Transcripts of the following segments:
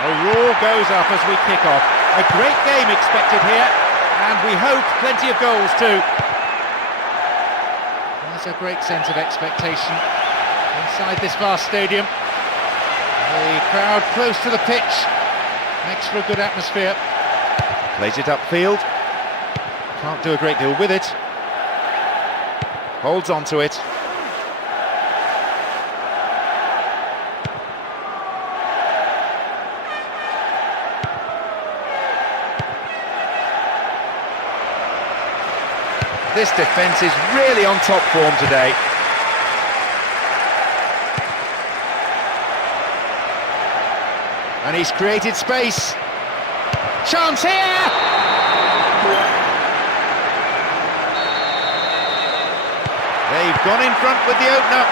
A roar goes up as we kick off. A great game expected here, and we hope plenty of goals too. There's a great sense of expectation inside this vast stadium. The crowd close to the pitch makes for a good atmosphere. Plays it upfield. Can't do a great deal with it. Holds on to it. This defence is really on top form today. And he's created space. Chance here! They've gone in front with the opener.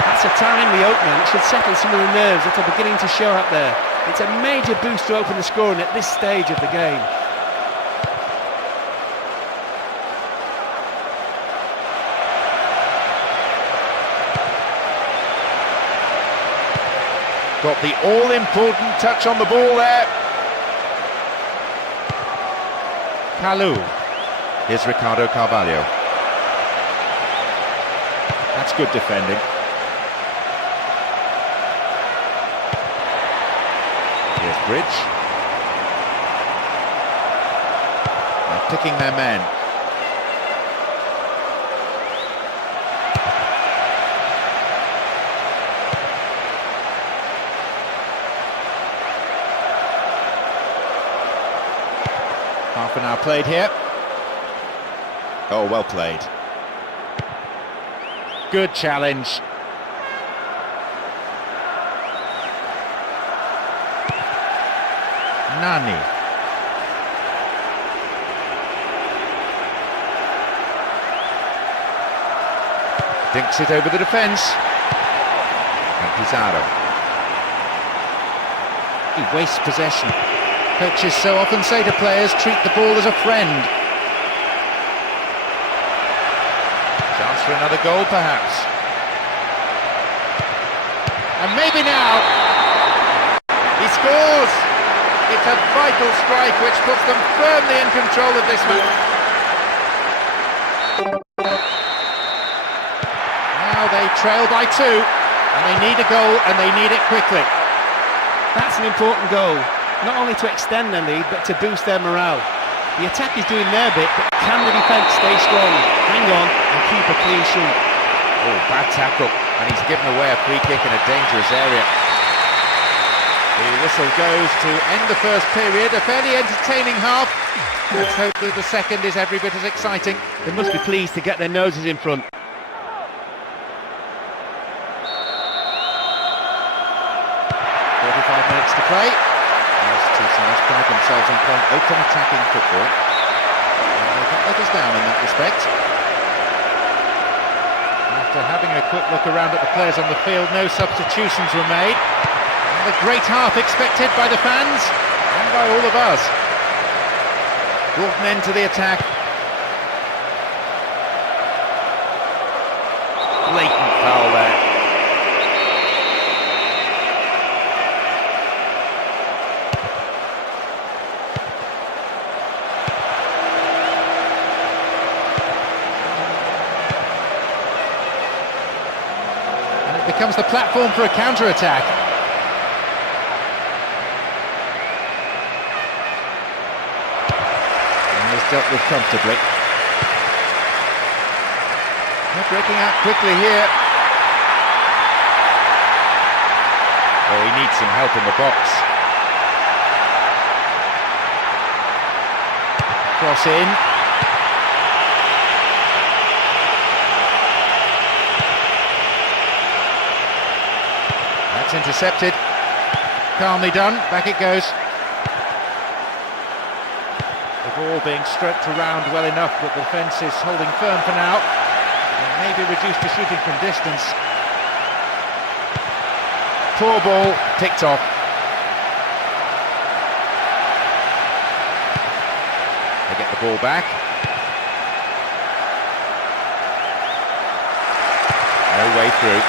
That's a timely opener. It should settle some of the nerves that are beginning to show up there. It's a major boost to open the scoring at this stage of the game. Got the all-important touch on the ball there. Kalu. Here's Ricardo Carvalho. That's good defending. Here's Bridge. They're picking their men. Half an hour played here. Oh, well played. Good challenge. Nani. Dinks it over the defence. And Pizarro. He wastes possession. Coaches so often say to players, treat the ball as a friend. Chance for another goal, perhaps. And maybe now. He scores! It's a vital strike which puts them firmly in control of this match. Now they trail by 2, and they need a goal, and they need it quickly. That's an important goal. Not only to extend their lead, but to boost their morale. The attack is doing their bit, but can the defence stay strong, hang on and keep a clean sheet? Oh, bad tackle, and he's given away a free kick in a dangerous area. The whistle goes to end the first period, a fairly entertaining half. Let's hope that the second is every bit as exciting. They must be pleased to get their noses in front. 45 minutes to play. Those two sides pride themselves on playing open attacking football. And they got let us down in that respect. After having a quick look around at the players on the field, no substitutions were made. And a great half expected by the fans and by all of us. Brought an end to the attack. Blatant foul there. Becomes the platform for a counter-attack. And he's dealt with comfortably. They're breaking out quickly here. Oh, he needs some help in the box. Cross in. Intercepted, calmly done, back it goes. Ball being stroked around well enough, but the defence is holding firm for now. Maybe reduced to shooting from distance. Poor ball, picked off. They get the ball back. No way through.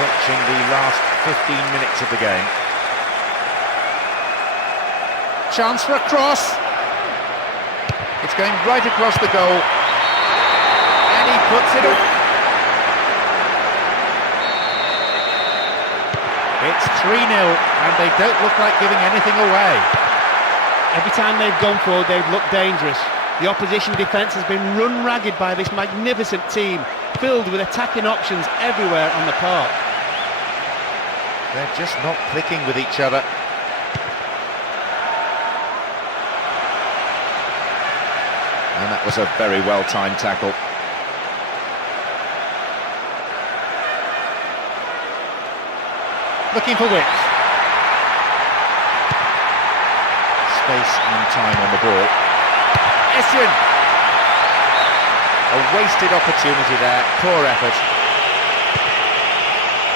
Approaching the last 15 minutes of the game. Chance for a cross. It's going right across the goal. And he puts it up. It's 3-0 and they don't look like giving anything away. Every time they've gone forward, they've looked dangerous. The opposition defence has been run ragged by this magnificent team, filled with attacking options everywhere on the park. They're just not clicking with each other. And that was a very well-timed tackle. Looking for width. Space and time on the ball. Essien! A wasted opportunity there, poor effort.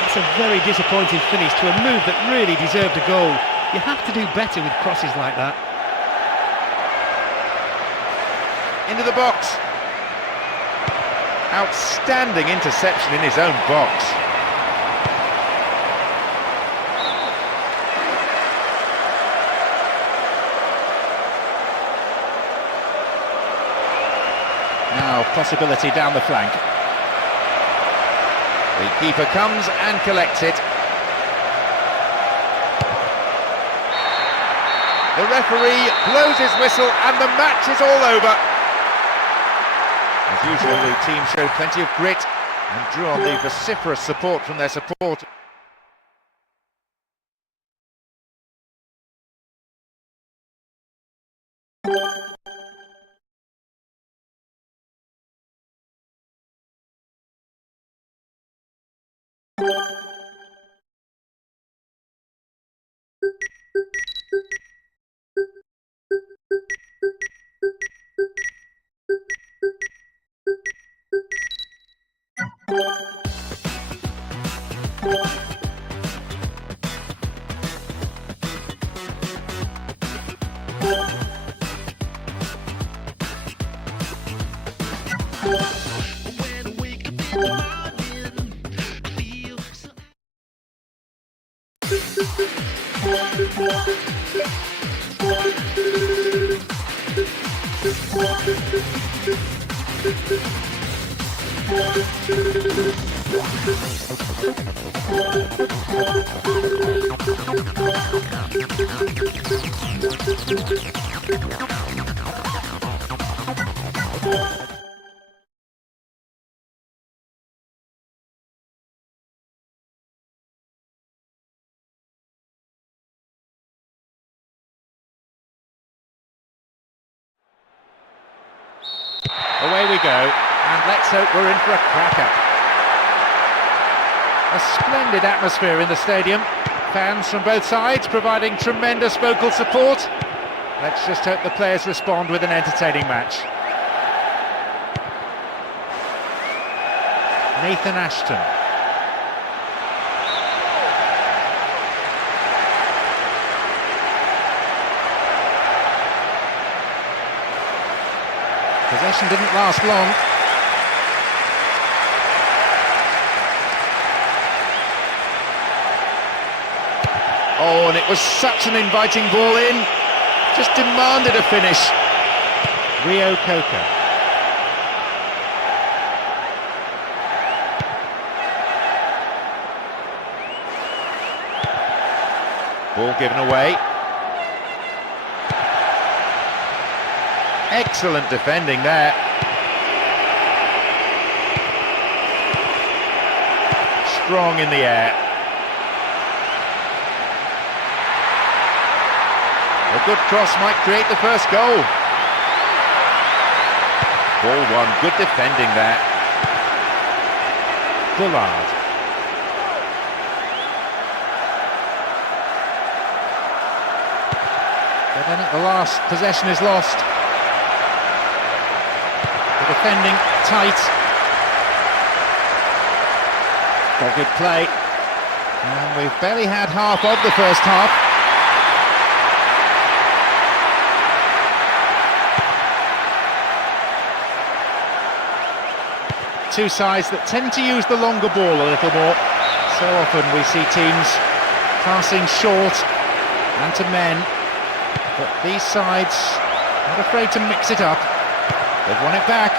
That's a very disappointing finish to a move that really deserved a goal. You have to do better with crosses like that. Into the box. Outstanding interception in his own box. Now possibility down the flank. The keeper comes and collects it. The referee blows his whistle and the match is all over. As usual, the team showed plenty of grit and drew on the vociferous support from their supporters. Away we go, and let's hope we're in for a cracker. A splendid atmosphere in the stadium. Fans from both sides providing tremendous vocal support. Let's just hope the players respond with an entertaining match. Nathan Ashton. Possession didn't last long. Oh, and it was such an inviting ball in. Just demanded a finish. Rio Coca. Ball given away. Excellent defending there. Strong in the air. A good cross might create the first goal. Ball won, good defending there. Bullard. But then at the last, possession is lost. The defending tight. Dogged play. And we've barely had half of the first half. Two sides that tend to use the longer ball a little more. So often we see teams passing short and to men, but these sides not afraid to mix it up. They've won it back.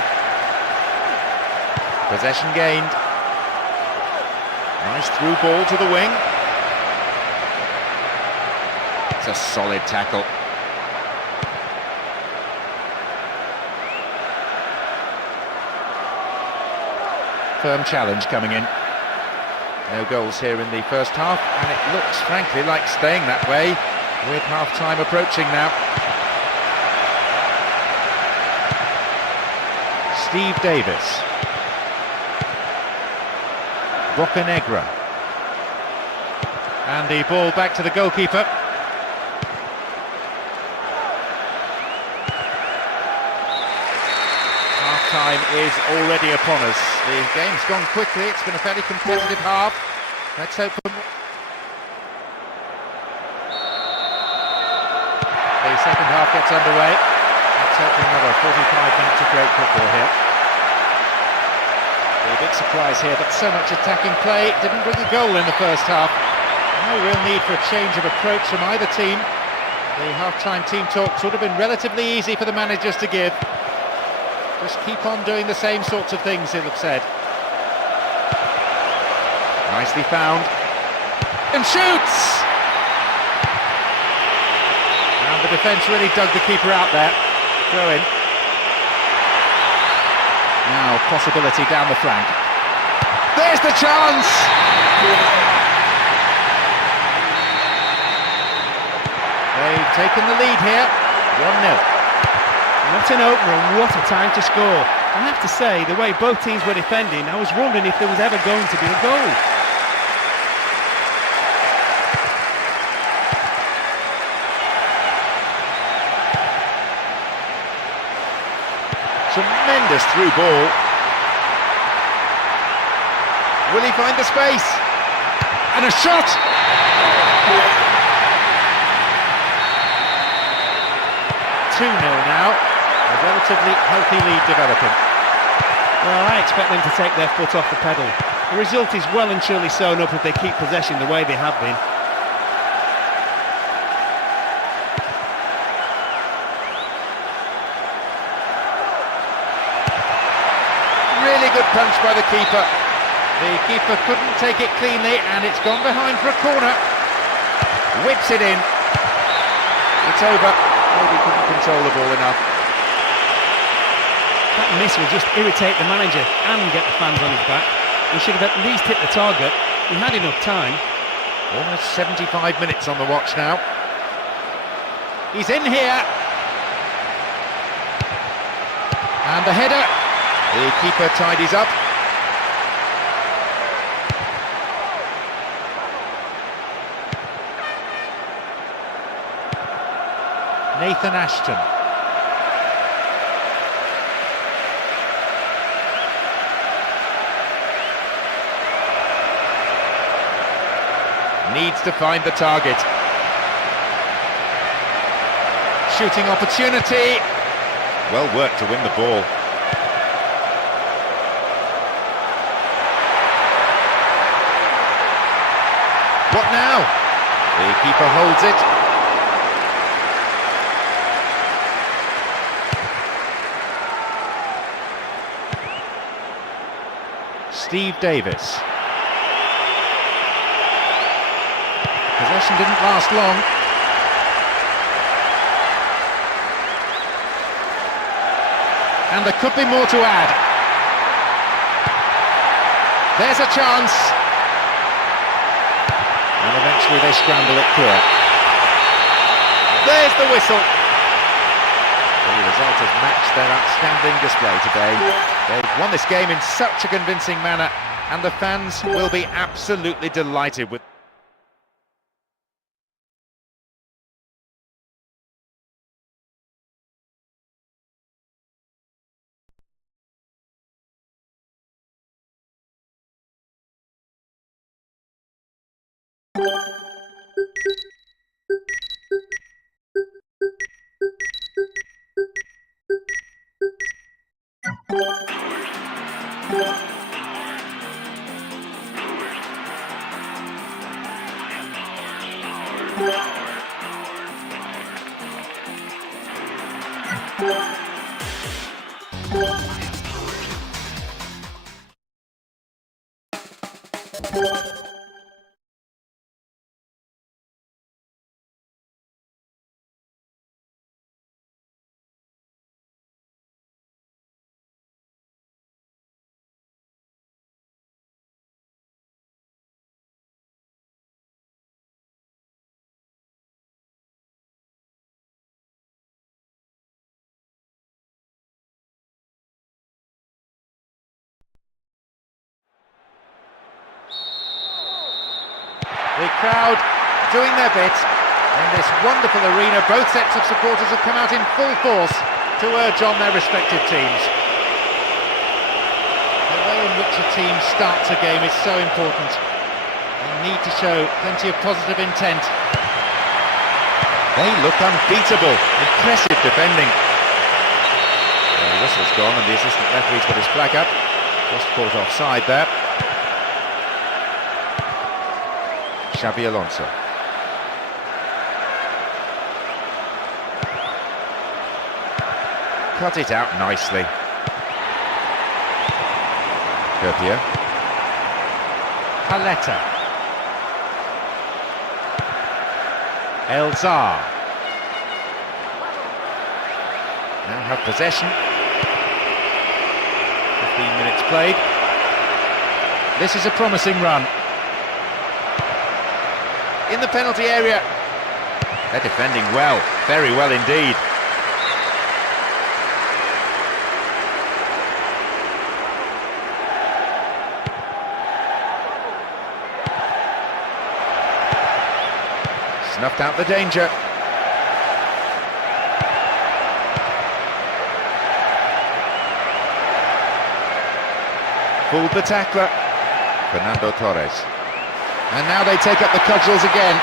Possession gained. Nice through ball to the wing. It's a solid tackle. Firm challenge coming in. No goals here in the first half, and it looks frankly like staying that way with half-time approaching now. Steve Davis. Boccanegra. And the ball back to the goalkeeper. Half-time is already upon us. The game's gone quickly, it's been a fairly competitive half. Let's hope the second half gets underway. Let's hope for another 45 minutes of great football here. A big surprise here that so much attacking play didn't bring a goal in the first half. No real need for a change of approach from either team. The half-time team talks would have been relatively easy for the managers to give. Just keep on doing the same sorts of things, he'll have said. Nicely found. And shoots! And the defence really dug the keeper out there. Throw in. Now, possibility down the flank. There's the chance! They've taken the lead here, 1-0. What an opener and what a time to score. I have to say, the way both teams were defending, I was wondering if there was ever going to be a goal. Tremendous through ball. Will he find the space? And a shot! 2-0 now. A relatively healthy lead developing. Well, I expect them to take their foot off the pedal. The result is well and truly sewn up if they keep possession the way they have been. Really good punch by the keeper. The keeper couldn't take it cleanly and it's gone behind for a corner. Whips it in. It's over. Maybe couldn't control the ball enough. That miss will just irritate the manager and get the fans on his back. He should have at least hit the target. He had enough time. Almost 75 minutes on the watch now. He's in here. And the header. The keeper tidies up. Nathan Ashton. Needs to find the target. Shooting opportunity. Well worked to win the ball. What now? The keeper holds it. Steve Davis. Possession didn't last long. And there could be more to add. There's a chance. And eventually they scramble it clear. There's the whistle. The result has matched their outstanding display today. They've won this game in such a convincing manner, and the fans will be absolutely delighted with The crowd doing their bit in this wonderful arena. Both sets of supporters have come out in full force to urge on their respective teams. The way in which a team starts a game is so important. They need to show plenty of positive intent. They look unbeatable. Impressive defending. The whistle's gone and the assistant referee's got his flag up. Just caught offside there. Xabi Alonso. Cut it out nicely. Kerpier. Paletta. Elzar. Now have possession. 15 minutes played. This is a promising run. In the penalty area. They're defending well, very well indeed. Snuffed out the danger. Fooled the tackler. Fernando Torres. And now they take up the cudgels again.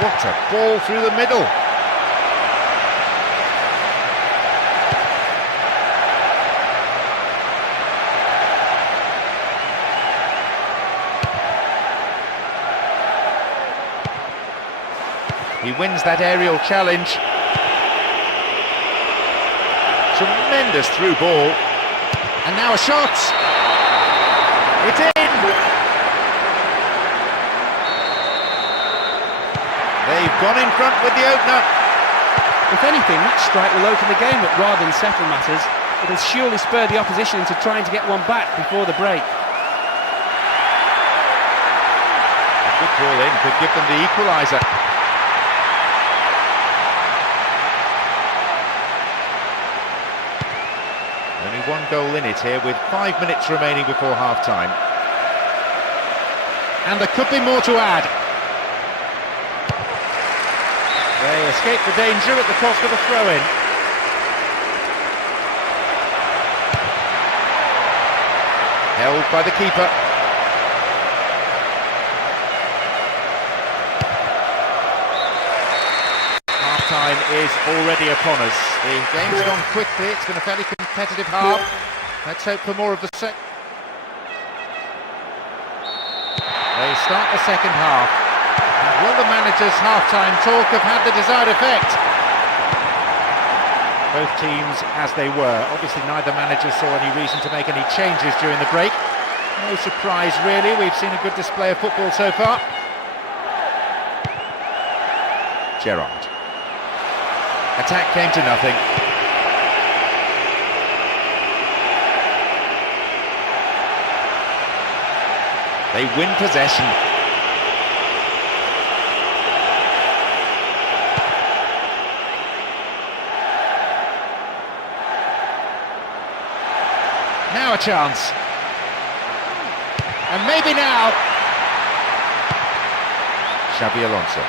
What a ball through the middle. He wins that aerial challenge. Tremendous through ball. And now a shot! It's in! They've gone in front with the opener. If anything, that strike will open the game up rather than settle matters. It'll surely spur the opposition into trying to get one back before the break. A good ball in could give them the equaliser. Only one goal in it here with 5 minutes remaining before half-time. And there could be more to add. They escape the danger at the cost of a throw-in. Held by the keeper. Half-time is already upon us. The game's gone quickly, it's been a fairly competitive half. Let's hope for more of the second. They start the second half. And will the manager's half-time talk have had the desired effect? Both teams as they were. Obviously neither manager saw any reason to make any changes during the break. No surprise really, we've seen a good display of football so far. Gerrard. Attack came to nothing. They win possession. Now a chance. And maybe now. Xabi Alonso.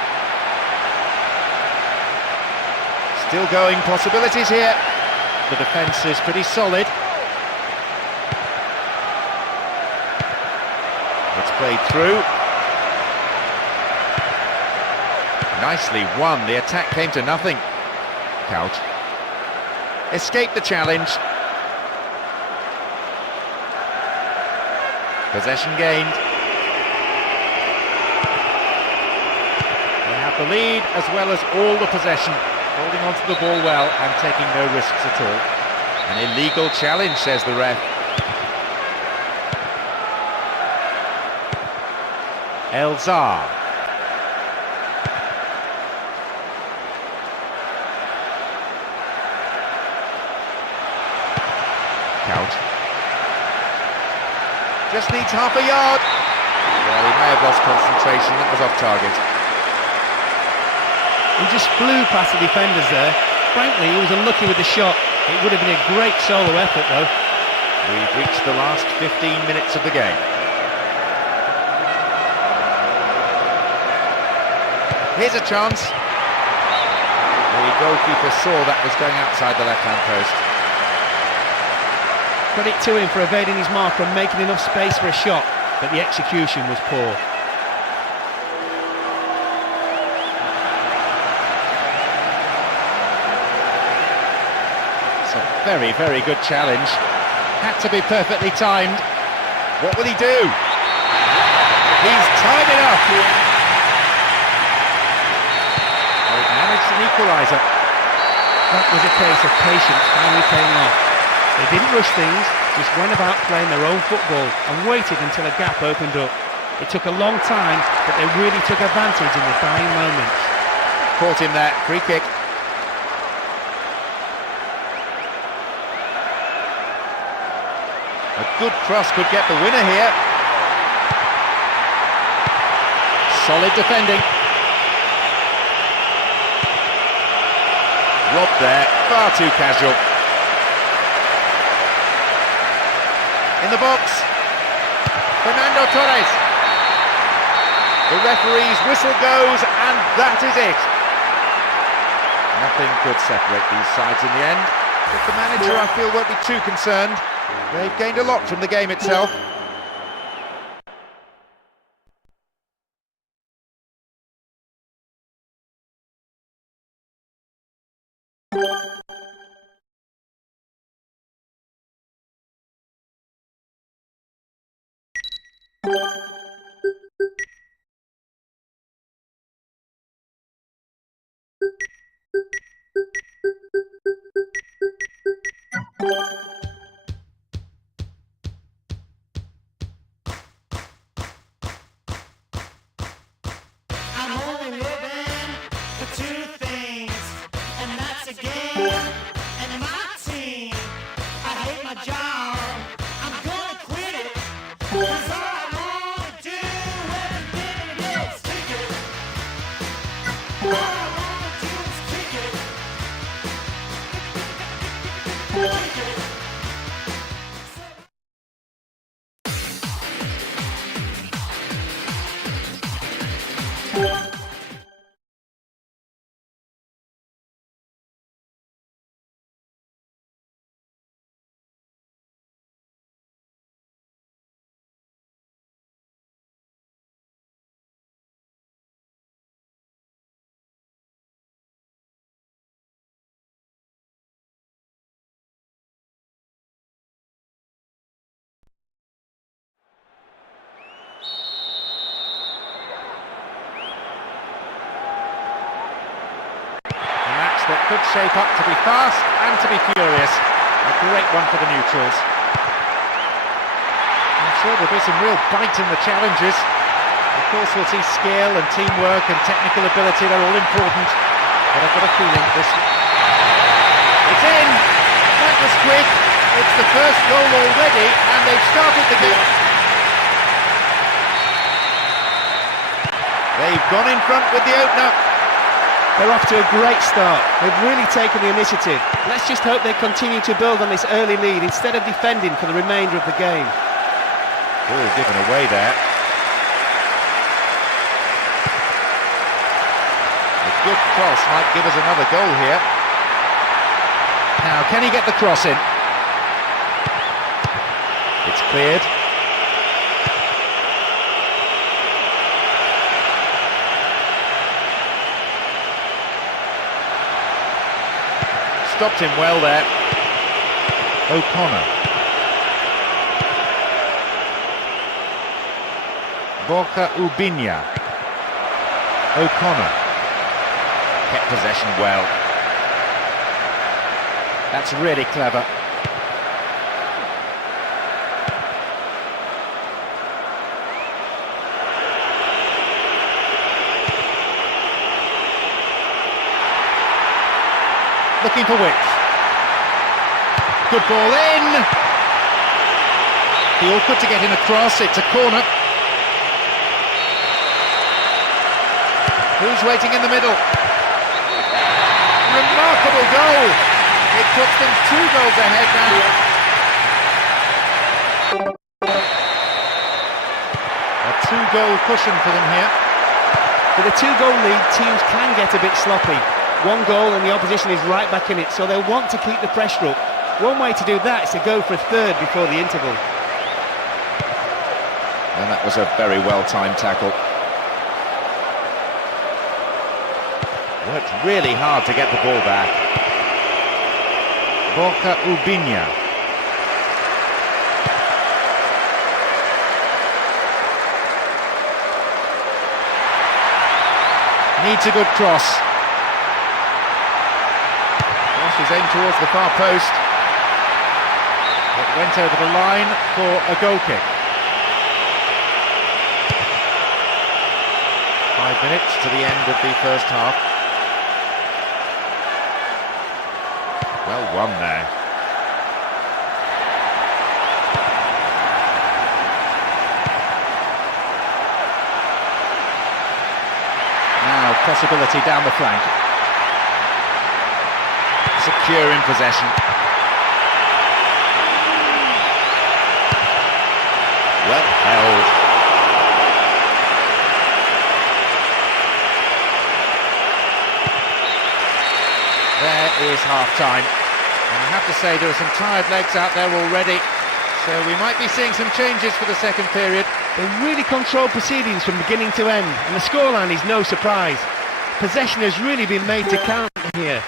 Still going, possibilities here. The defence is pretty solid. Played through. Nicely won. The attack came to nothing. Couch. Escaped the challenge. Possession gained. They have the lead as well as all the possession. Holding onto the ball well and taking no risks at all. An illegal challenge, says the ref. Elzar. Couch. Just needs half a yard. Well, he may have lost concentration. That was off target. He just flew past the defenders there. Frankly, he was unlucky with the shot. It would have been a great solo effort, though. We've reached the last 15 minutes of the game. Here's a chance. The goalkeeper saw that was going outside the left-hand post. Credit to him for evading his marker and making enough space for a shot, but the execution was poor. It's a very, very good challenge. Had to be perfectly timed. What will he do? He's tied it up. They've managed an equaliser. That was a case of patience finally paying off. They didn't rush things, just went about playing their own football and waited until a gap opened up. It took a long time, but they really took advantage in the dying moments. Caught him there, free kick. A good cross could get the winner here. Solid defending. Robbed there, far too casual. In the box, Fernando Torres. The referee's whistle goes, and that is it. Nothing could separate these sides in the end, but the manager, I feel, won't be too concerned. They've gained a lot from the game itself. I'm only living for two things, and that's a game and my team. I hate my job, I'm gonna quit it, 'cause all I wanna do every minute is kick it. All I wanna do is kick it. Kick it. That could shape up to be fast and to be furious. A great one for the neutrals. I'm sure there'll be some real bite in the challenges. Of course we'll see skill and teamwork and technical ability, they're all important. But I've got a feeling this... It's in! That was quick. It's the first goal already and they've started the game. They've gone in front with the opener. They're off to a great start. They've really taken the initiative. Let's just hope they continue to build on this early lead instead of defending for the remainder of the game. Ball given away there. A good cross might give us another goal here. Now, can he get the cross in? It's cleared. stopped him well there. O'Connor. Borja Ubiña. O'Connor. Kept possession well. That's really clever. Looking for width. Good ball in. He awkward to get in a cross. It's a corner. Who's waiting in the middle? Remarkable goal. It puts them 2 goals ahead now. A 2-goal cushion for them here. With a 2-goal lead, teams can get a bit sloppy. 1 goal and the opposition is right back in it, so they'll want to keep the pressure up. One way to do that is to go for a third before the interval. And that was a very well-timed tackle. Worked really hard to get the ball back. Borja Ubiña. Needs a good cross. Cross is aimed towards the far post. It went over the line for a goal kick. 5 minutes to the end of the first half. Well won there. Now possibility down the flank. Secure in possession. Well held. There is half-time. And I have to say there are some tired legs out there already, so we might be seeing some changes for the second period. They really controlled proceedings from beginning to end, and the scoreline is no surprise. Possession has really been made to count here.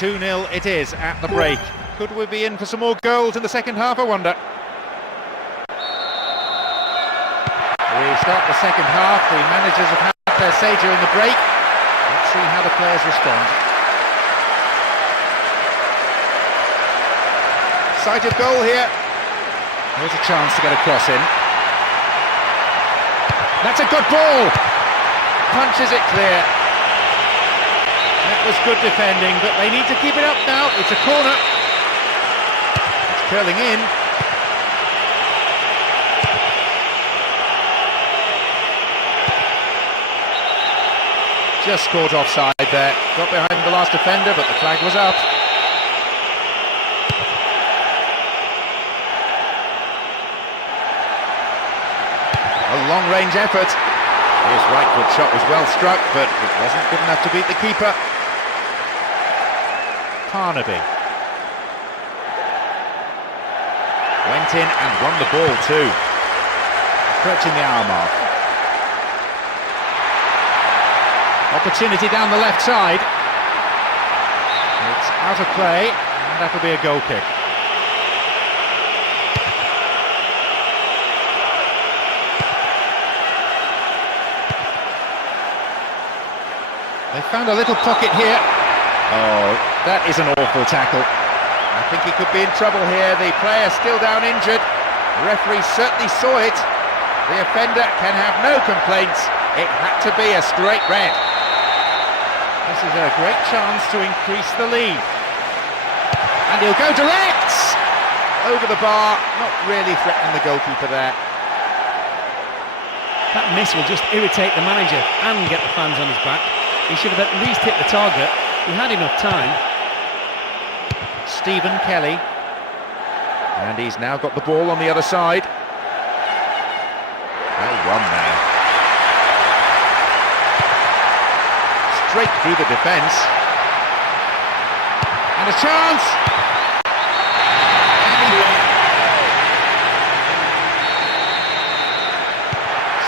2-0 it is at the break. Could we be in for some more goals in the second half, I wonder? We start the second half. The managers have had their say during the break. Let's see how the players respond. Sight of goal here. Here's a chance to get a cross in. That's a good ball. Punches it clear. That was good defending, but they need to keep it up now. It's a corner. It's curling in. Just caught offside there. Got behind the last defender, but the flag was up. A long-range effort. His right foot shot was well struck, but it wasn't good enough to beat the keeper. Parnaby. Went in and won the ball too. Approaching the hour mark. Opportunity down the left side. It's out of play, and that'll be a goal kick. They found a little pocket here. Oh, that is an awful tackle. I think he could be in trouble here. The player still down injured. The referee certainly saw it. The offender can have no complaints. It had to be a straight red. This is a great chance to increase the lead. And he'll go direct! Over the bar, not really threatening the goalkeeper there. That miss will just irritate the manager and get the fans on his back. He should have at least hit the target. He had enough time. Stephen Kelly. And he's now got the ball on the other side. Well won there. Straight through the defence. And a chance!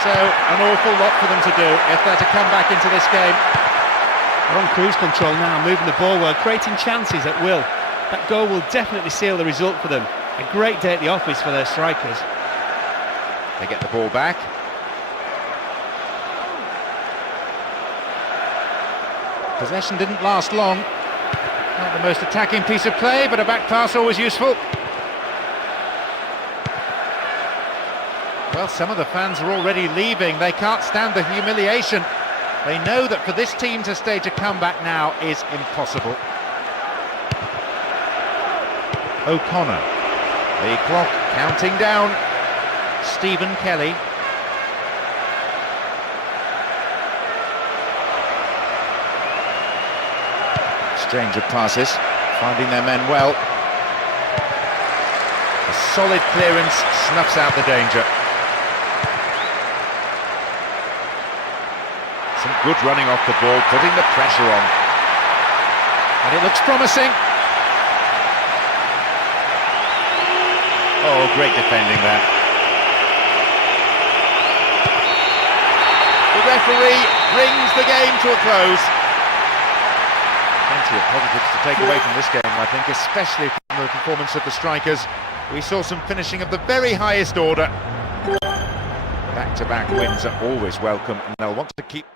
So, an awful lot for them to do if they're to come back into this game. They're on cruise control now, moving the ball well, creating chances at will. That goal will definitely seal the result for them. A great day at the office for their strikers. They get the ball back. Possession didn't last long. Not the most attacking piece of play, but a back pass always useful. Well, some of the fans are already leaving. They can't stand the humiliation. They know that for this team to stage a comeback now is impossible. O'Connor. The clock counting down. Stephen Kelly. Exchange of passes, finding their men well. A solid clearance snuffs out the danger. Some good running off the ball, putting the pressure on. And it looks promising. Oh, great defending there. The referee brings the game to a close. Plenty of positives to take away from this game, I think, especially from the performance of the strikers. We saw some finishing of the very highest order. Back-to-back wins are always welcome, and they'll want to keep...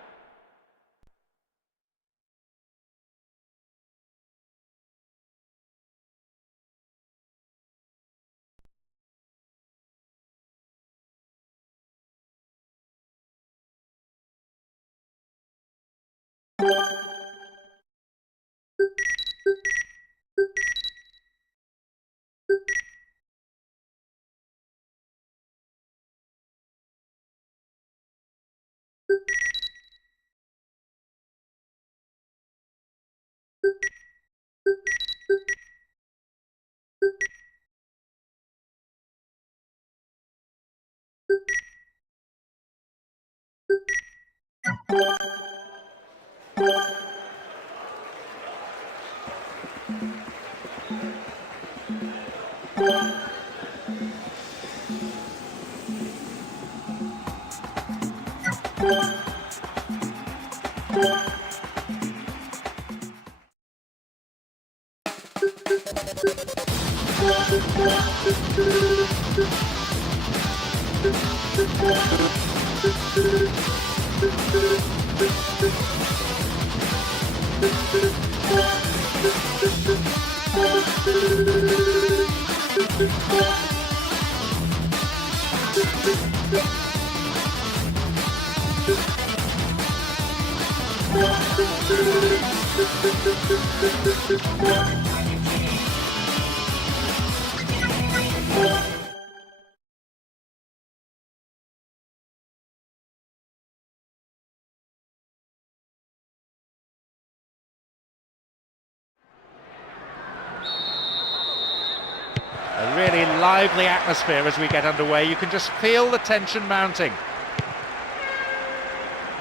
A really lively atmosphere as we get underway. You can just feel the tension mounting.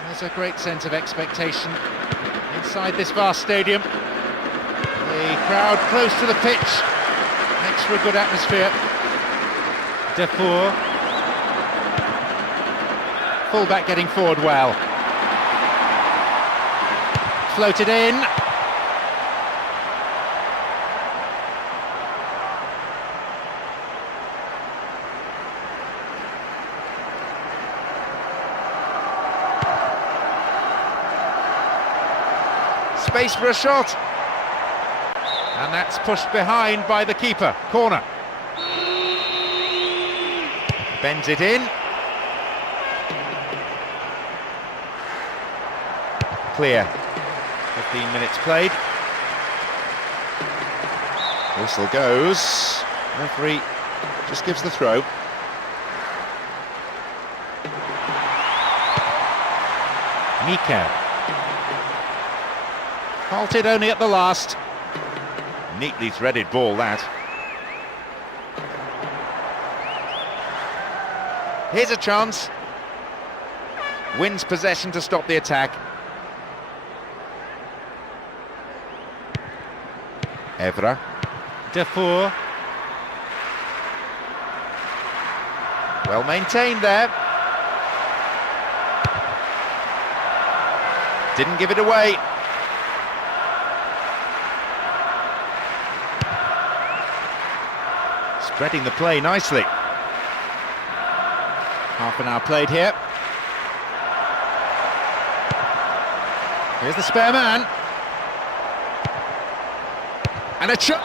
There's a great sense of expectation inside this vast stadium. The crowd close to the pitch makes for a good atmosphere. Defour. Fullback getting forward well. Floated in. Space for a shot, and that's pushed behind by the keeper. Corner. Bends it in. Clear. 15 minutes played. Whistle goes. Referee just gives the throw. Mika. Halted only at the last. Neatly threaded ball, that. Here's a chance. Wins possession to stop the attack. Evra. Defour. Well maintained there. Didn't give it away. Spreading the play nicely. Half an hour played here. Here's the spare man. And a shot.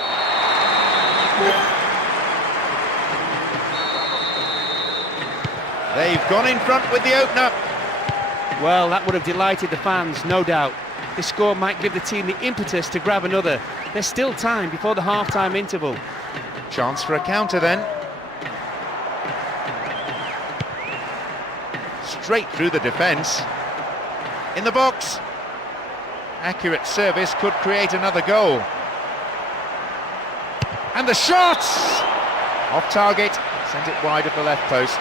They've gone in front with the opener. Well, that would have delighted the fans, no doubt. This score might give the team the impetus to grab another. There's still time before the half-time interval. Chance for a counter then. Straight through the defence. In the box. Accurate service could create another goal. And the shot! Off target, sent it wide of the left post.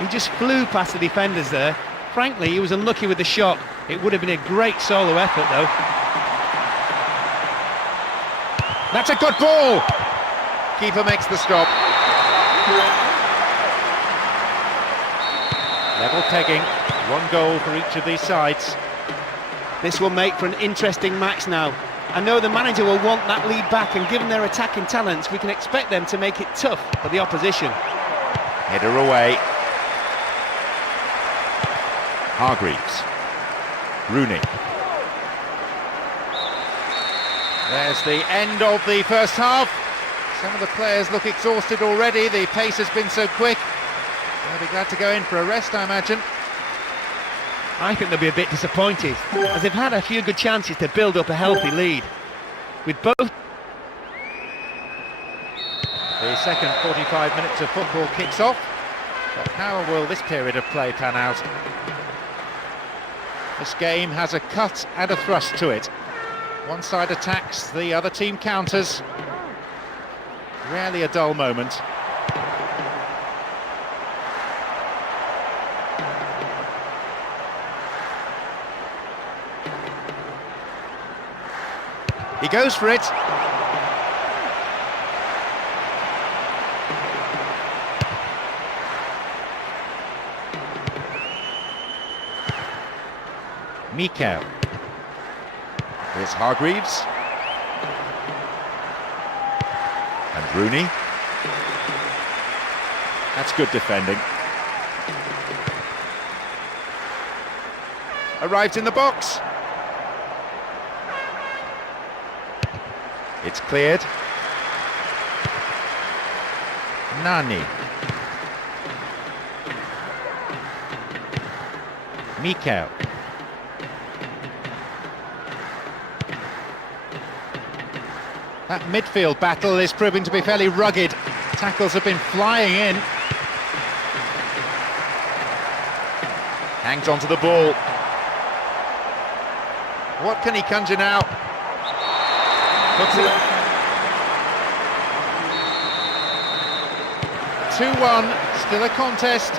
He just flew past the defenders there. Frankly, he was unlucky with the shot. It would have been a great solo effort though. That's a good ball! Keeper makes the stop. Level pegging, one goal for each of these sides. This will make for an interesting match now. I know the manager will want that lead back, and given their attacking talents, we can expect them to make it tough for the opposition. Header away. Hargreaves. Rooney. There's the end of the first half. Some of the players look exhausted already. The pace has been so quick. They'll be glad to go in for a rest, I imagine. I think they'll be a bit disappointed, as they've had a few good chances to build up a healthy lead. With both... The second 45 minutes of football kicks off. But how will this period of play pan out? This game has a cut and a thrust to it. One side attacks, the other team counters. Rarely a dull moment. He goes for it. Mikel. Here's Hargreaves. And Rooney. That's good defending. Arrives in the box. It's cleared. Nani. Mikel. That midfield battle is proving to be fairly rugged. Tackles have been flying in. Hangs onto the ball. What can he conjure now? Puts it. 2-1, still a contest.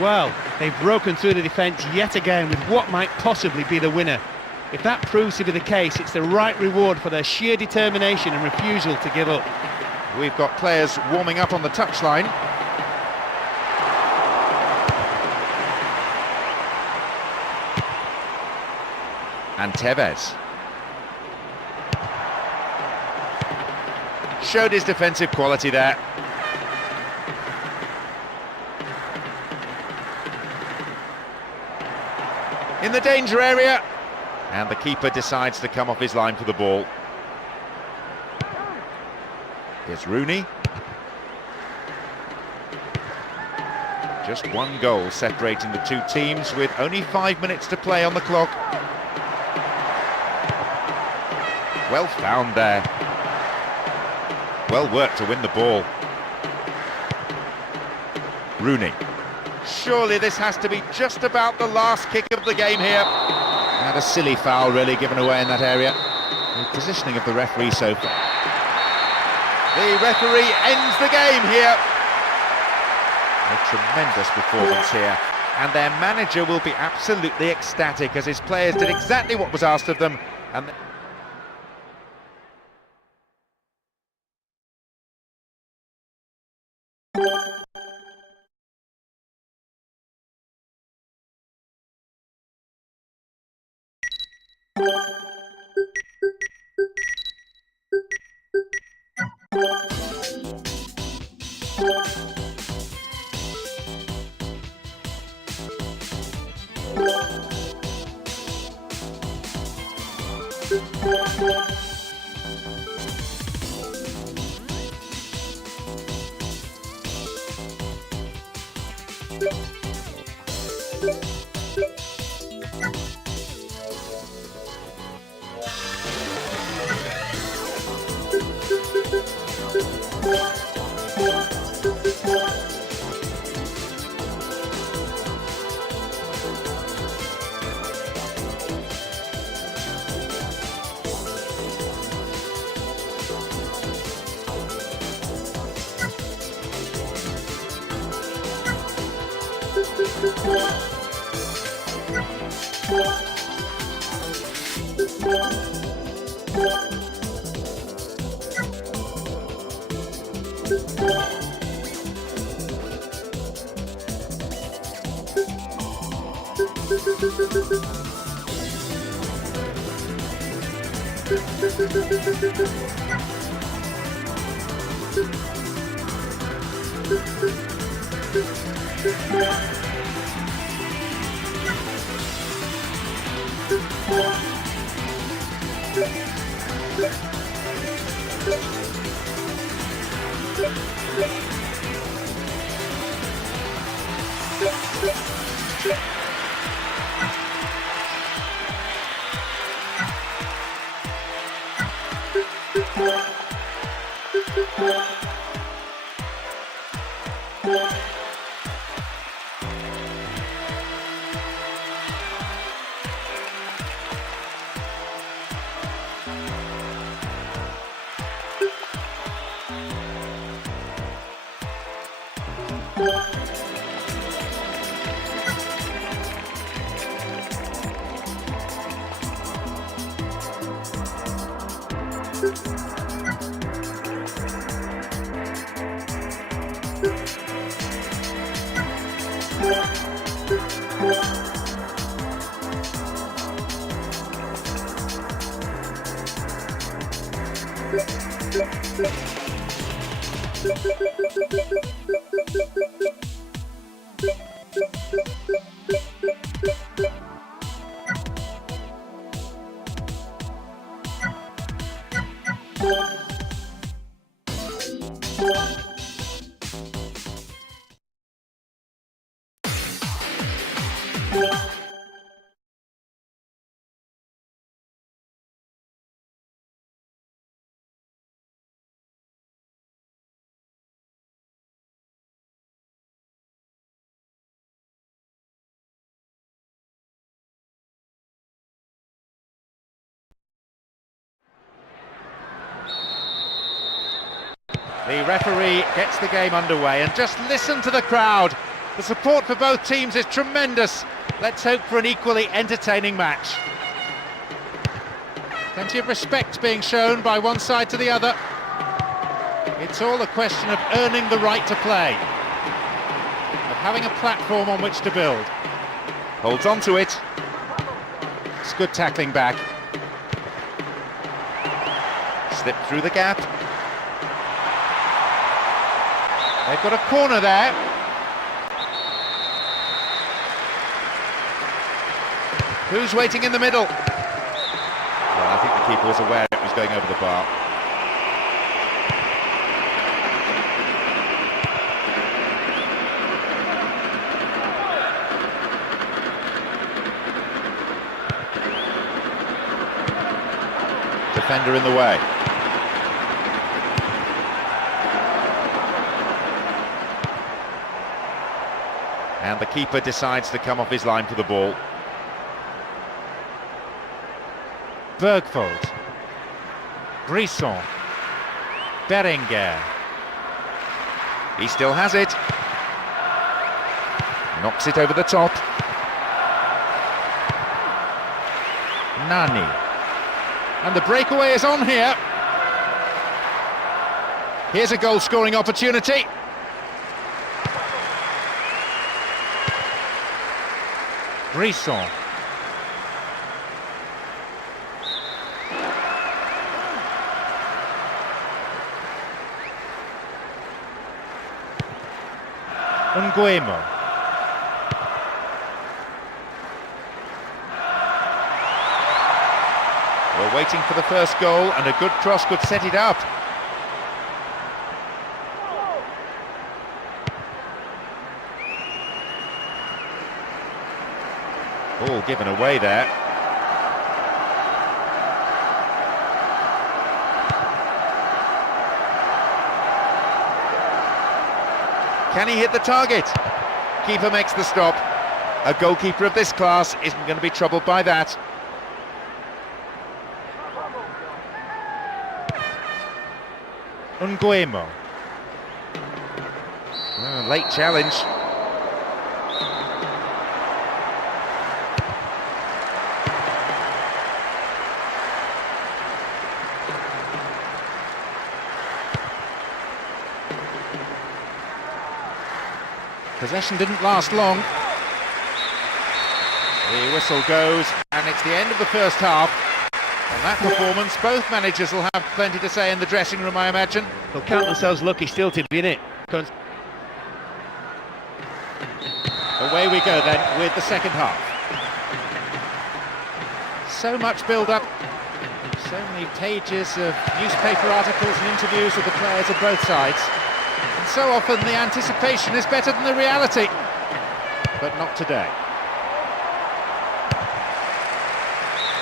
Well, they've broken through the defence yet again with what might possibly be the winner. If that proves to be the case, it's the right reward for their sheer determination and refusal to give up. We've got players warming up on the touchline. And Tevez. Showed his defensive quality there. In the danger area. And the keeper decides to come off his line for the ball. Here's Rooney. Just one goal separating the two teams with only 5 minutes to play on the clock. Well found there. Well worked to win the ball. Rooney. Surely this has to be just about the last kick of the game here. And a silly foul really given away in that area. The positioning of the referee so far. The referee ends the game here. A tremendous performance here. And their manager will be absolutely ecstatic as his players did exactly what was asked of them. And The referee gets the game underway, and just listen to the crowd. The support for both teams is tremendous. Let's hope for an equally entertaining match. Plenty of respect being shown by one side to the other. It's all a question of earning the right to play, of having a platform on which to build. Holds on to it. It's good tackling back. Slipped through the gap. They've got a corner there. Who's waiting in the middle? Well, I think the keeper was aware it was going over the bar. Defender in the way. And the keeper decides to come off his line for the ball. Bergfold. Brisson. Berenguer. He still has it. Knocks it over the top. Nani. And the breakaway is on here. Here's a goal-scoring opportunity. Brisson. Nguemo. We're waiting for the first goal, and a good cross could set it up. Ball given away there. Can he hit the target? Keeper makes the stop. A goalkeeper of this class isn't going to be troubled by that. Nguemo. Oh, late challenge. Possession didn't last long. The whistle goes, and it's the end of the first half. On that performance, both managers will have plenty to say in the dressing room, I imagine. They'll count themselves lucky still to be in it. Away we go then with the second half. So much build-up, so many pages of newspaper articles and interviews with the players of both sides. And so often the anticipation is better than the reality. But not today.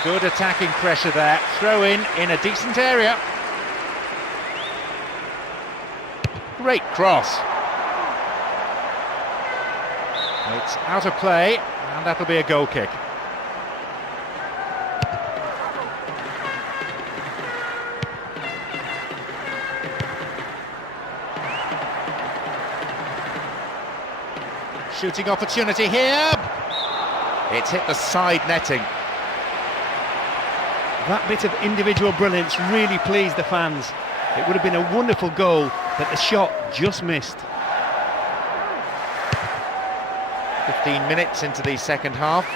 Good attacking pressure there. Throw in a decent area. Great cross. It's out of play, and that'll be a goal kick. Shooting opportunity here. It's hit the side netting. That bit of individual brilliance really pleased the fans. It would have been a wonderful goal, but the shot just missed. 15 minutes into the second half.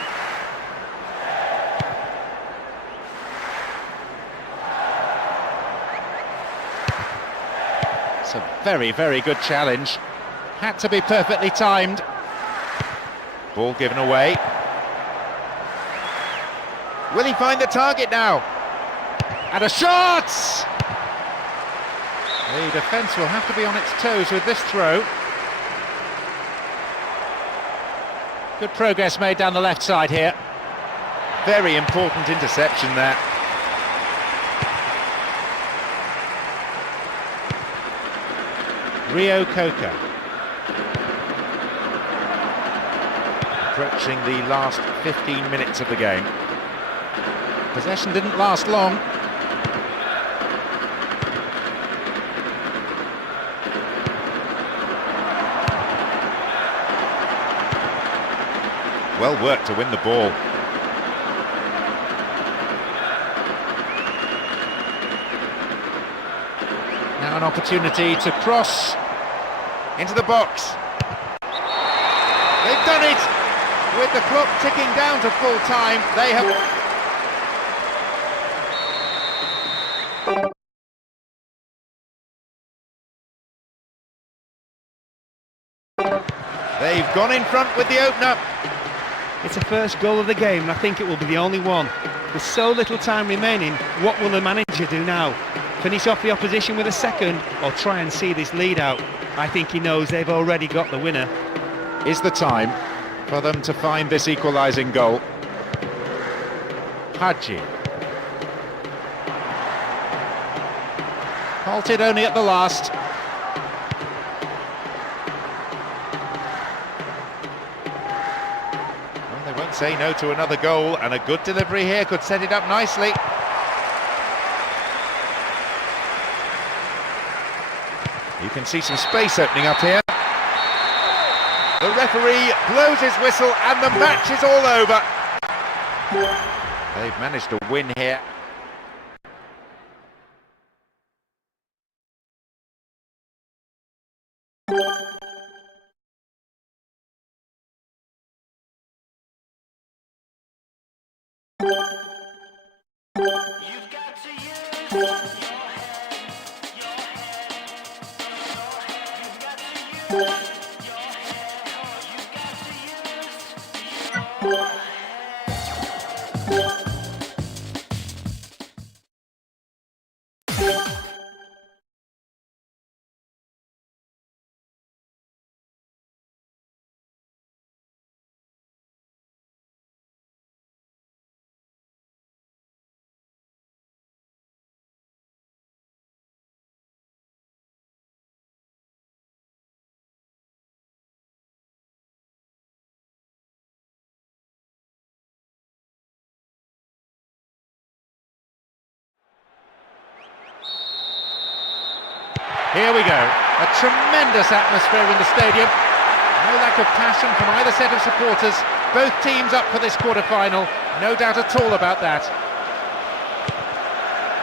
It's a very, very good challenge. Had to be perfectly timed. Ball given away. Will he find the target now? And a shot! The defence will have to be on its toes with this throw. Good progress made down the left side here. Very important interception there. Rio Coca. Approaching the last 15 minutes of the game. Possession didn't last long. Well worked to win the ball. Now an opportunity to cross into the box. They've done it! With the clock ticking down to full time, they have... They've gone in front with the opener. It's the first goal of the game, and I think it will be the only one. With so little time remaining, what will the manager do now? Finish off the opposition with a second, or try and see this lead out? I think he knows they've already got the winner. Is the time for them to find this equalising goal. Hadji. Halted only at the last. Well, they won't say no to another goal, and a good delivery here could set it up nicely. You can see some space opening up here. The referee blows his whistle and the match is all over. They've managed to win here. You've got to use your Here we go. A tremendous atmosphere in the stadium. No lack of passion from either set of supporters. Both teams up for this quarter-final. No doubt at all about that.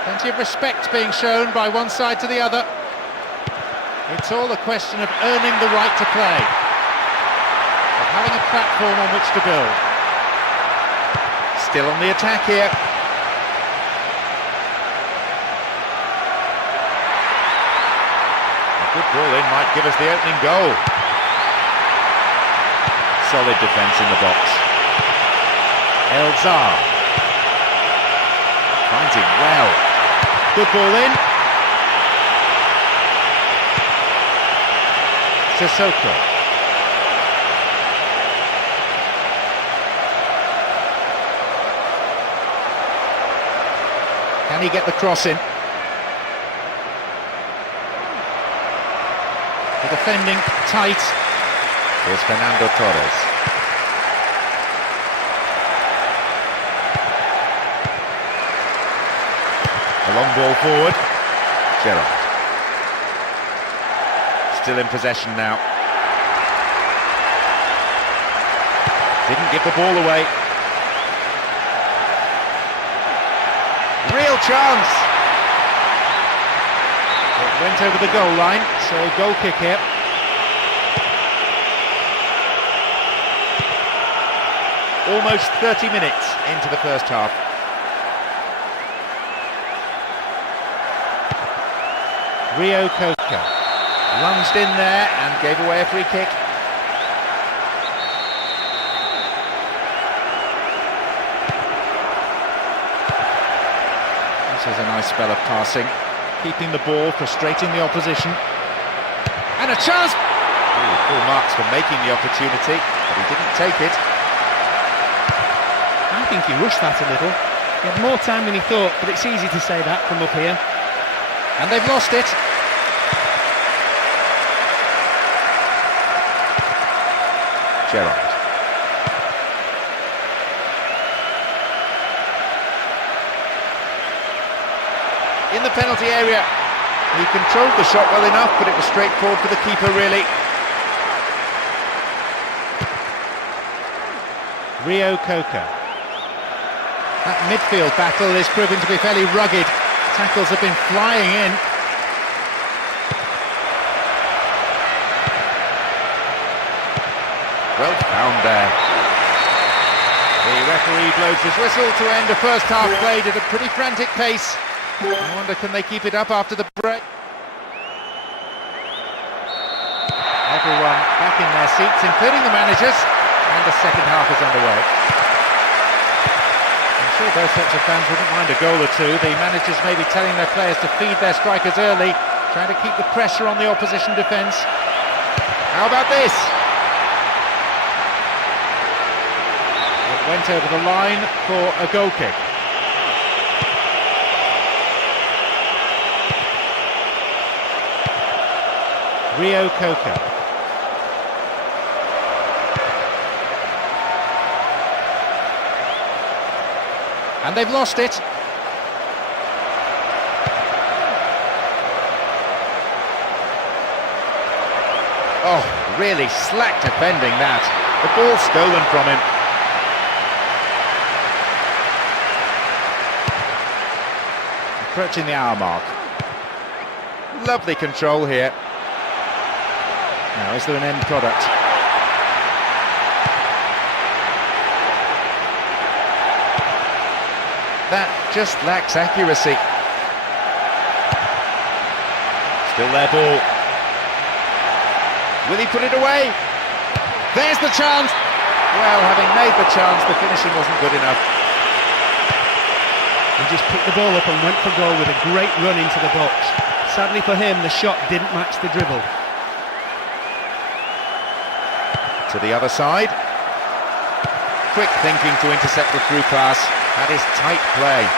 Plenty of respect being shown by one side to the other. It's all a question of earning the right to play, of having a platform on which to build. Still on the attack here. A good ball in might give us the opening goal. Solid defence in the box. Elzar finds him well. Good ball in. Sissoko. Can he get the cross in? The defending tight. Here's Fernando Torres. A long ball forward. Gerrard. Still in possession now. Didn't give the ball away. Real chance. It went over the goal line, so goal kick here. Almost 30 minutes into the first half. Rio Coca lunged in there and gave away a free kick. This is a nice spell of passing, keeping the ball, frustrating the opposition. And a chance! Ooh, full marks for making the opportunity, but he didn't take it. I think he rushed that a little. He had more time than he thought, but it's easy to say that from up here. And they've lost it. Gerrard. In the penalty area. He controlled the shot well enough, but it was straightforward for the keeper, really. Rio Coca. That midfield battle is proving to be fairly rugged. Tackles have been flying in. Well found there. The referee blows his whistle to end the first half played at a pretty frantic pace. I wonder, can they keep it up after the break? Everyone back in their seats, including the managers, and the second half is underway. I'm sure both sets of fans wouldn't mind a goal or two. The managers may be telling their players to feed their strikers early, trying to keep the pressure on the opposition defence. How about this? It went over the line for a goal kick. Rio Coca. And they've lost it. Oh, really slack defending that. The ball stolen from him. Approaching the hour mark. Lovely control here. Now, is there an end product? That just lacks accuracy. Still their ball. Will he put it away? There's the chance! Well, having made the chance, the finishing wasn't good enough. He just picked the ball up and went for goal with a great run into the box. Sadly for him, the shot didn't match the dribble. To the other side. Quick thinking to intercept the through pass. That is tight play.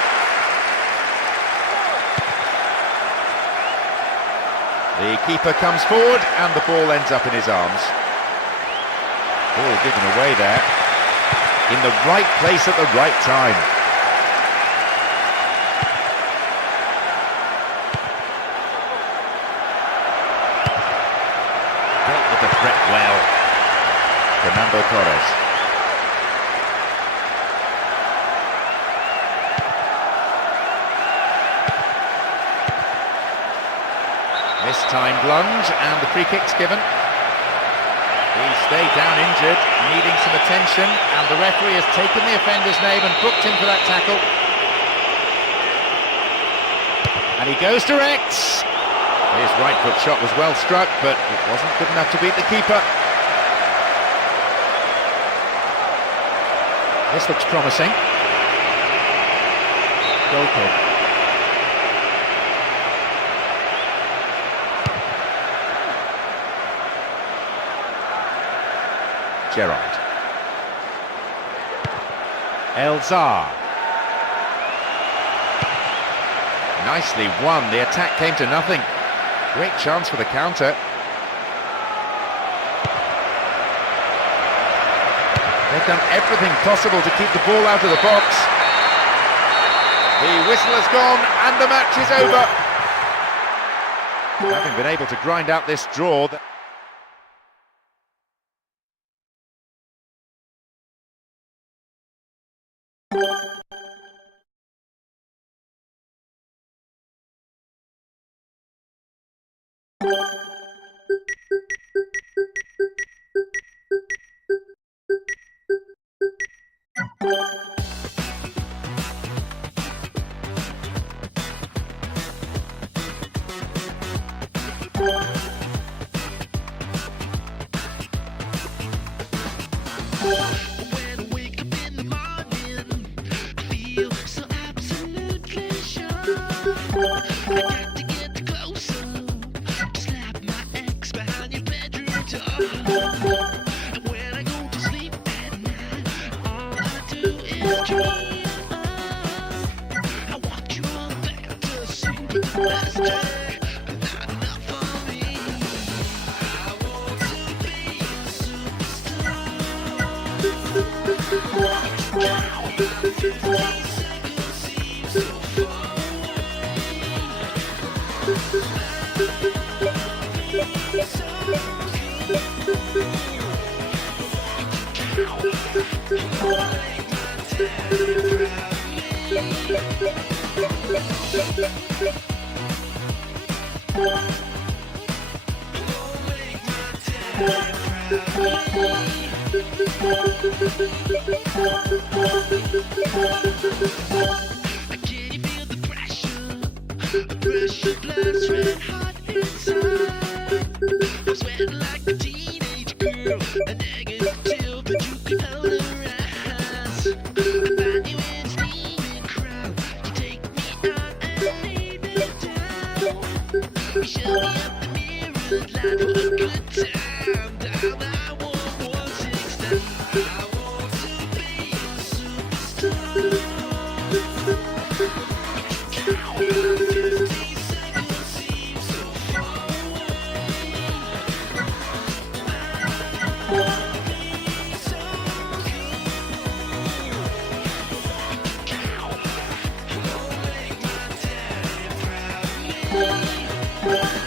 The keeper comes forward and the ball ends up in his arms. Ball given away there. In the right place at the right time. Fernando Torres. Mistimed lunge, and the free kick's given. He stayed down injured, needing some attention, and the referee has taken the offender's name and booked him for that tackle. And he goes direct. His right foot shot was well struck, but it wasn't good enough to beat the keeper. This looks promising. Goal kick. Gerrard. Elzar. Nicely won. The attack came to nothing. Great chance for the counter. They've done everything possible to keep the ball out of the box. The whistle has gone and the match is over. Having been able to grind out this draw. When I wake up in the morning, I feel so absolutely sure I got to get closer to slap my ex behind your bedroom door. And when I go to sleep at night, all I do is dream. I want you all there to sing the question, but not enough for me. I want to be a superstar. 15 seconds seems so far Can you feel the pressure? The pressure bloods red hot inside. I'm sweating like a teenage girl, a negative, but you can hold her eyes. Find you in a steaming crowd. You take me out and lay me down. You show me up the mirror, light for a good time. Down I 116 I want to be a superstar. 15 seconds seems so far away. I wanna be so cool. Gonna make my daddy proud of me.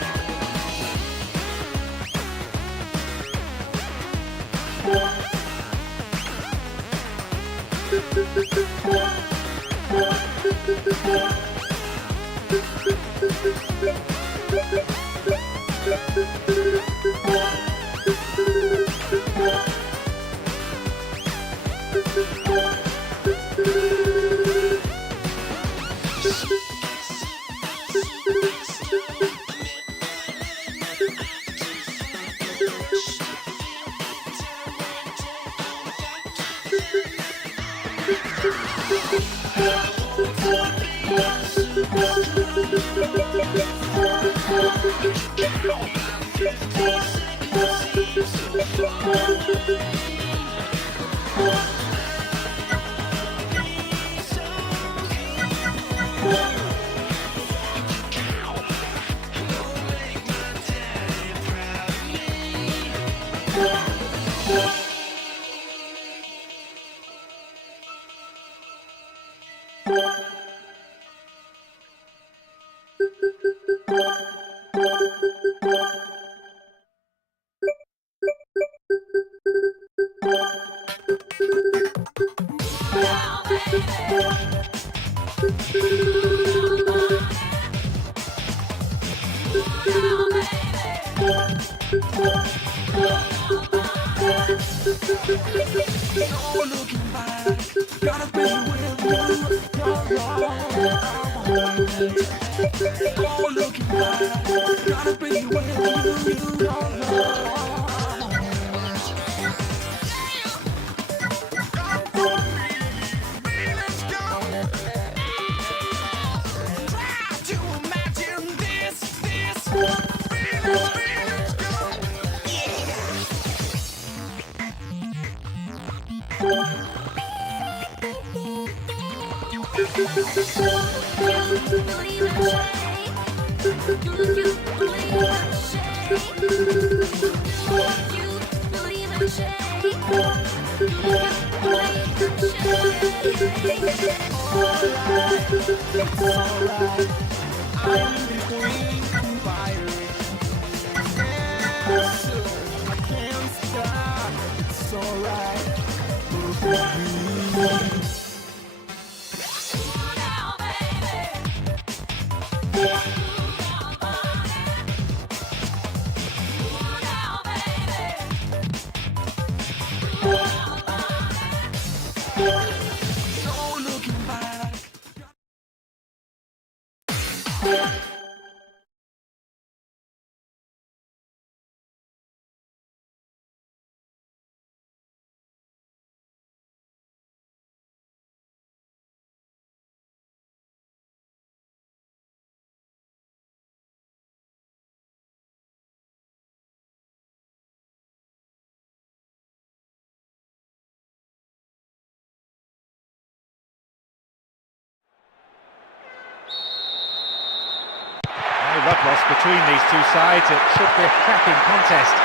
No love lost between these two sides. It should be a cracking contest.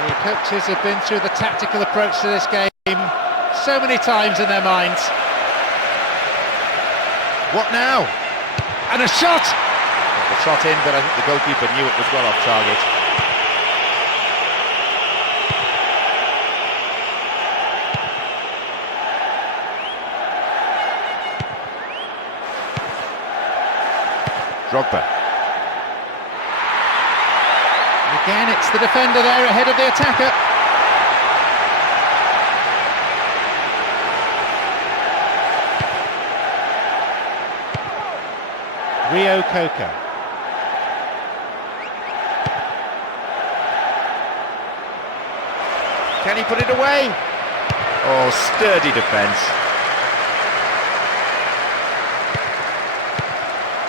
The coaches have been through the tactical approach to this game so many times in their minds. What now? And a shot! Got the shot in, but I think the goalkeeper knew it was well off target. Drogba. And again, it's the defender there ahead of the attacker. Rio Coca. Can he put it away? Oh, sturdy defence.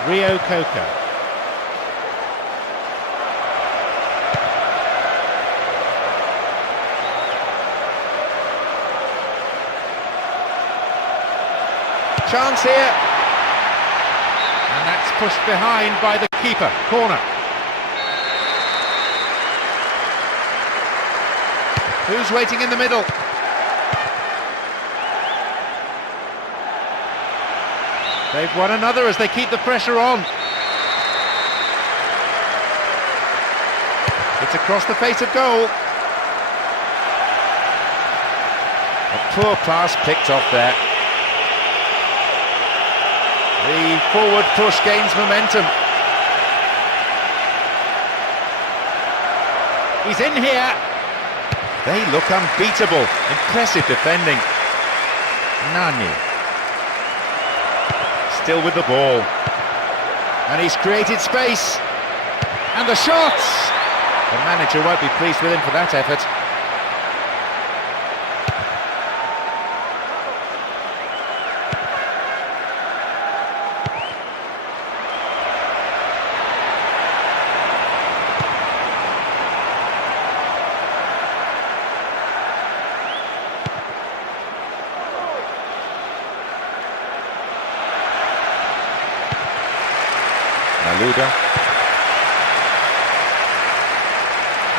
Rio Coca. Chance here. And that's pushed behind by the keeper. Corner. Who's waiting in the middle? They've won another as they keep the pressure on. It's across the face of goal. A poor pass picked off there. The forward push gains momentum. He's in here. They look unbeatable. Impressive defending. Nani. Still with the ball. And he's created space. And the shots! The manager won't be pleased with him for that effort. Maluda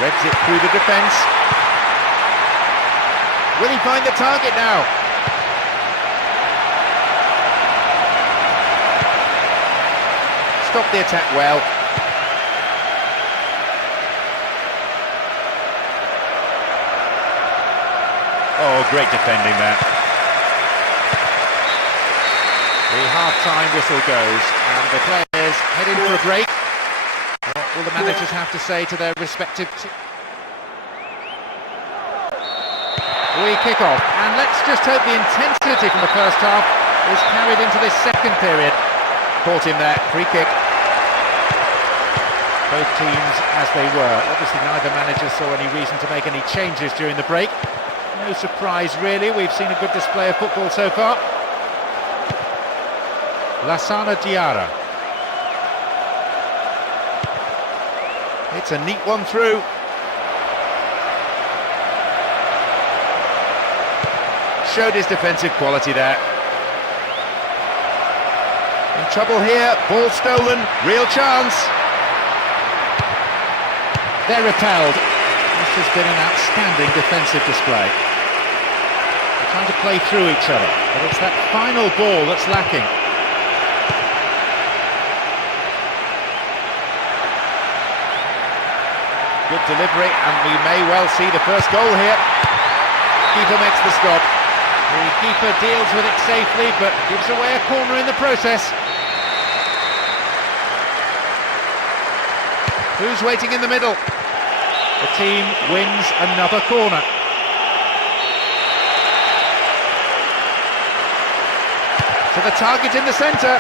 reds it through the defence. Will he find the target now? Stop the attack well. Oh, great defending that. The half-time whistle goes, and the players head in for a break. What will the managers have to say to their respective We kick off, and let's just hope the intensity from the first half is carried into this second period. Caught him there, free kick. Both teams as they were. Obviously neither manager saw any reason to make any changes during the break. No surprise really, we've seen a good display of football so far. Lassana Diarra. It's a neat one through. Showed his defensive quality there. In trouble here, ball stolen, real chance. They're repelled. This has been an outstanding defensive display. They're trying to play through each other, but it's that final ball that's lacking. Good delivery, and we may well see the first goal here. Keeper makes the stop. The keeper deals with it safely, but gives away a corner in the process. Who's waiting in the middle? The team wins another corner. To the target in the centre.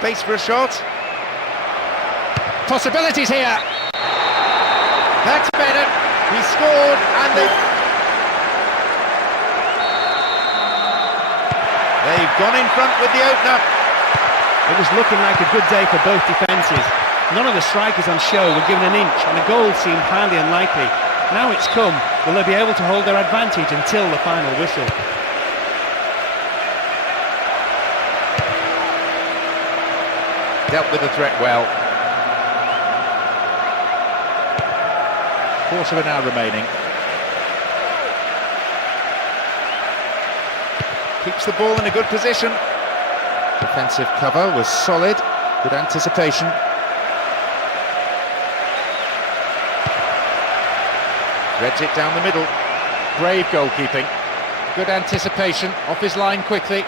Space for a shot. Possibilities here. That's better. He scored, and they've gone in front with the opener. It was looking like a good day for both defences. None of the strikers on show were given an inch, and a goal seemed highly unlikely. Now it's come. Will they be able to hold their advantage until the final whistle? Dealt with the threat well. Quarter of an hour remaining. Keeps the ball in a good position. Defensive cover was solid. Good anticipation. Threads it down the middle. Brave goalkeeping. Good anticipation. Off his line quickly.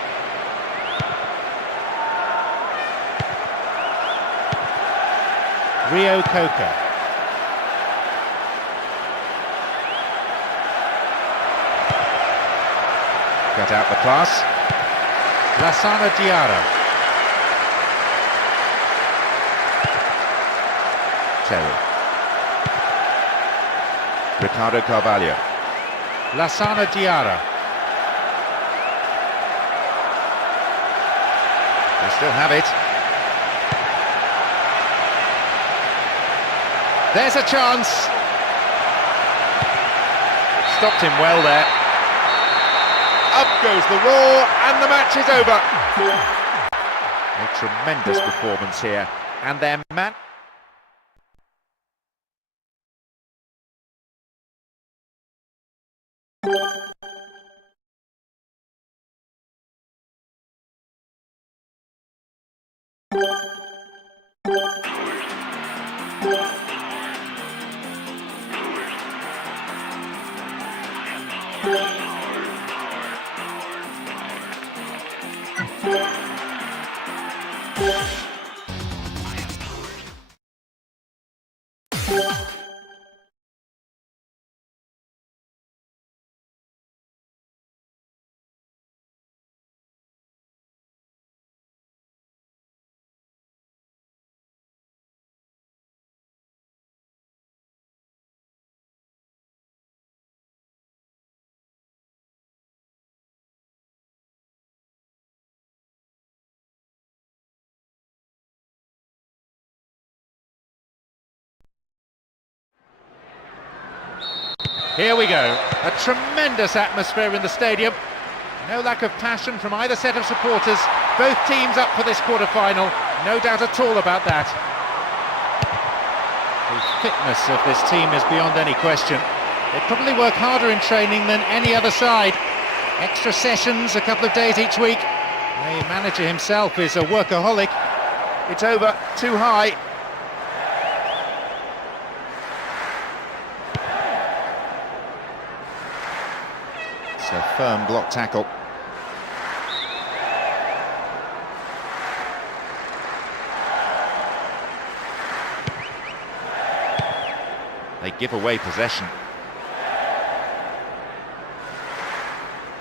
Rio Coca. Cut out the pass. Lassana Diarra. Terry. Ricardo Carvalho. Lassana Diarra. They still have it. There's a chance. Stopped him well there. Up goes the roar, and the match is over. A tremendous performance here, and their man. Here we go, a tremendous atmosphere in the stadium. No lack of passion from either set of supporters. Both teams up for this quarter-final, no doubt at all about that. The fitness of this team is beyond any question. They probably work harder in training than any other side. Extra sessions, a couple of days each week. The manager himself is a workaholic. It's over, too high. It's a firm block tackle. They give away possession.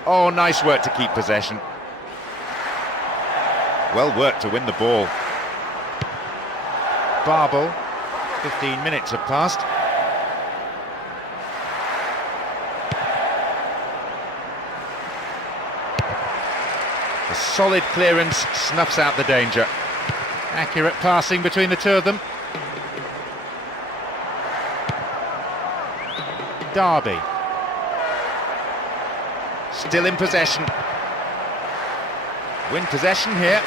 Oh, nice work to keep possession. Well worked to win the ball. Barbel, 15 minutes have passed. A solid clearance snuffs out the danger. Accurate passing between the two of them. Derby. Still in possession. Win possession here.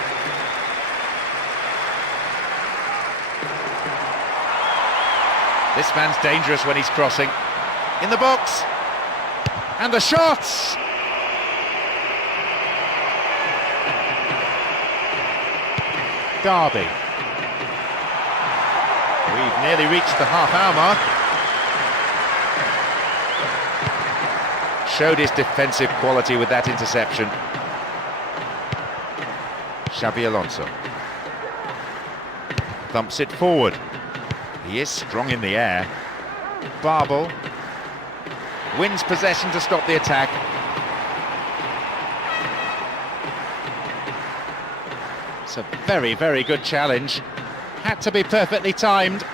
This man's dangerous when he's crossing. In the box. And the shots! Derby. We've nearly reached the half-hour mark. Showed his defensive quality with that interception. Xabi Alonso. Thumps it forward. He is strong in the air. Barbel. Wins possession to stop the attack. It's a very, very good challenge. Had to be perfectly timed.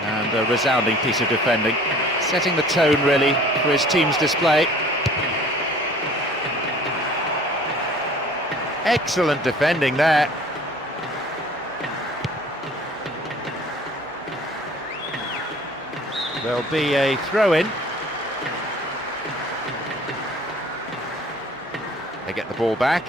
And a resounding piece of defending. Setting the tone, really, for his team's display. Excellent defending there. There'll be a throw-in. They get the ball back.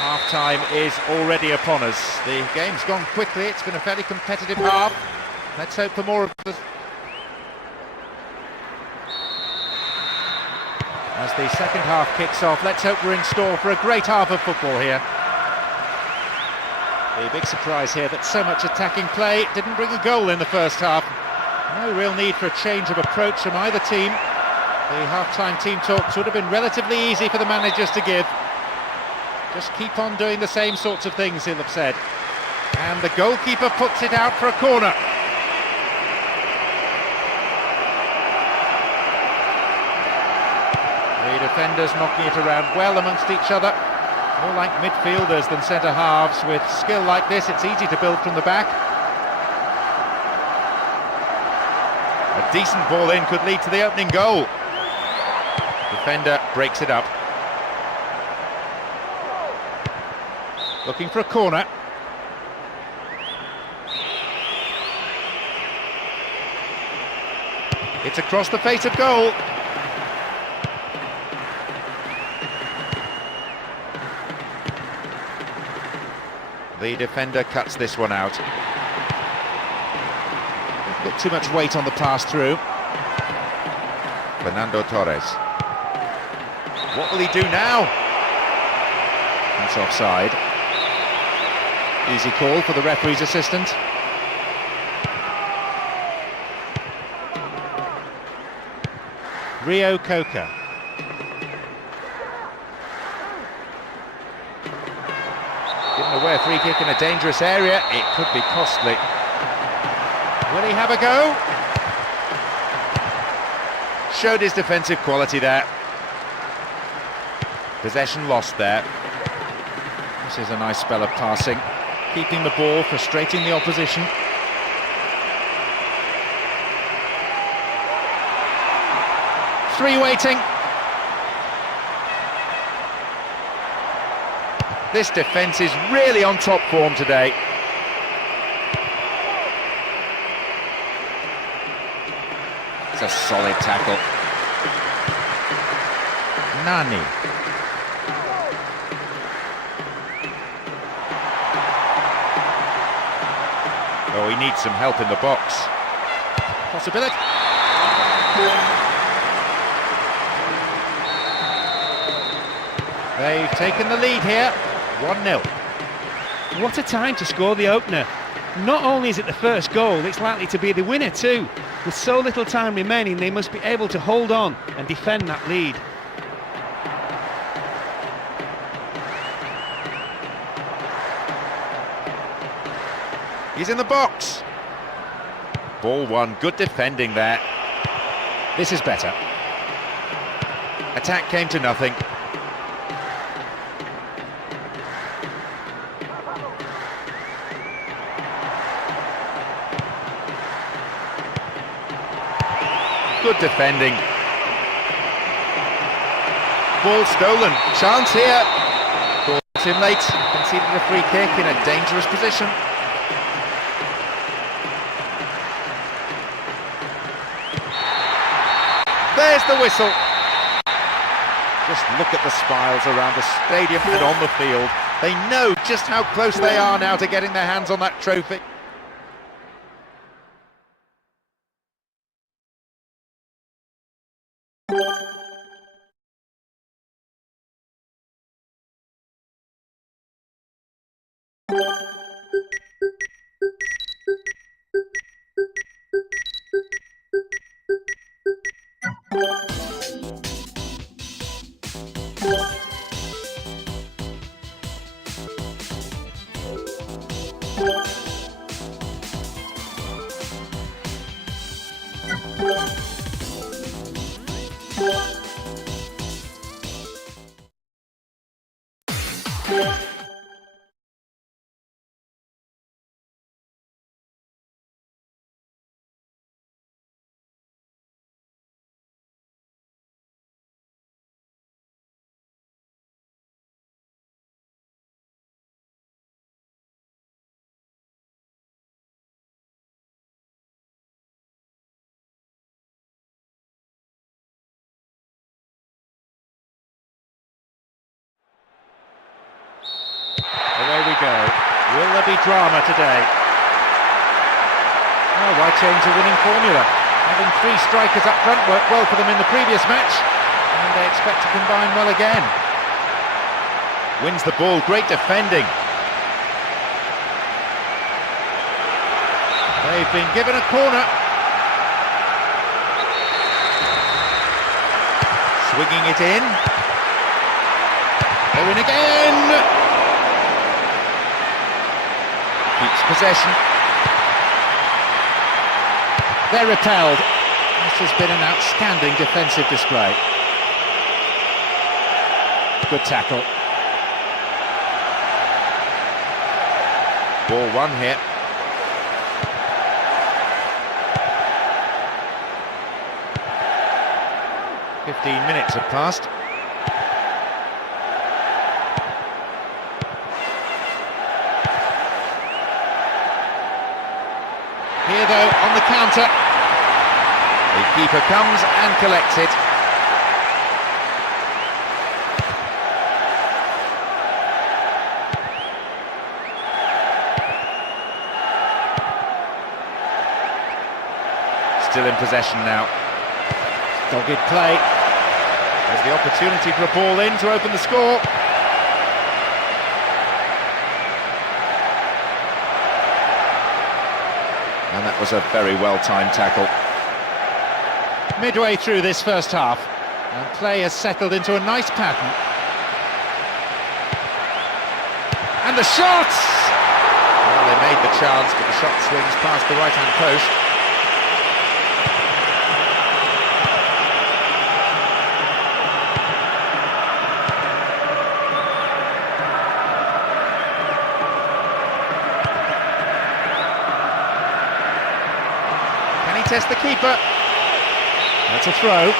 Half-time is already upon us. The game's gone quickly. It's been a fairly competitive half. Let's hope for more of this. As the second half kicks off, let's hope we're in store for a great half of football here. The big surprise here that so much attacking play didn't bring a goal in the first half. No real need for a change of approach from either team. The half-time team talks would have been relatively easy for the managers to give. Just keep on doing the same sorts of things, he'll have said. And the goalkeeper puts it out for a corner. The defenders knocking it around well amongst each other. More like midfielders than centre-halves. With skill like this, it's easy to build from the back. A decent ball in could lead to the opening goal. Defender breaks it up. Looking for a corner. It's across the face of goal. The defender cuts this one out. A bit too much weight on the pass through. Fernando Torres. What will he do now? That's offside. Easy call for the referee's assistant. Rio Coca. Given away a free kick in a dangerous area, it could be costly. Will he have a go? Showed his defensive quality there. Possession lost there. This is a nice spell of passing. Keeping the ball, frustrating the opposition. Three waiting. This defence is really on top form today. It's a solid tackle. Nani. Oh, he needs some help in the box. Possibility. They've taken the lead here, 1-0. What a time to score the opener. Not only is it the first goal, it's likely to be the winner too. With so little time remaining, they must be able to hold on and defend that lead. He's in the box. Ball one, good defending there. This is better. Attack came to nothing. Good defending. Ball stolen. Chance here. Ball's in late. Conceded a free kick in a dangerous position. There's the whistle. Just look at the smiles around the stadium and on the field. They know just how close they are now to getting their hands on that trophy. Away we go. Will there be drama today? Oh, why change the winning formula? Having three strikers up front worked well for them in the previous match, and they expect to combine well again. Wins the ball, great defending. They've been given a corner. Swinging it in. They win again. Keeps possession. They're repelled. This has been an outstanding defensive display. Good tackle. Ball one here. "15 minutes have passed. Here though, on the counter, the keeper comes and collects it. Still in possession now. Dogged play. There's the opportunity for a ball in to open the score. And that was a very well-timed tackle. Midway through this first half, and play has settled into a nice pattern. And the shot! Well, they made the chance, but the shot swings past the right-hand post. Test the keeper. That's a throw.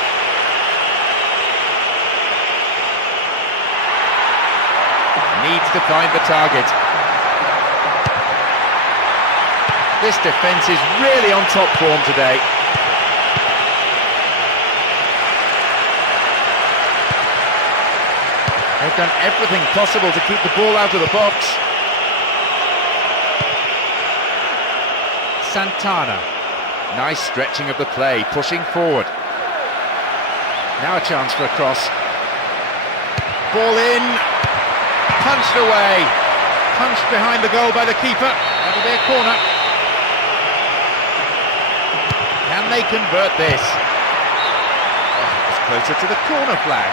Needs to find the target. This defence is really on top form today. They've done everything possible to keep the ball out of the box. Santana. Nice stretching of the play, pushing forward. Now a chance for a cross. Ball in, punched away. Punched behind the goal by the keeper. That'll be a corner. Can they convert this? Oh, it was closer to the corner flag.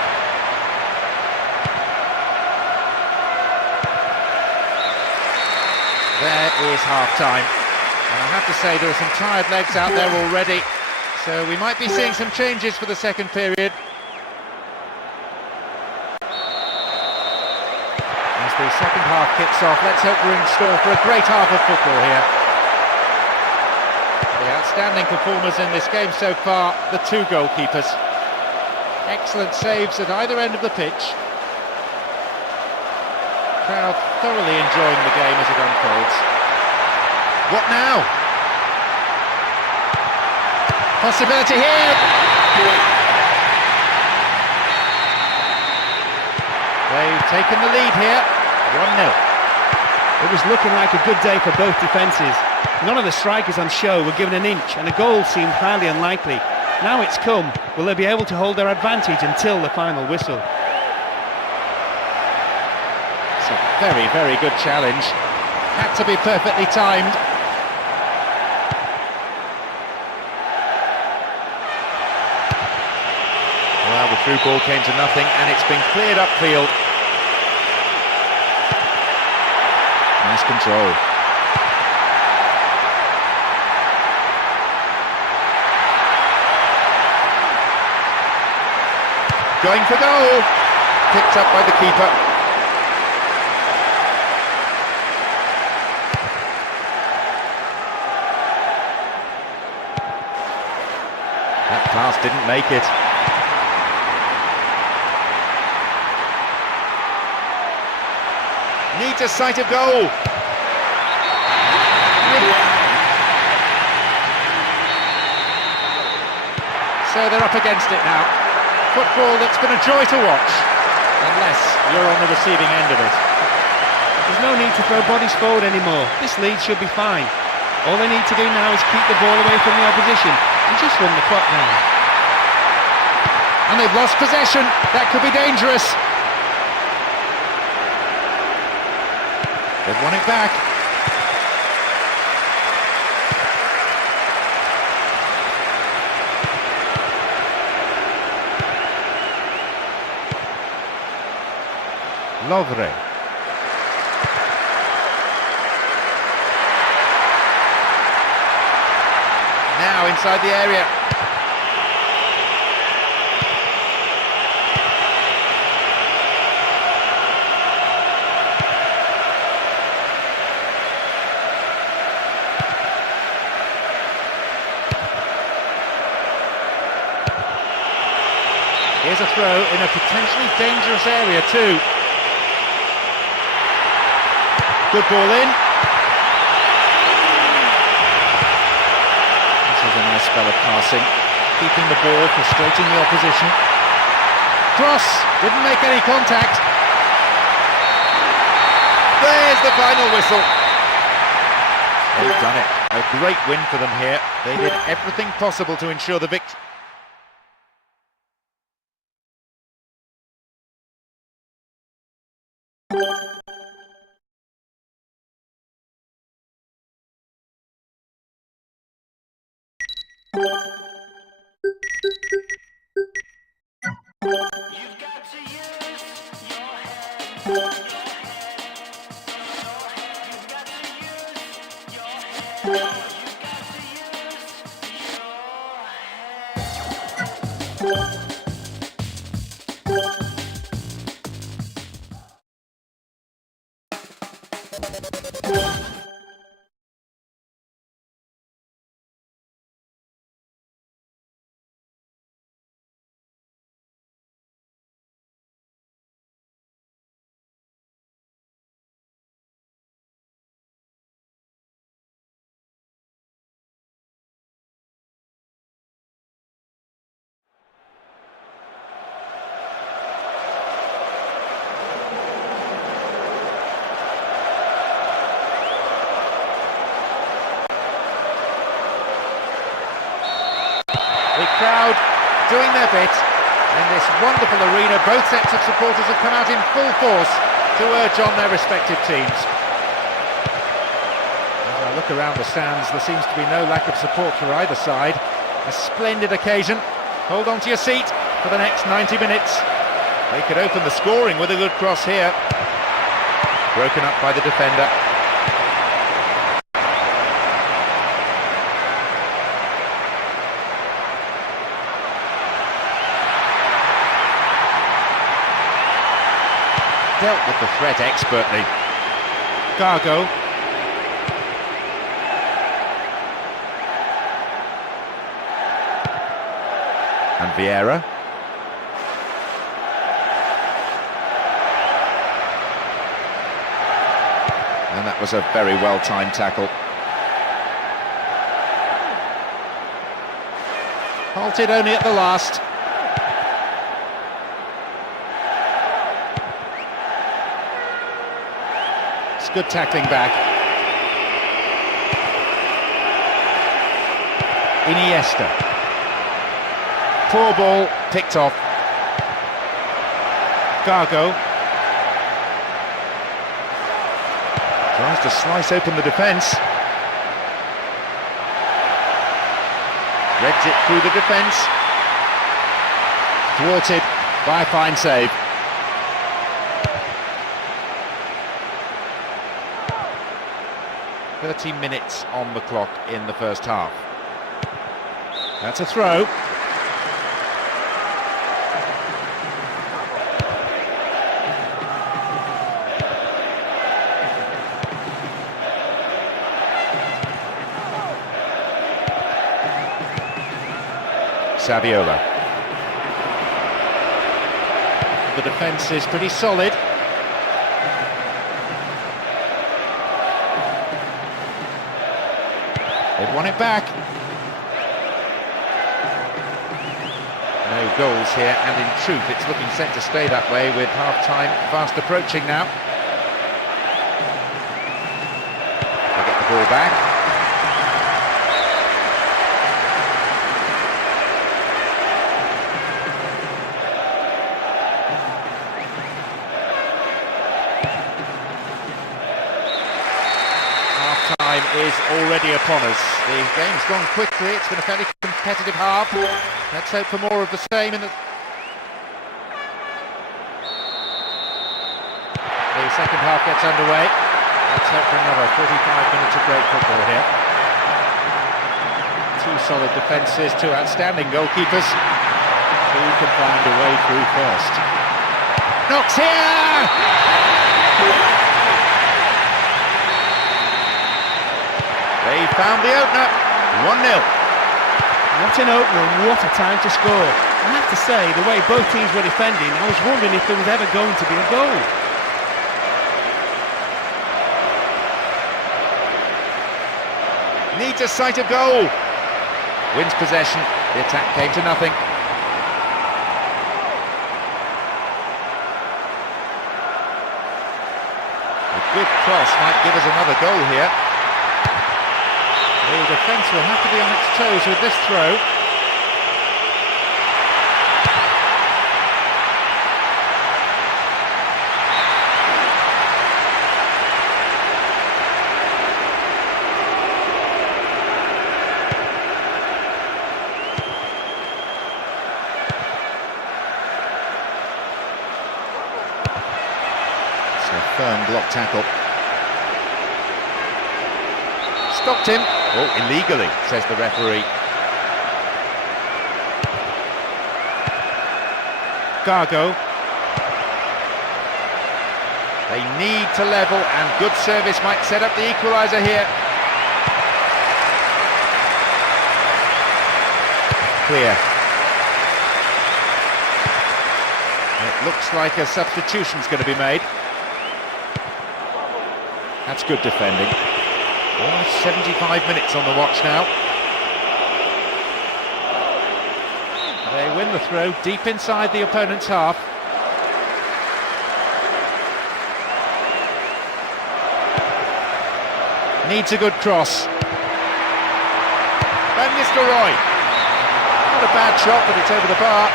There is half-time. And I have to say there are some tired legs out there already. So we might be seeing some changes for the second period. As the second half kicks off, let's hope we're in store for a great half of football here. The outstanding performers in this game so far, the two goalkeepers. Excellent saves at either end of the pitch. Crowd thoroughly enjoying the game as it unfolds. What now? Possibility here! They've taken the lead here, 1-0. It was looking like a good day for both defences. None of the strikers on show were given an inch and a goal seemed highly unlikely. Now it's come, will they be able to hold their advantage until the final whistle? It's a very, very good challenge. Had to be perfectly timed. Well, the through ball came to nothing and it's been cleared upfield. Nice control. Going for goal. Picked up by the keeper. That pass didn't make it. Needs a sight of goal. So they're up against it now. Football that's been a joy to watch, unless you're on the receiving end of it. There's no need to throw bodies forward anymore. This lead should be fine. All they need to do now is keep the ball away from the opposition and just run the clock down. And they've lost possession. That could be dangerous. They've won it back. Lovre. Now inside the area. Here's a throw in a potentially dangerous area too. Good ball in. This is a nice spell of passing, keeping the ball, frustrating the opposition. Cross, didn't make any contact. There's the final whistle. They've done it. A great win for them here. They did everything possible to ensure the victory. You've got to use your head. You've got to use your head. the crowd doing their bit in this wonderful arena. Both sets of supporters have come out in full force to urge on their respective teams. As I look around the stands, there seems to be no lack of support for either side. A splendid occasion. Hold on to your seat for the next 90 minutes. They could open the scoring with a good cross here. Broken up by the defender. Dealt with the threat expertly. Gargo. And Vieira. And that was a very well-timed tackle. Halted only at the last. It's good tackling back. Iniesta. Poor ball, picked off. Gargo. Tries to slice open the defence. Reads it through the defence. Thwarted by a fine save. "30 minutes on the clock in the first half." That's a throw. Saviola. The defence is pretty solid. They've won it back. No goals here, and in truth it's looking set to stay that way with half-time fast approaching now. They get the ball back. Is already upon us. The game's gone quickly. It's been a fairly competitive half. Let's hope for more of the same in the second half gets underway. Let's hope for another 45 minutes of great football here. Two solid defences, two outstanding goalkeepers. Who can find a way through first? Knocks here! They found the opener, 1-0. What an opener and what a time to score. I have to say, the way both teams were defending, I was wondering if there was ever going to be a goal. Needs a sight of goal. Wins possession, the attack came to nothing. A good cross might give us another goal here. The defence will have to be on its toes with this throw. It's a firm block tackle. Stopped him. Oh, illegally, says the referee. Gargo. They need to level, and good service might set up the equaliser here. Clear. It looks like a substitution's going to be made. That's good defending. Almost 75 minutes on the watch now. They win the throw deep inside the opponent's half. Needs a good cross. Van Nistelrooy. Not a bad shot, but it's over the bar.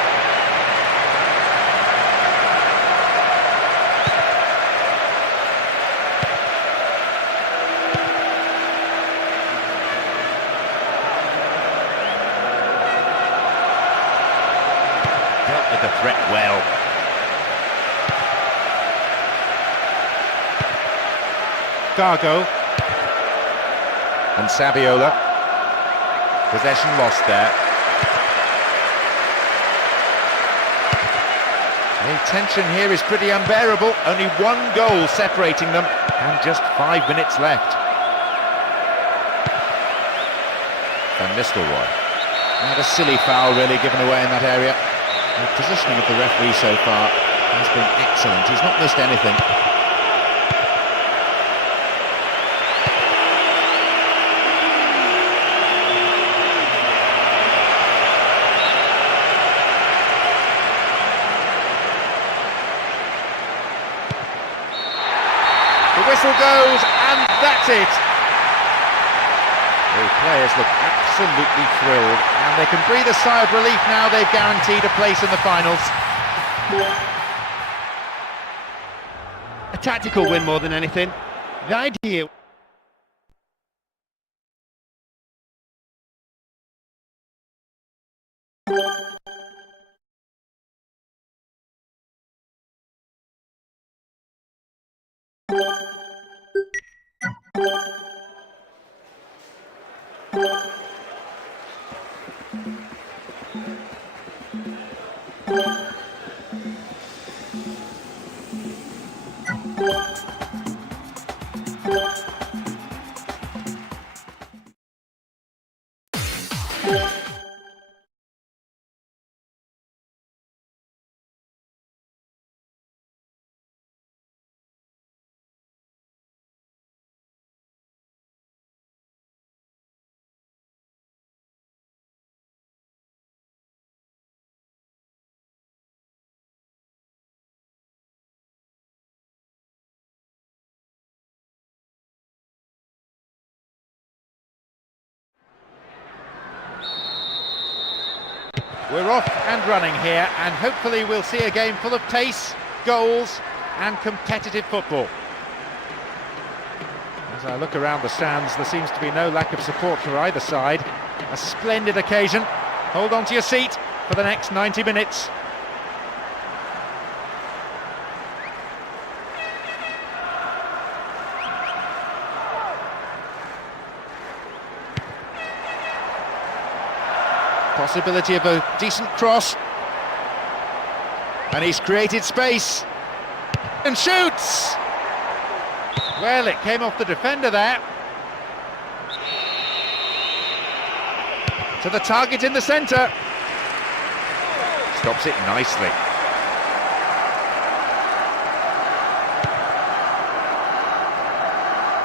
Dealt with the threat well. Gargo and Saviola. Possession lost there. The tension here is pretty unbearable. Only one goal separating them and just 5 minutes left. Van Nistelrooy. Not a silly foul really given away in that area. The positioning of the referee so far has been excellent. He's not missed anything. The whistle goes, and that's it. The players look absolutely thrilled, and they can breathe a sigh of relief now they've guaranteed a place in the finals. A tactical win more than anything. The idea... We're off and running here, and hopefully we'll see a game full of pace, goals and competitive football. As I look around the stands, there seems to be no lack of support for either side. A splendid occasion. Hold on to your seat for the next 90 minutes. Possibility of a decent cross, and he's created space and shoots. Well, it came off the defender there. To the target in the centre. Stops it nicely.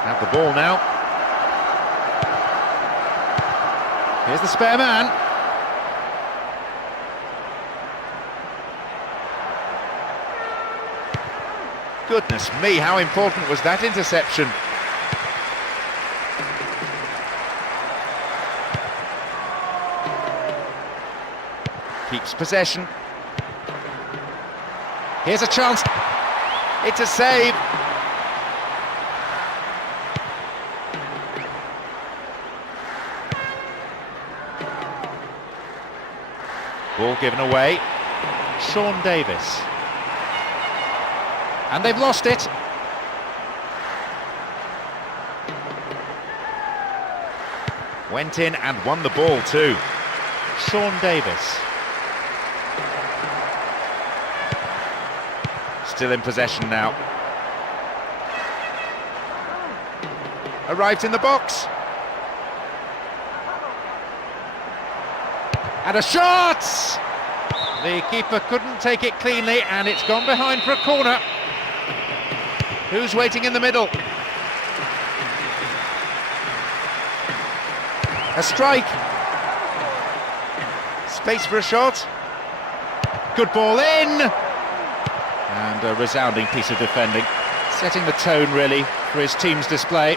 Have the ball now. Here's the spare man. Goodness me, how important was that interception? Keeps possession. Here's a chance. It's a save. Ball given away. Sean Davis. And they've lost it. Went in and won the ball too. Sean Davis. Still in possession now. Arrived in the box. And a shot! The keeper couldn't take it cleanly, and it's gone behind for a corner. Who's waiting in the middle? A strike. Space for a shot. Good ball in. And a resounding piece of defending. Setting the tone, really, for his team's display.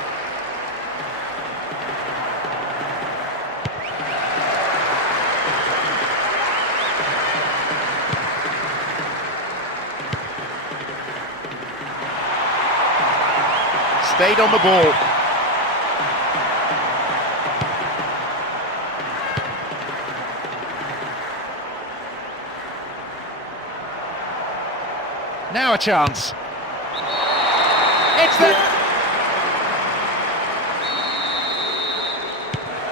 stayed on the ball. Now a chance. It's the...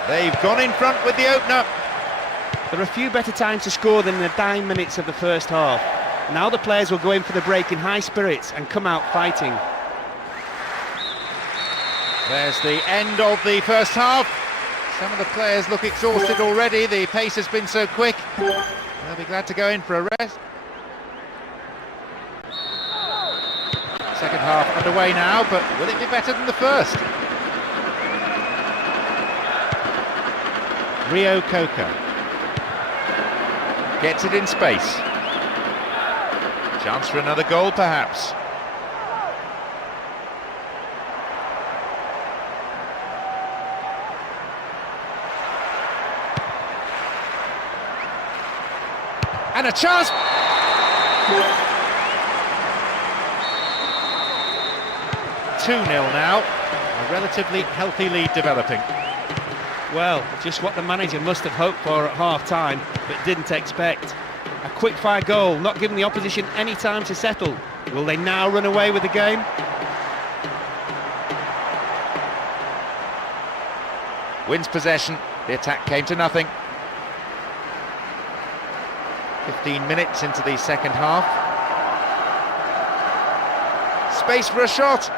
They've gone in front with the opener. There are a few better times to score than the 9 minutes of the first half. Now the players will go in for the break in high spirits and come out fighting. There's the end of the first half. Some of the players look exhausted already. The pace has been so quick. They'll be glad to go in for a rest. Second half underway now, but will it be better than the first? Rio Coco gets it in space. Chance for another goal, perhaps. And a chance! 2-0 now, a relatively healthy lead developing. Well, just what the manager must have hoped for at half-time, but didn't expect. A quick-fire goal, not giving the opposition any time to settle. Will they now run away with the game? Wins possession, the attack came to nothing. 15 minutes into the second half. Space for a shot.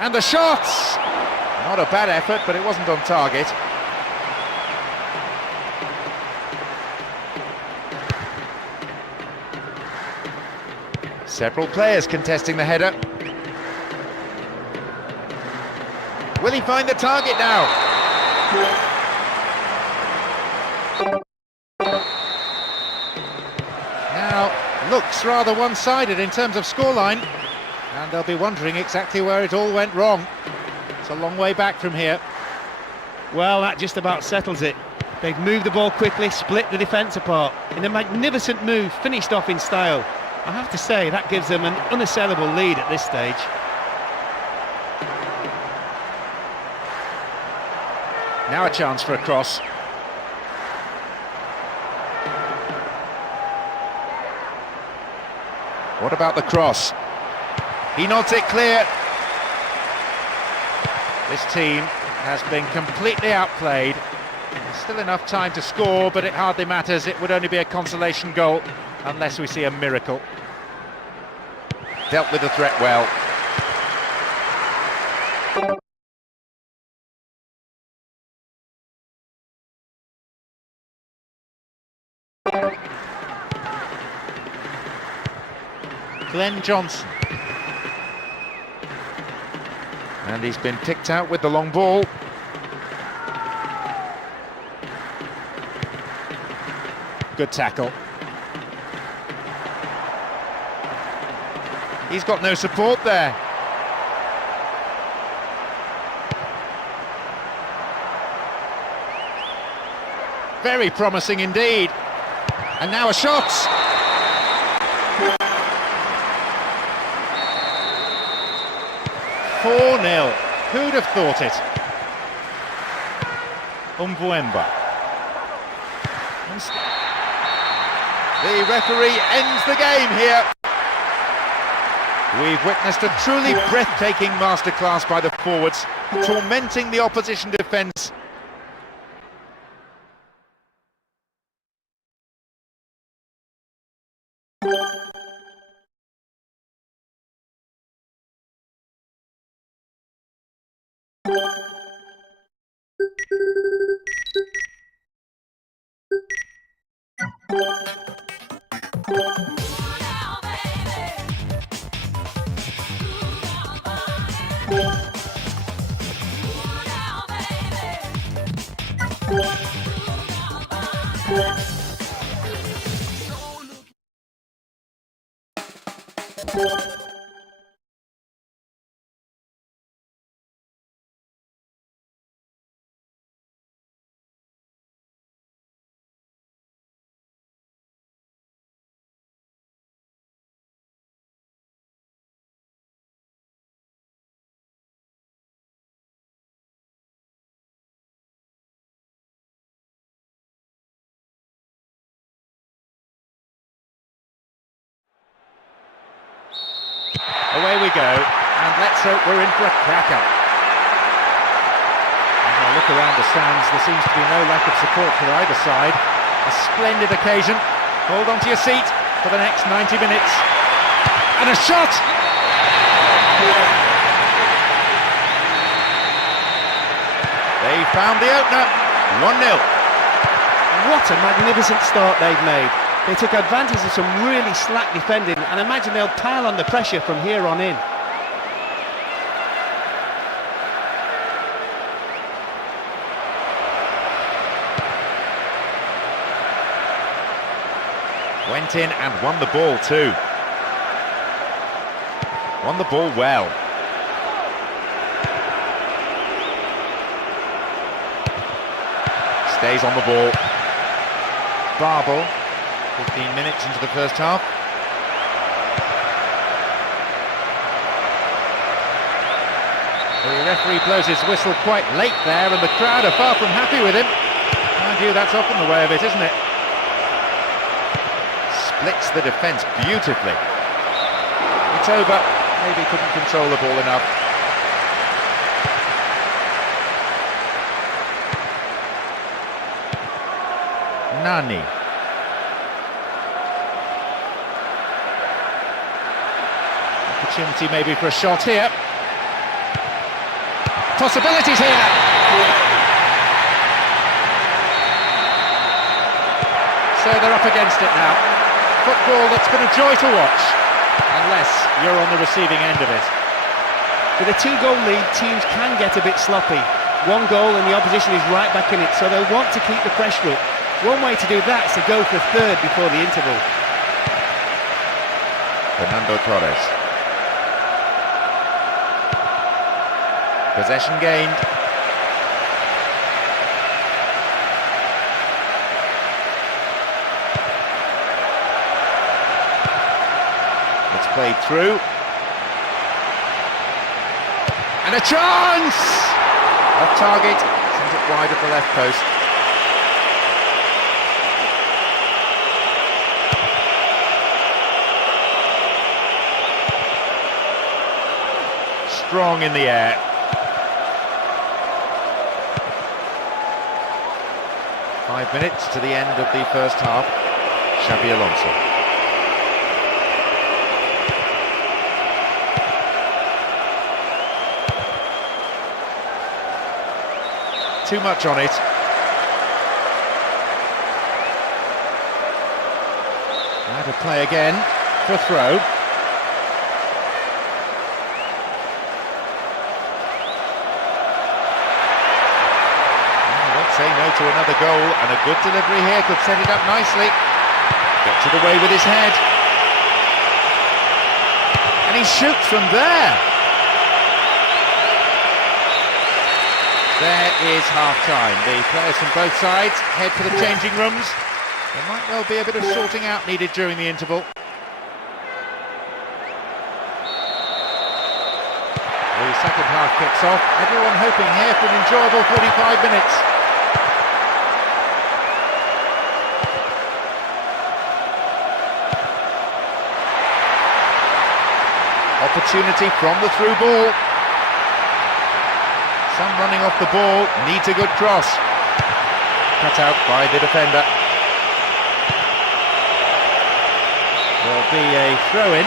And the shots! Not a bad effort, but it wasn't on target. Several players contesting the header. Will he find the target now? Now, looks rather one-sided in terms of scoreline, and they'll be wondering exactly where it all went wrong. It's a long way back from here. Well, that just about settles it. They've moved the ball quickly, split the defence apart. In a magnificent move, finished off in style. I have to say, that gives them an unassailable lead at this stage. Now a chance for a cross. What about the cross? He nods it clear. This team has been completely outplayed. There's still enough time to score, but it hardly matters. It would only be a consolation goal unless we see a miracle. Dealt with the threat well. Glenn Johnson. And he's been picked out with the long ball. Good tackle. He's got no support there. Very promising indeed. And now a shot. "4-0. Who'd have thought it?" Umbuemba. The referee ends the game here. We've witnessed a truly breathtaking masterclass by the forwards, tormenting the opposition defence. let's hope we're in for a cracker. As I look around the stands, there seems to be no lack of support for either side. A splendid occasion. Hold on to your seat for the next 90 minutes. And a shot! They found the opener. 1-0. What a magnificent start they've made. They took advantage of some really slack defending, and imagine they'll pile on the pressure from here on in. Went in and won the ball too. Won the ball well. Stays on the ball. Barble, 15 minutes into the first half. The referee blows his whistle quite late there, and the crowd are far from happy with him. Mind you, that's often the way of it, isn't it? Splits the defence beautifully. It's over. Maybe couldn't control the ball enough. Nani. Opportunity maybe for a shot here. Possibilities here. So they're up against it now. Football that's been a joy to watch, unless you're on the receiving end of it. With a 2-goal lead, teams can get a bit sloppy. One goal and the opposition is right back in it, so they'll want to keep the pressure up. One way to do that is to go for a third before the interval. Fernando Torres. Possession gained. It's played through. And a chance! Off target, sent it wide of the left post. Strong in the air. Five minutes to the end of the first half. Xabi Alonso. Too much on it. Now to play again for a throw. Say no to another goal, and a good delivery here could set it up nicely. Gets it away with his head. And he shoots from there. There is half-time. The players from both sides head for the changing rooms. There might well be a bit of sorting out needed during the interval. The second half kicks off. Everyone hoping here for an enjoyable 45 minutes. Opportunity from the through ball. Some running off the ball, needs a good cross. Cut out by the defender. There'll be a throw-in.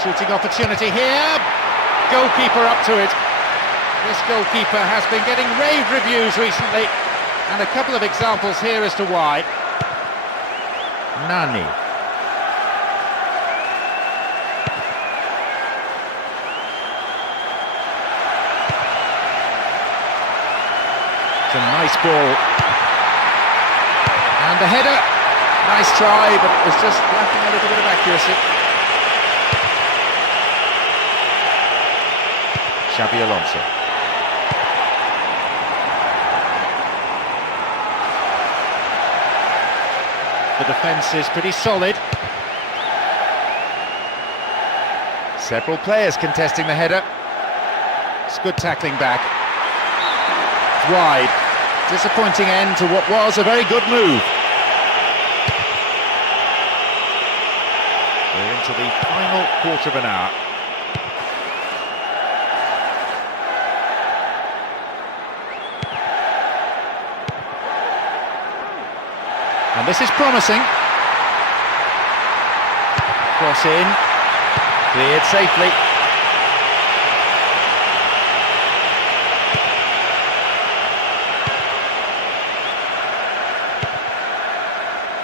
Shooting opportunity here. Goalkeeper up to it. This goalkeeper has been getting rave reviews recently, and a couple of examples here as to why. Nani. It's a nice ball. And the header. Nice try, but it was just lacking a little bit of accuracy. Xabi Alonso. The defence is pretty solid. Several players contesting the header. It's good tackling back. It's wide. Disappointing end to what was a very good move. We're into the final quarter of an hour. And this is promising. Cross in. Cleared safely.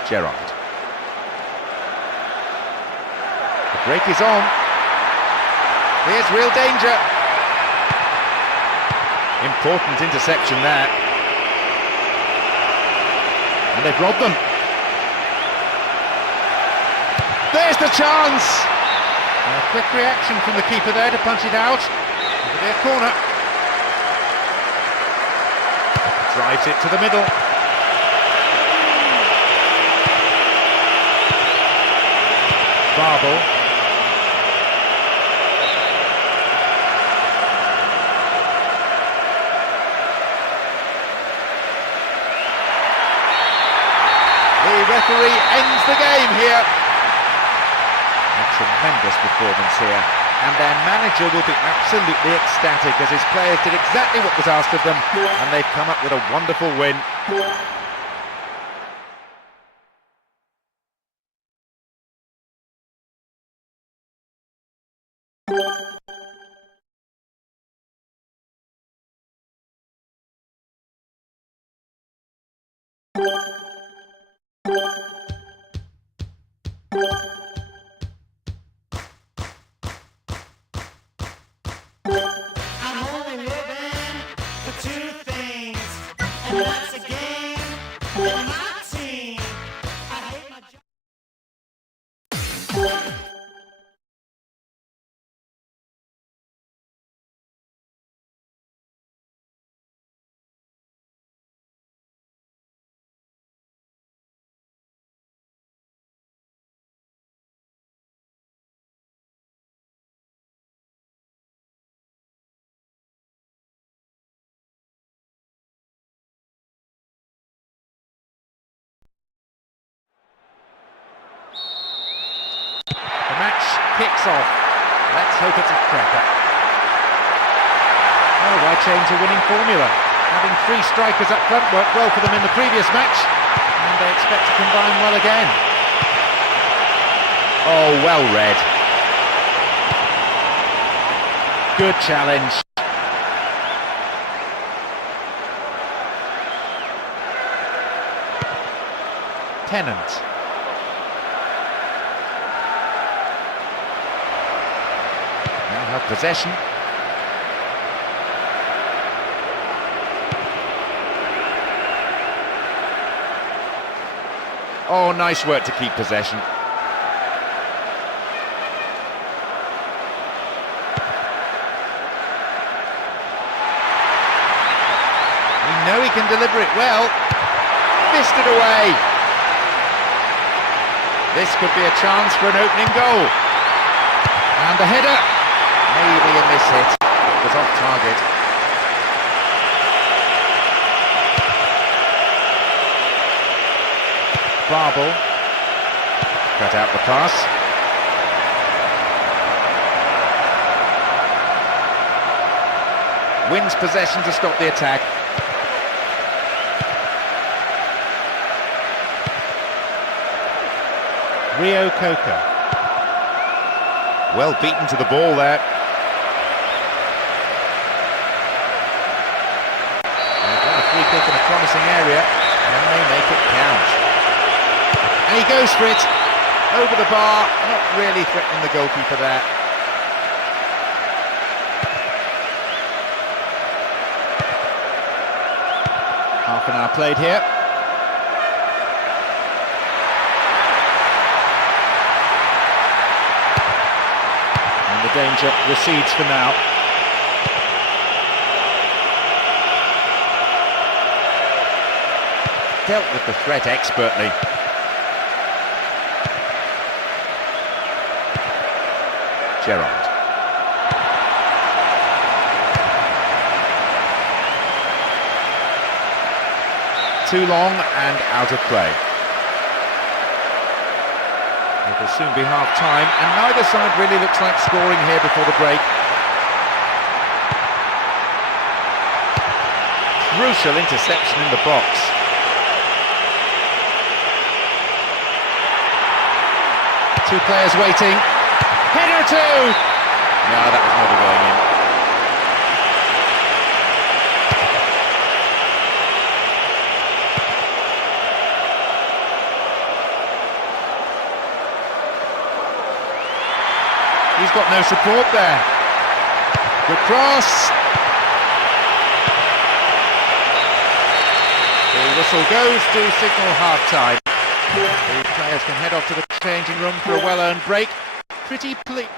Gerrard. The break is on. Here's real danger. Important interception there. And they've robbed them. There's the chance! A quick reaction from the keeper there to punch it out. It'll be a corner. Drives it to the middle. Babel. The referee ends the game here. A tremendous performance here, and their manager will be absolutely ecstatic as his players did exactly what was asked of them, and they've come up with a wonderful win. I'm only living for two things, and that's a game and my team. I hate my job. The match kicks off. Let's hope it's a cracker. Oh, why change a winning formula? Having three strikers up front worked well for them in the previous match, and they expect to combine well again. Oh, well read. Good challenge. Tennant. Now have possession. Oh, nice work to keep possession. We know he can deliver it well. Fisted away. This could be a chance for an opening goal. And the header. Maybe a miss hit. It was off target. Babel. Cut out the pass. Wins possession to stop the attack. Rio Coca. Well beaten to the ball there. They've got a free kick in a promising area, and they make it count. And he goes for it, over the bar, not really threatening the goalkeeper there. Half an hour played here. And the danger recedes for now. dealt with the threat expertly. Gerrard. Too long and out of play. It will soon be half-time, and neither side really looks like scoring here before the break. Crucial interception in the box. Two players waiting. Header two! No, that was never going in. He's got no support there. Good cross. The whistle goes to signal half-time. The players can head off to the changing room for a well-earned break. Pretty pleased.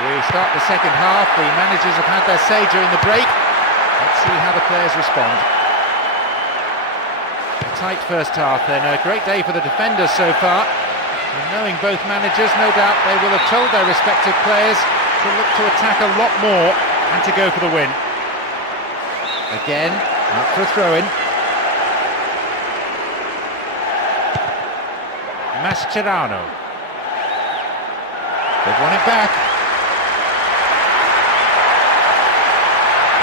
We start the second half. The managers have had their say during the break. Let's see how the players respond. A tight first half then. A great day for the defenders so far. And knowing both managers, no doubt they will have told their respective players to look to attack a lot more and to go for the win. Again, out for a throw-in. Mascherano. They've won it back.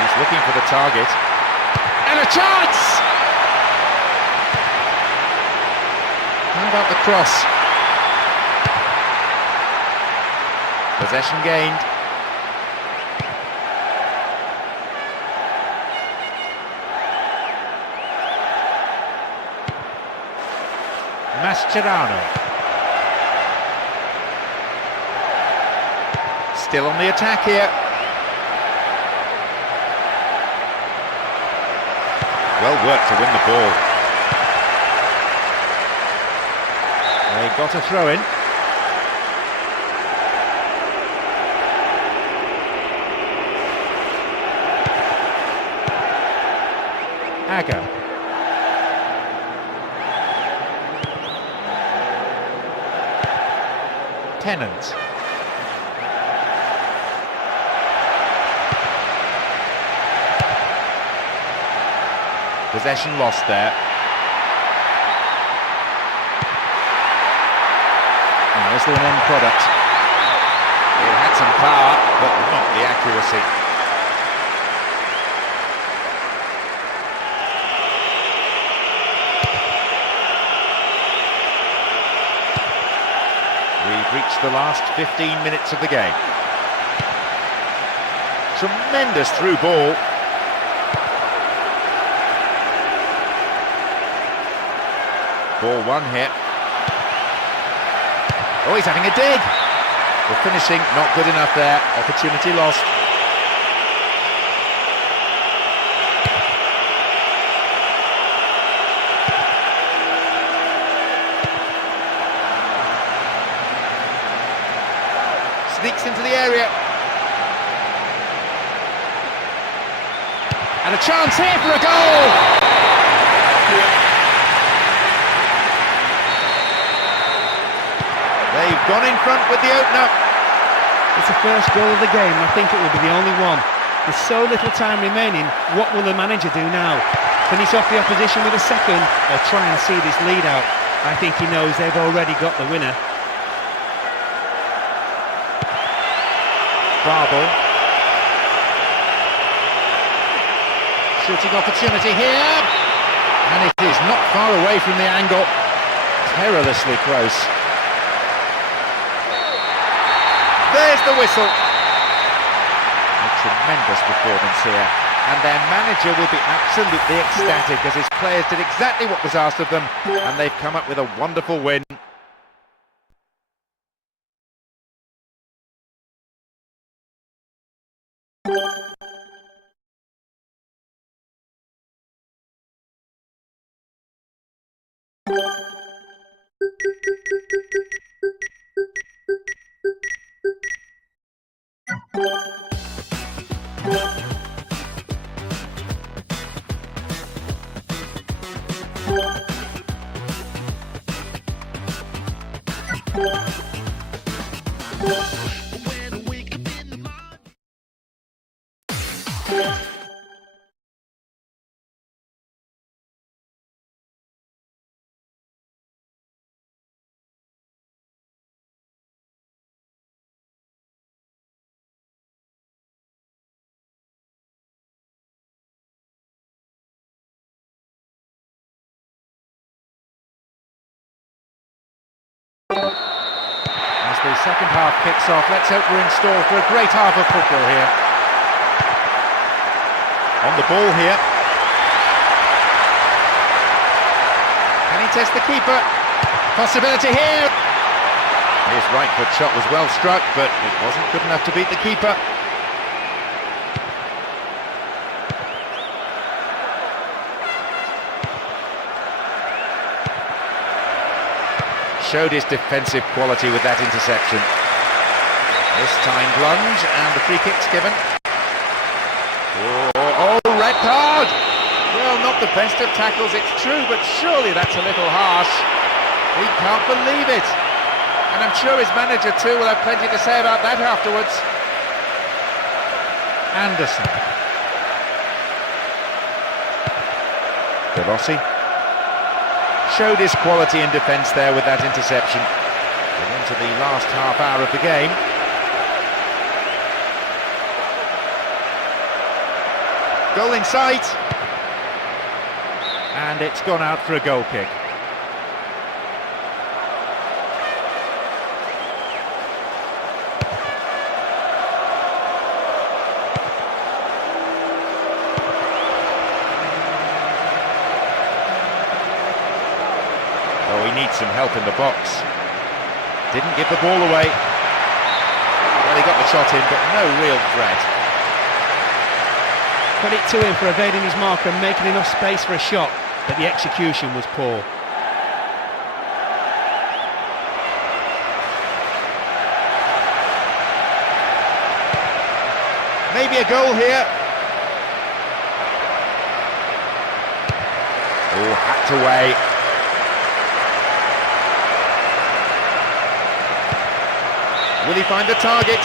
He's looking for the target. And a chance! How about the cross? Possession gained. Mascherano. Still on the attack here. Well worked to win the ball. They got a throw in. Aga. Tennant. Possession lost there. And there's the end product. It had some power, but not the accuracy. We've reached the last 15 minutes of the game. Tremendous through ball. Ball one here. Oh, he's having a dig. The finishing not good enough there. Opportunity lost. Sneaks into the area. And a chance here for a goal! They've gone in front with the opener. It's the first goal of the game. I think it will be the only one. There's so little time remaining. What will the manager do now? Finish off the opposition with a second, or try and see this lead out? I think he knows they've already got the winner. Barbel. Shooting opportunity here. And it is not far away from the angle. Perilously close. There's the whistle. A tremendous performance here. And their manager will be absolutely ecstatic as his players did exactly what was asked of them. And they've come up with a wonderful win. the second half kicks off. Let's hope we're in store for a great half of football here. On the ball here. Can he test the keeper? Possibility here. His right foot shot was well struck, but it wasn't good enough to beat the keeper. Showed his defensive quality with that interception. This timed lunge, and the free kick's given. Oh, red card! Well, not the best of tackles, it's true, but surely that's a little harsh. He can't believe it. And I'm sure his manager too will have plenty to say about that afterwards. Anderson. Rossi. Showed his quality in defence there with that interception. We're into the last half hour of the game. Goal in sight. And it's gone out for a goal kick. Oh, he needs some help in the box. Didn't give the ball away. Well, he got the shot in, but no real threat. Credit to him for evading his marker and making enough space for a shot, but the execution was poor. Maybe a goal here. Oh, hacked away. Will he find the target?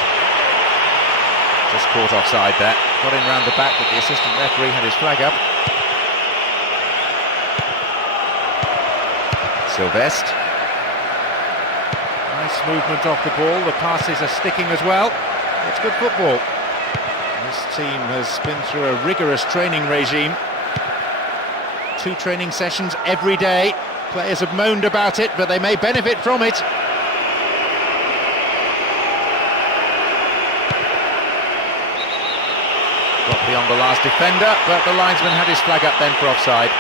Just caught offside there. Got in round the back, but the assistant referee had his flag up. Sylvestre. Nice movement off the ball. The passes are sticking as well. It's good football. This team has been through a rigorous training regime. 2 training sessions every day. Players have moaned about it, but they may benefit from it. Got beyond the last defender, but the linesman had his flag up then for offside.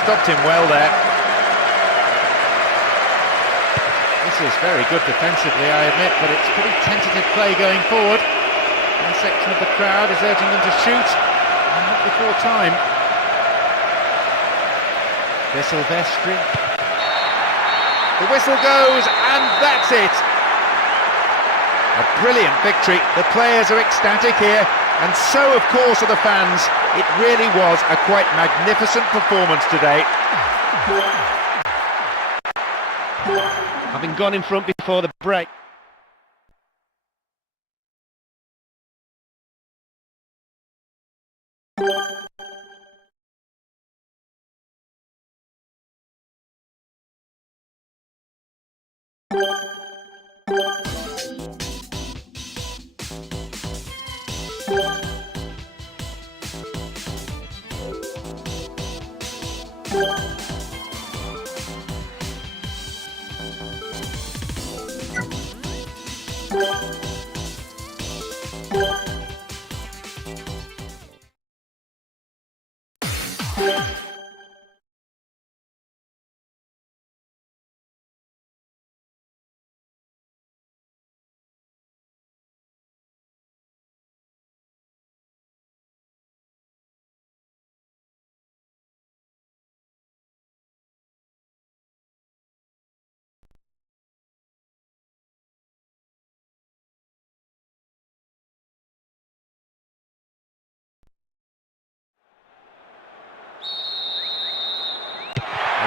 Stopped him well there. This is very good defensively, I admit, but it's pretty tentative play going forward. One section of the crowd is urging them to shoot, and not before time. De Silvestri. The whistle goes, and that's it! A brilliant victory. The players are ecstatic here, and so of course are the fans. It really was a quite magnificent performance today. Having gone in front before the break.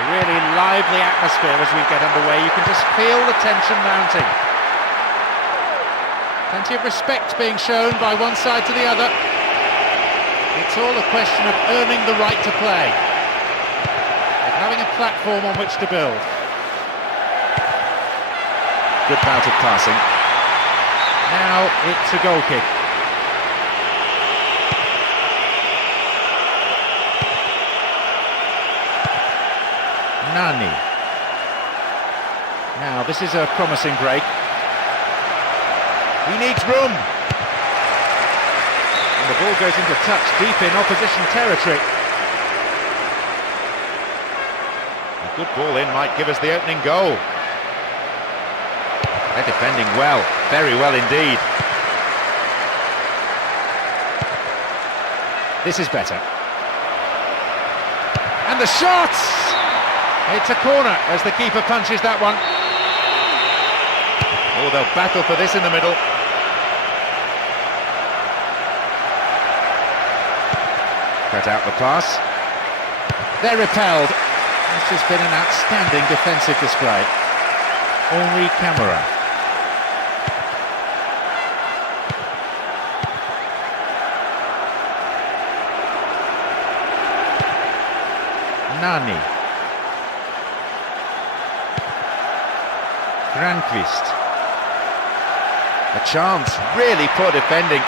Really lively atmosphere as we get underway. You can just feel the tension mounting. Plenty of respect being shown by one side to the other. It's all a question of earning the right to play, of having a platform on which to build. Good bout of passing. Now it's a goal kick. Nani. Now this is a promising break. He needs room. And the ball goes into touch deep in opposition territory. A good ball in might give us the opening goal. They're defending well, very well indeed. This is better. And the shot! It's a corner as the keeper punches that one. Oh, they'll battle for this in the middle. Cut out the pass. They're repelled. This has been an outstanding defensive display. Henri Camara. Nani. Grandquist. A chance, really poor defending.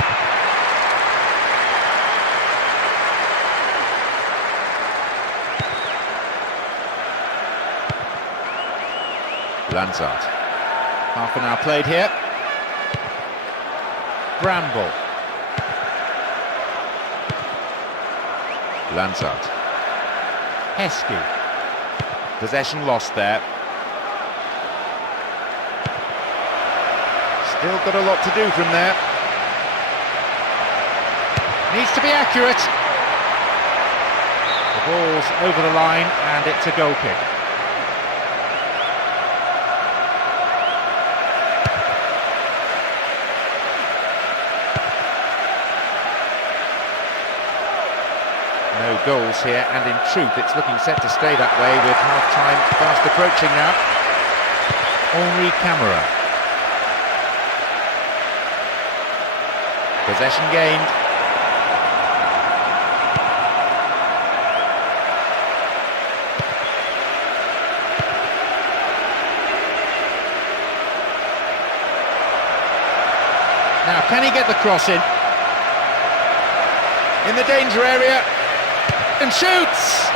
Lançado. Half an hour played here. Bramble. Lançado. Heskey. Possession lost there. Still got a lot to do from there. Needs to be accurate. The ball's over the line and it's a goal kick. No goals here, and in truth it's looking set to stay that way with half-time fast approaching now. Henri Camara. Possession gained. Now, can he get the cross in? In the danger area. And shoots!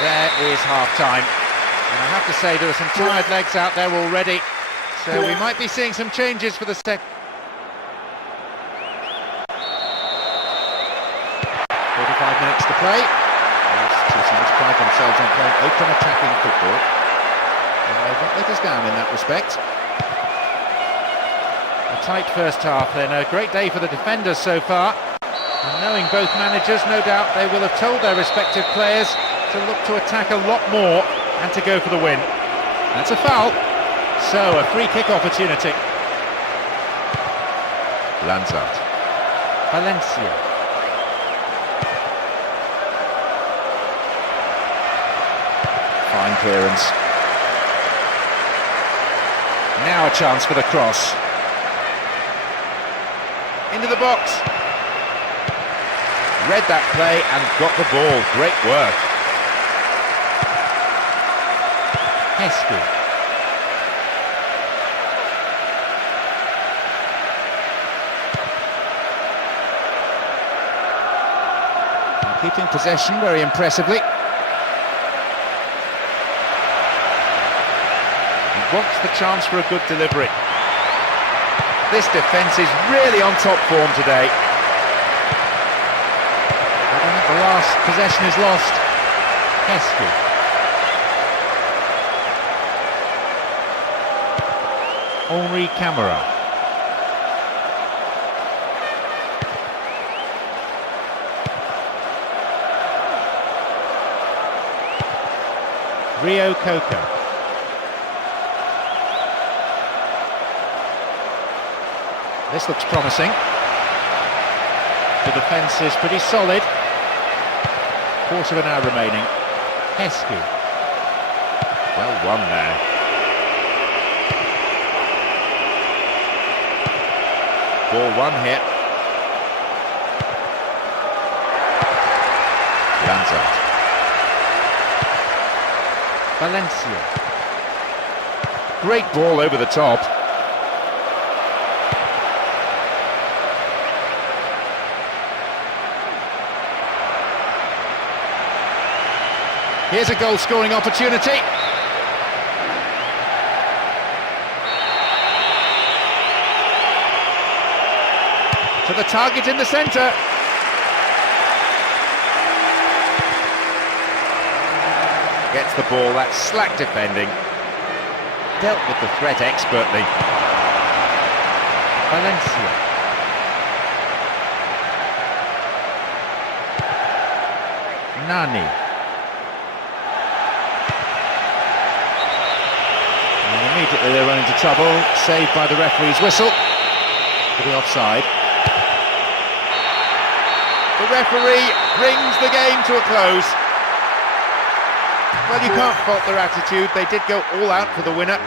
There is half-time. And I have to say there are some tired legs out there already. So we might be seeing some changes for the second. 45 minutes to play. These two teams pride themselves on playing open attacking football. And they've not let us down in that respect. A tight first half then, a great day for the defenders so far. And knowing both managers, no doubt they will have told their respective players to look to attack a lot more and to go for the win. That's a foul. So, a free kick opportunity. Lançado. Valencia. Fine clearance. Now a chance for the cross. Into the box. Read that play and got the ball. Great work. Heskey. Keeping possession very impressively. He wants the chance for a good delivery. This defence is really on top form today. I don't think the last possession is lost. Heskey. Henri Camara. Rio Coco. This looks promising. The defence is pretty solid. Quarter of an hour remaining. Heskey. Well won there. Ball one here. Lançado. Valencia. Great ball over the top. Here's a goal-scoring opportunity. To the target in the centre. Gets the ball, that's slack defending. Dealt with the threat expertly. Valencia. Nani. And immediately they run into trouble, saved by the referee's whistle for the offside. The referee brings the game to a close. Well, you can't fault their attitude. They did go all out for the winner.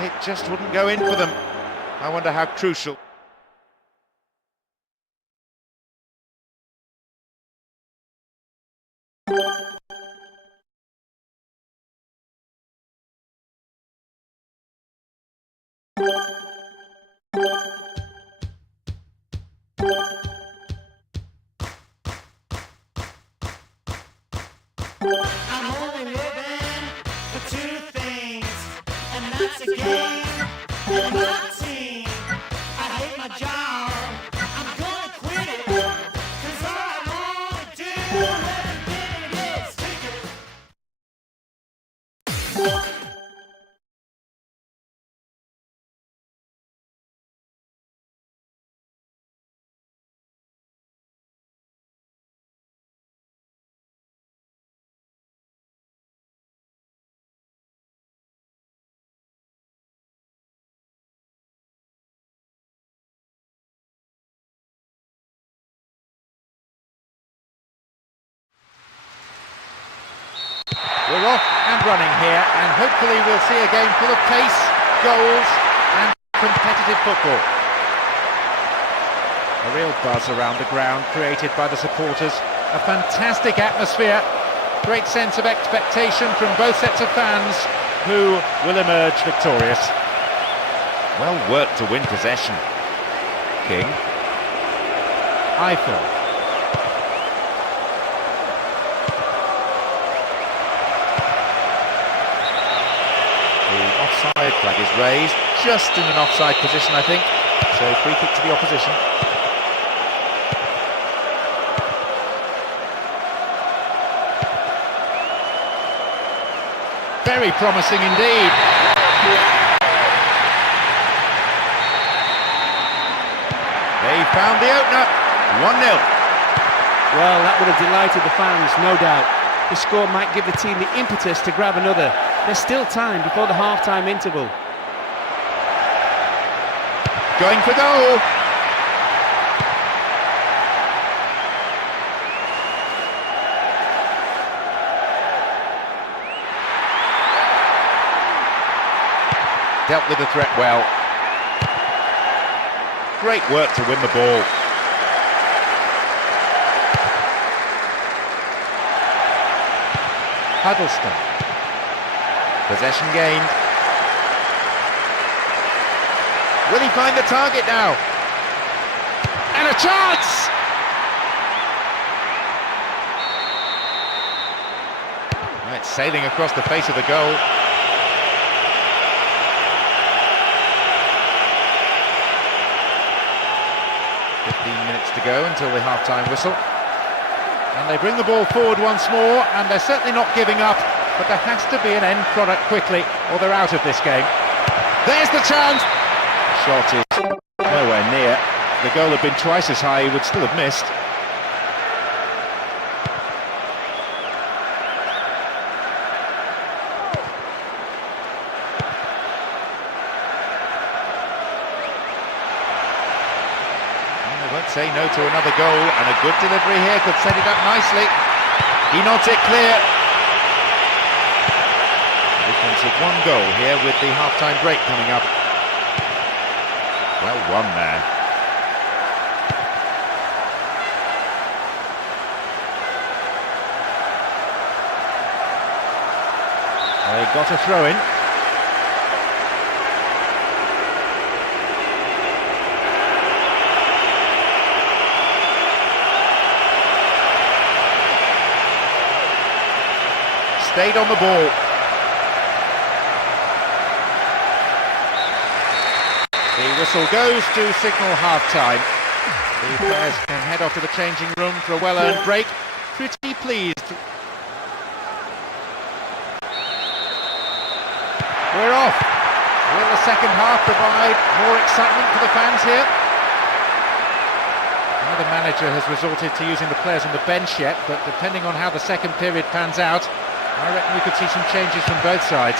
It just wouldn't go in for them. I wonder how crucial. I'm only living for two things, and that's a game and my team. I hate my job, I'm gonna quit it, 'cause all I wanna do every minute is kick it. We're off and running here, and hopefully we'll see a game full of pace, goals and competitive football. A real buzz around the ground created by the supporters, a fantastic atmosphere, great sense of expectation from both sets of fans who will emerge victorious. Well worked to win possession. King. Eiffel. The offside flag is raised, just in an offside position, I think. So free kick to the opposition. Very promising indeed. They found the opener. 1-0. Well, that would have delighted the fans, no doubt. The score might give the team the impetus to grab another. There's still time before the half-time interval. Going for goal. Dealt with the threat well. Great work to win the ball. Huddleston. Possession gained. Will he find the target now? And a chance! Right, sailing across the face of the goal. Minutes to go until the half-time whistle. And they bring the ball forward once more, and they're certainly not giving up, but there has to be an end product quickly, or they're out of this game. There's the chance! Shot is nowhere near. If the goal had been twice as high, he would still have missed. Say no to another goal, and a good delivery here could set it up nicely. He nods it clear. Difference of one goal here with the half-time break coming up. Well won there. They got a throw in. Stayed on the ball. The whistle goes to signal half-time. The players can head off to the changing room for a well-earned break. Pretty pleased. We're off. Will the second half provide more excitement for the fans here? Neither manager has resorted to using the players on the bench yet, but depending on how the second period pans out, I reckon we could see some changes from both sides.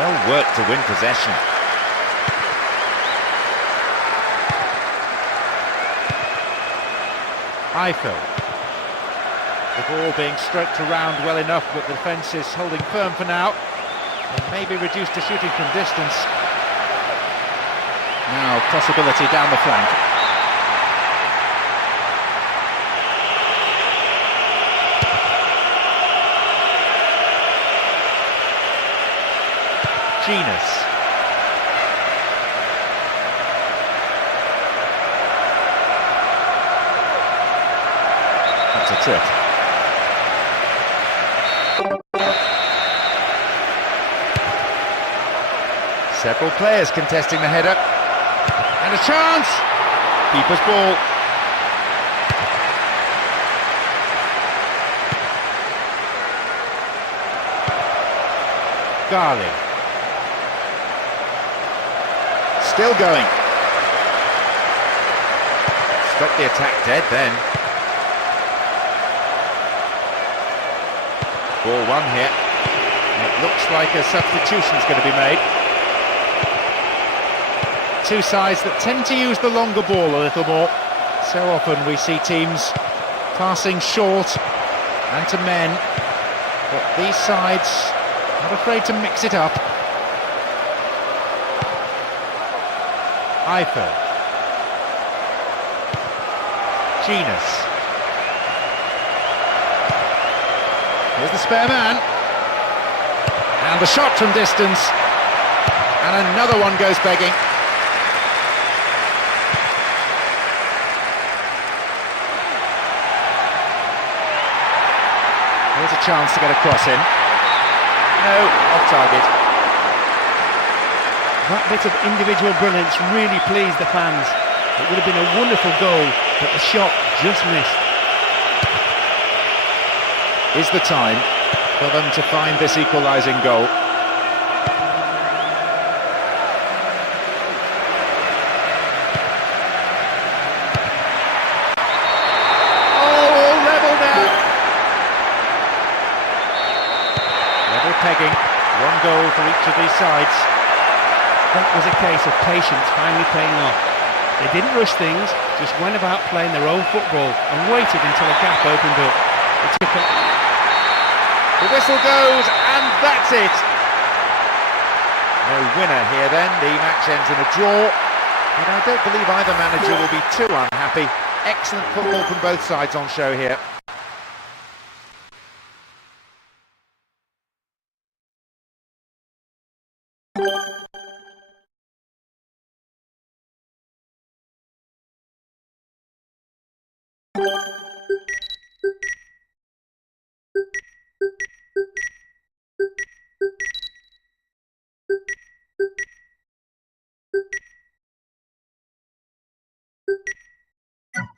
Well worked to win possession. Eiffel. The ball being stroked around well enough, but the defence is holding firm for now. It may be reduced to shooting from distance. Now possibility down the flank. Genus. That's a trip. Several players contesting the header. And a chance! Keeper's ball. Gali. Still going. Stop the attack dead then. Ball one here. It looks like a substitution's going to be made. Two sides that tend to use the longer ball a little more. So often we see teams passing short and to men, but these sides not afraid to mix it up. Eiffel. Genus. Here's the spare man. And the shot from distance. And another one goes begging. Here's a chance to get a cross in. No, off target. That bit of individual brilliance really pleased the fans. It would have been a wonderful goal, but the shot just missed. Is the time for them to find this equalising goal. Pegging, one goal for each of these sides. That was a case of patience finally paying off. They didn't rush things, just went about playing their own football and waited until a gap opened up. It took a... The whistle goes, and that's it! No winner here then, the match ends in a draw, but I don't believe either manager will be too unhappy. Excellent football from both sides on show here.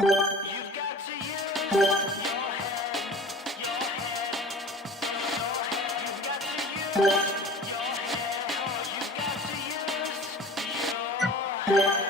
You've got to use your head, You've got to use your head, You've got to use your head.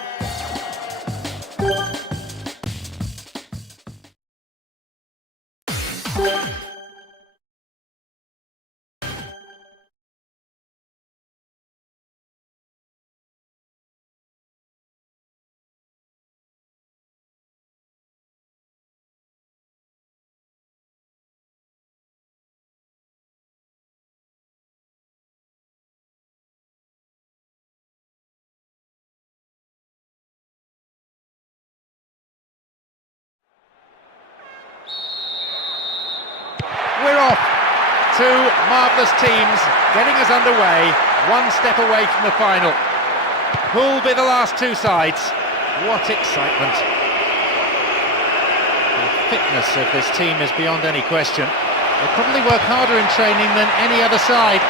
We're off! Two marvellous teams getting us underway, one step away from the final. Who'll be the last two sides? What excitement! The fitness of this team is beyond any question. They probably work harder in training than any other side.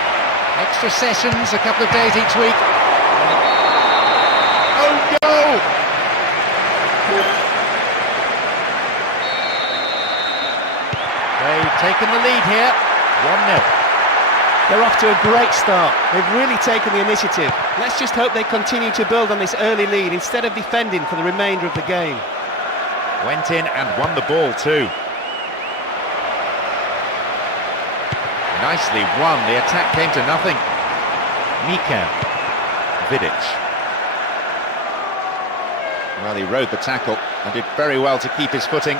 Extra sessions, a couple of days each week. Oh, goal! They've taken the lead here, 1-0. They're off to a great start. They've really taken the initiative. Let's just hope they continue to build on this early lead instead of defending for the remainder of the game. Went in and won the ball too. Nicely won, the attack came to nothing. Mika Vidic. Well, he rode the tackle and did very well to keep his footing.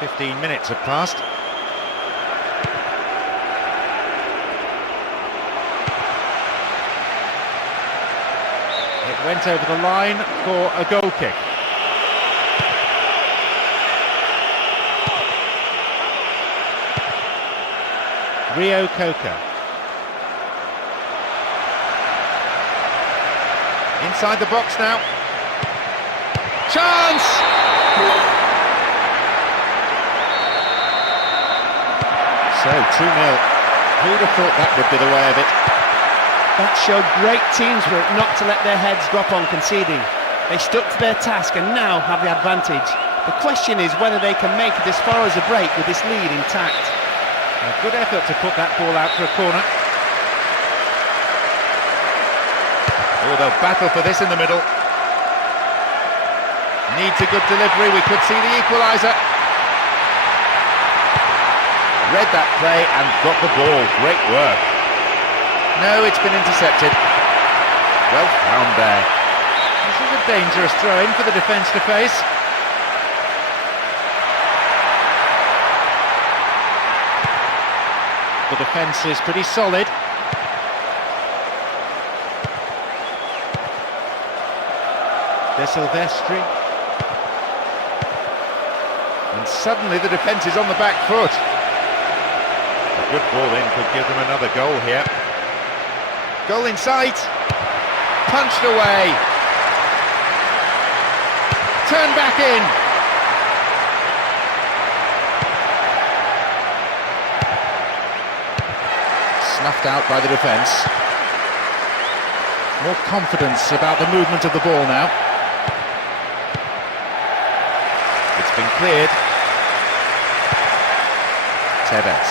15 minutes have passed. It went over the line for a goal kick. Rio Coca. Inside the box now. Chance! So, 2-0. Who'd have thought that would be the way of it? That showed great teamwork not to let their heads drop on conceding. They stuck to their task and now have the advantage. The question is whether they can make it as far as a break with this lead intact. A good effort to put that ball out for a corner. Oh, they'll battle for this in the middle. Needs a good delivery, we could see the equaliser. Read that play and got the ball, great work. No, it's been intercepted. Well found there. This is a dangerous throw-in for the defence to face. The defence is pretty solid. De Silvestri. And suddenly the defence is on the back foot. A good ball in could give them another goal here. Goal in sight. Punched away. Turned back in. Snuffed out by the defence. More confidence about the movement of the ball now. It's been cleared. Tevez.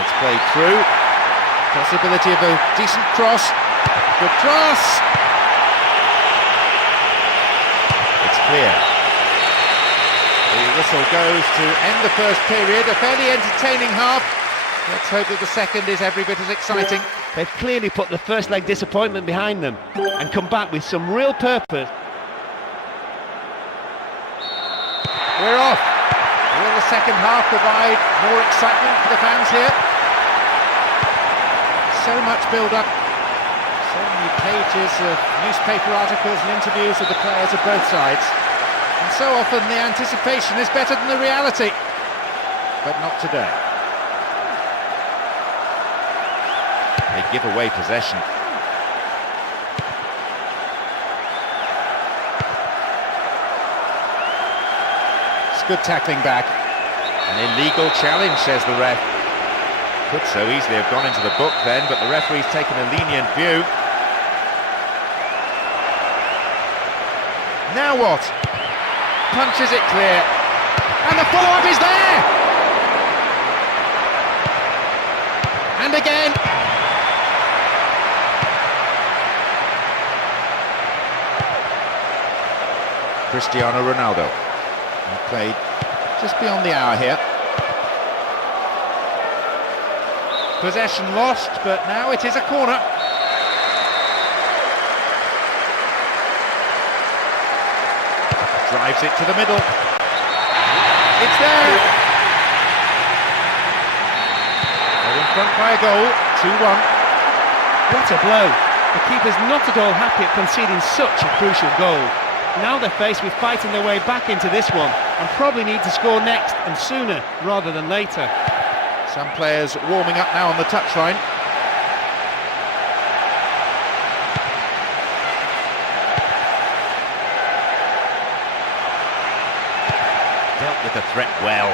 It's played through. Possibility of a decent cross. Good cross. It's clear. The whistle goes to end the first period, a fairly entertaining half. Let's hope that the second is every bit as exciting. They've clearly put the first leg disappointment behind them and come back with some real purpose. We're off. Will the second half provide more excitement for the fans here? So much build-up, so many pages of newspaper articles and interviews with the players of both sides. And so often the anticipation is better than the reality. But not today. They give away possession. It's good tackling back. An illegal challenge, says the ref. Could so easily have gone into the book then, but the referee's taken a lenient view. Now what? Punches it clear. And the follow-up is there! And again. Cristiano Ronaldo. He played just beyond the hour here. Possession lost, but now it is a corner. Drives it to the middle. It's there! They're in front by a goal, 2-1. What a blow. The keeper's not at all happy at conceding such a crucial goal. Now they're faced with fighting their way back into this one and probably need to score next and sooner rather than later. Some players warming up now on the touchline. Dealt with the threat well.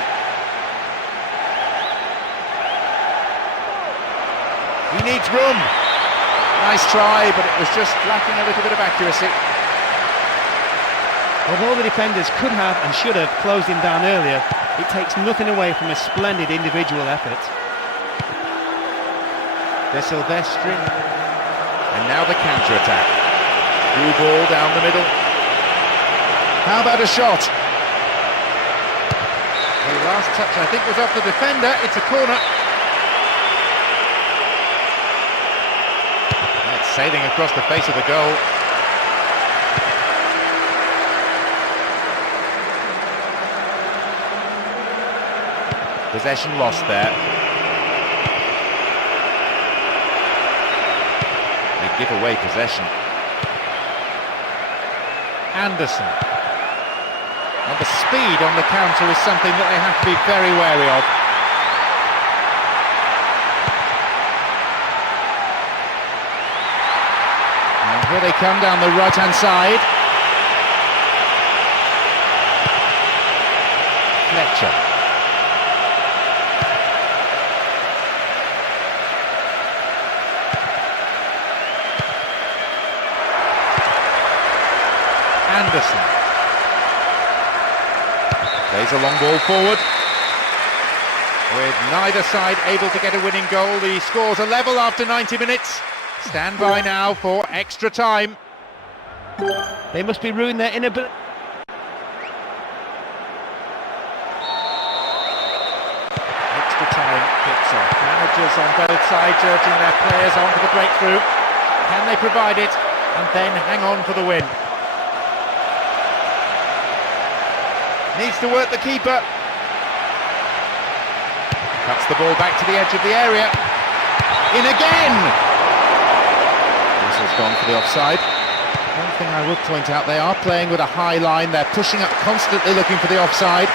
He needs room. Nice try, but it was just lacking a little bit of accuracy. Although the defenders could have and should have closed him down earlier, it takes nothing away from a splendid individual effort. De Silvestri. And now the counter-attack. Through ball down the middle. How about a shot? The last touch, I think, was off the defender. It's a corner. That's sailing across the face of the goal. Possession lost there. They give away possession. Anderson. And the speed on the counter is something that they have to be very wary of. And here they come down the right-hand side. Fletcher. Anderson. Plays a long ball forward. With neither side able to get a winning goal, the scores are level after 90 minutes. Stand by now for extra time. They must be ruining their inability. Extra time kicks off. Managers on both sides urging their players on for the breakthrough. Can they provide it and then hang on for the win? Needs to work the keeper. Cuts the ball back to the edge of the area. In again! This has gone for the offside. One thing I would point out, they are playing with a high line. They're pushing up constantly looking for the offside.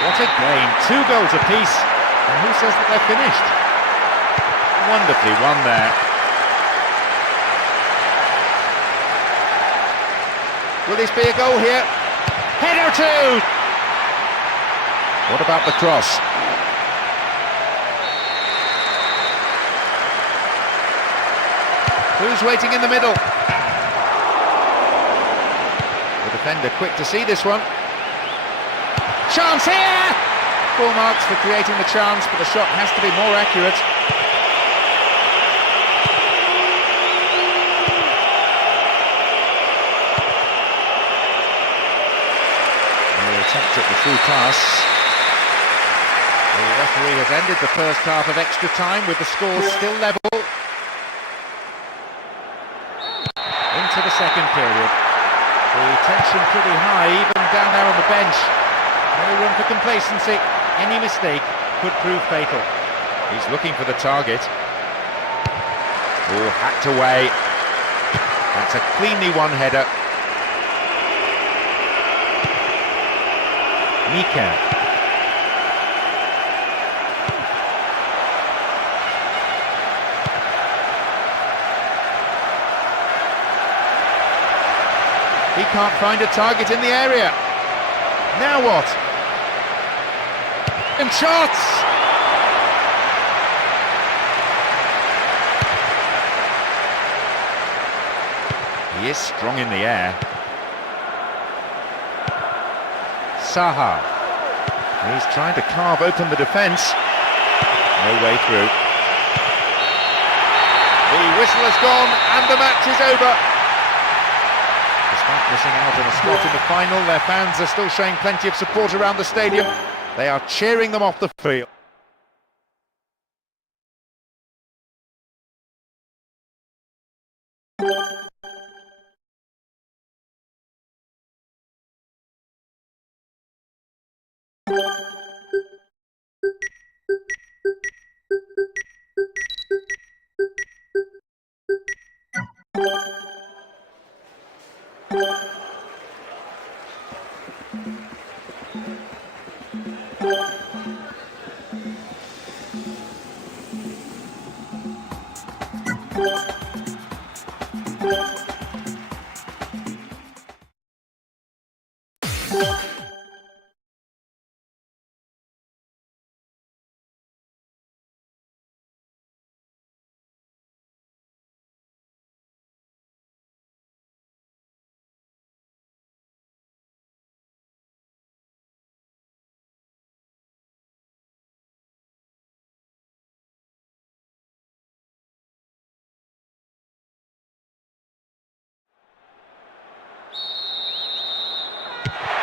What a game. 2 goals apiece. And who says that they're finished? Wonderfully won there. Will this be a goal here? Header too! What about the cross? Who's waiting in the middle? The defender quick to see this one. Chance here! Full marks for creating the chance, but the shot has to be more accurate. Attempt at the through pass. The referee has ended the first half of extra time with the scores still level. Into the second period. The tension pretty high, even down there on the bench. No room for complacency. Any mistake could prove fatal. He's looking for the target. Oh, hacked away. That's a cleanly won header. Mika. He can't find a target in the area. Now what? And shots! He is strong in the air. Saha. He's trying to carve open the defence. No way through. The whistle has gone and the match is over. Despite missing out on a spot in the final, their fans are still showing plenty of support around the stadium. They are cheering them off the field.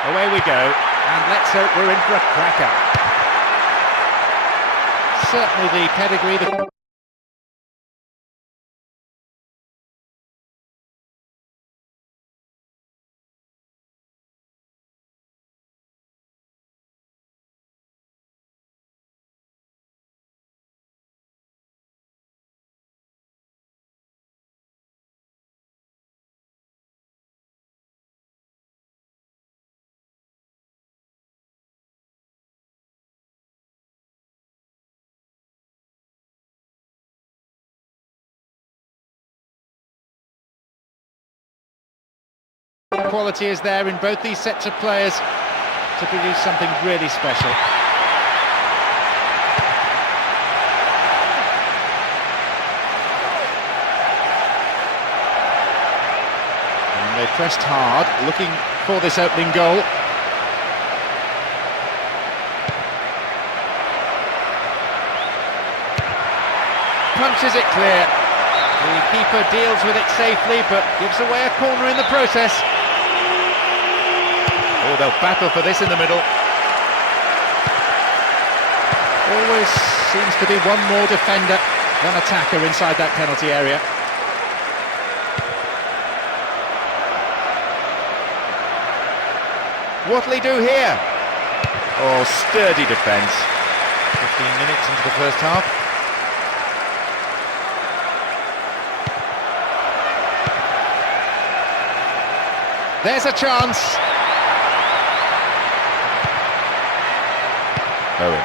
Away we go, and let's hope we're in for a cracker. Certainly the pedigree. Quality is there in both these sets of players to produce something really special. And they pressed hard, looking for this opening goal. Punches it clear. The keeper deals with it safely, but gives away a corner in the process. Oh, they'll battle for this in the middle. Always seems to be one more defender than attacker inside that penalty area. What'll he do here? Oh, sturdy defence. 15 minutes into the first half. There's a chance. Owen.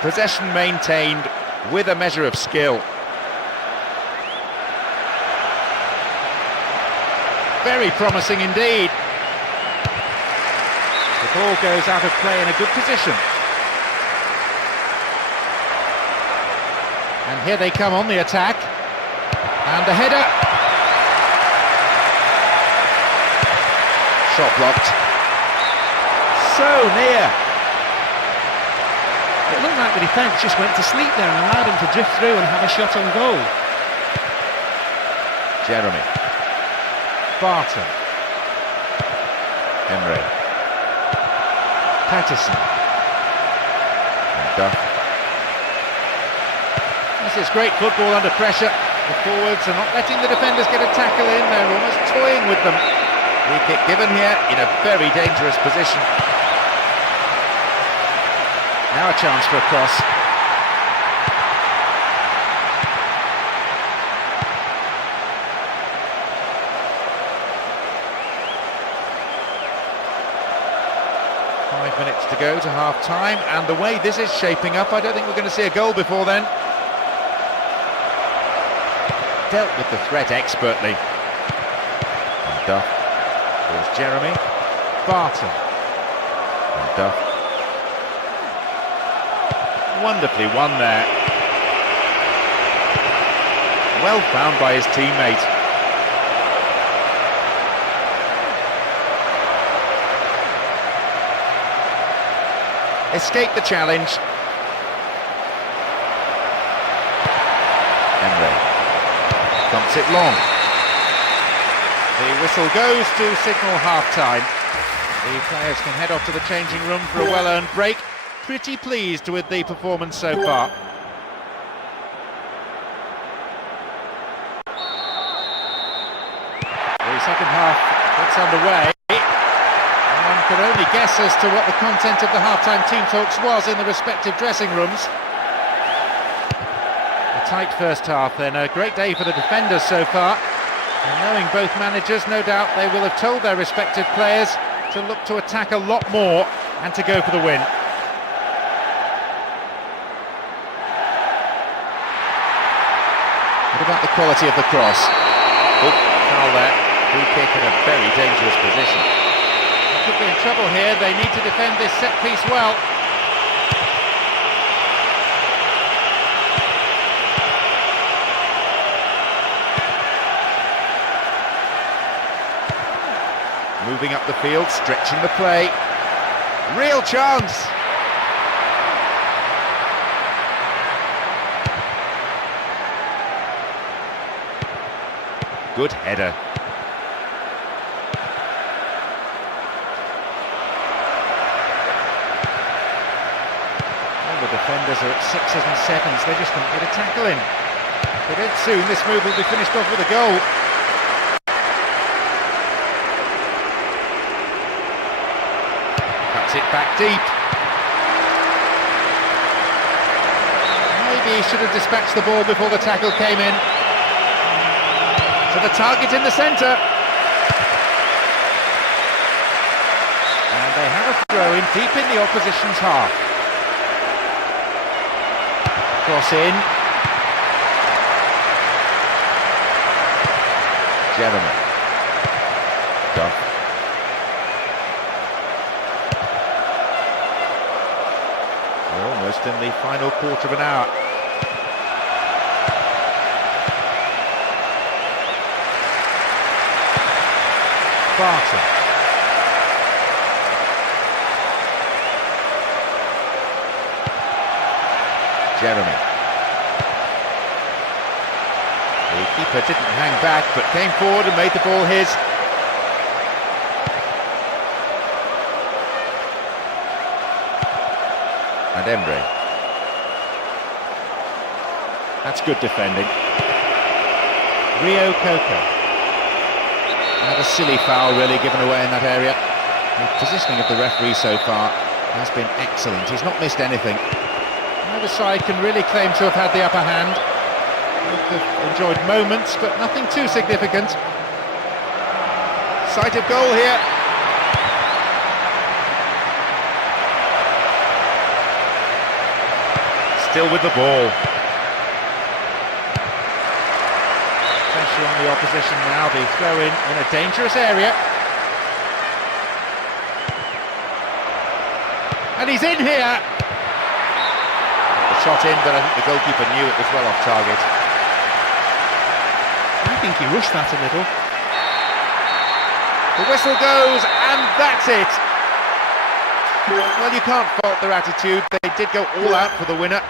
Possession maintained with a measure of skill. Very promising indeed. The ball goes out of play in a good position. And here they come on the attack. And the header. Shot blocked. So near. It looked like the defence just went to sleep there and allowed him to drift through and have a shot on goal. Jeremy. Barton. Emre. Patterson. And Duff. This is great football under pressure. The forwards are not letting the defenders get a tackle in, they're almost toying with them. Free kick given here in a very dangerous position. Now a chance for a cross. Minutes to go to half-time, and the way this is shaping up, I don't think we're going to see a goal before then. Dealt with the threat expertly. And Duff. There's Jeremy. Barton. And Duff. Wonderfully won there. Well found by his teammate. Escaped the challenge. Emre dumps it long. The whistle goes to signal half-time. The players can head off to the changing room for a well-earned break. Pretty pleased with the performance so far. The second half gets underway. One could only guess as to what the content of the half-time team talks was in the respective dressing rooms. The A tight first half then, a great day for the defenders so far. And knowing both managers, no doubt they will have told their respective players to look to attack a lot more and to go for the win. What about the quality of the cross? Oh, foul there. Free kick in a very dangerous position. They could be in trouble here, they need to defend this set piece well. Moving up the field, stretching the play. Real chance! Good header. All the defenders are at 6s and 7s, they just can't get a tackle in. But then soon this move will be finished off with a goal. It back deep. Maybe he should have dispatched the ball before the tackle came in. So the target in the centre. And they have a throw in deep in the opposition's half. Cross in. Jeremy. Duff. Almost in the final quarter of an hour. Barton. Jeremy. The keeper didn't hang back but came forward and made the ball his. And Emre. That's good defending. Rio Coco. Now a silly foul really given away in that area. The positioning of the referee so far has been excellent. He's not missed anything. Neither side can really claim to have had the upper hand. Both have enjoyed moments, but nothing too significant. Sight of goal here. Still with the ball. Pressure on the opposition now, the throw in a dangerous area. And he's in here! The shot in, but I think the goalkeeper knew it was well off target. I think he rushed that a little. The whistle goes, and that's it! Well, you can't fault their attitude. They did go all out for the winner.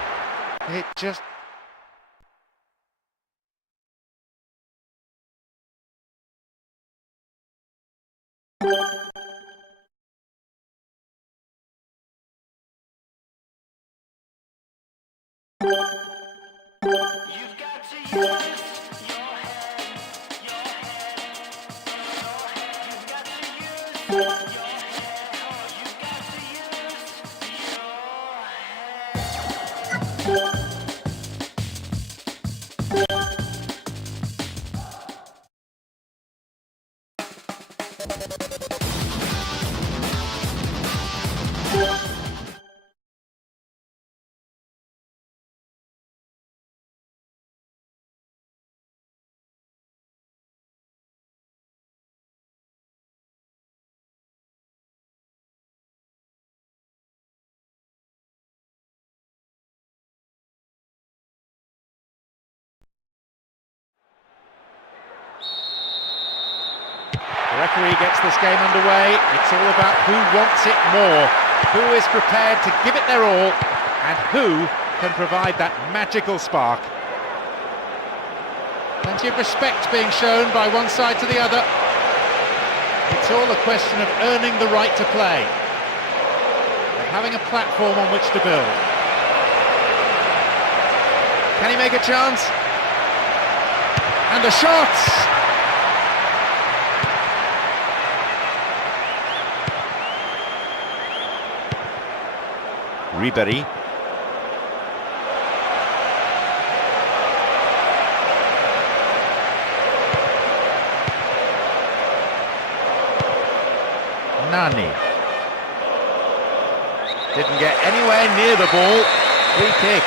It just... You've got to use your head, your head, you've got to use your head, you've got to use your head. The referee gets this game underway. It's all about who wants it more, who is prepared to give it their all, and who can provide that magical spark. Plenty of respect being shown by one side to the other. It's all a question of earning the right to play, of having a platform on which to build. Can he make a chance? And the shots! Ribery. Nani. Didn't get anywhere near the ball. Free kick.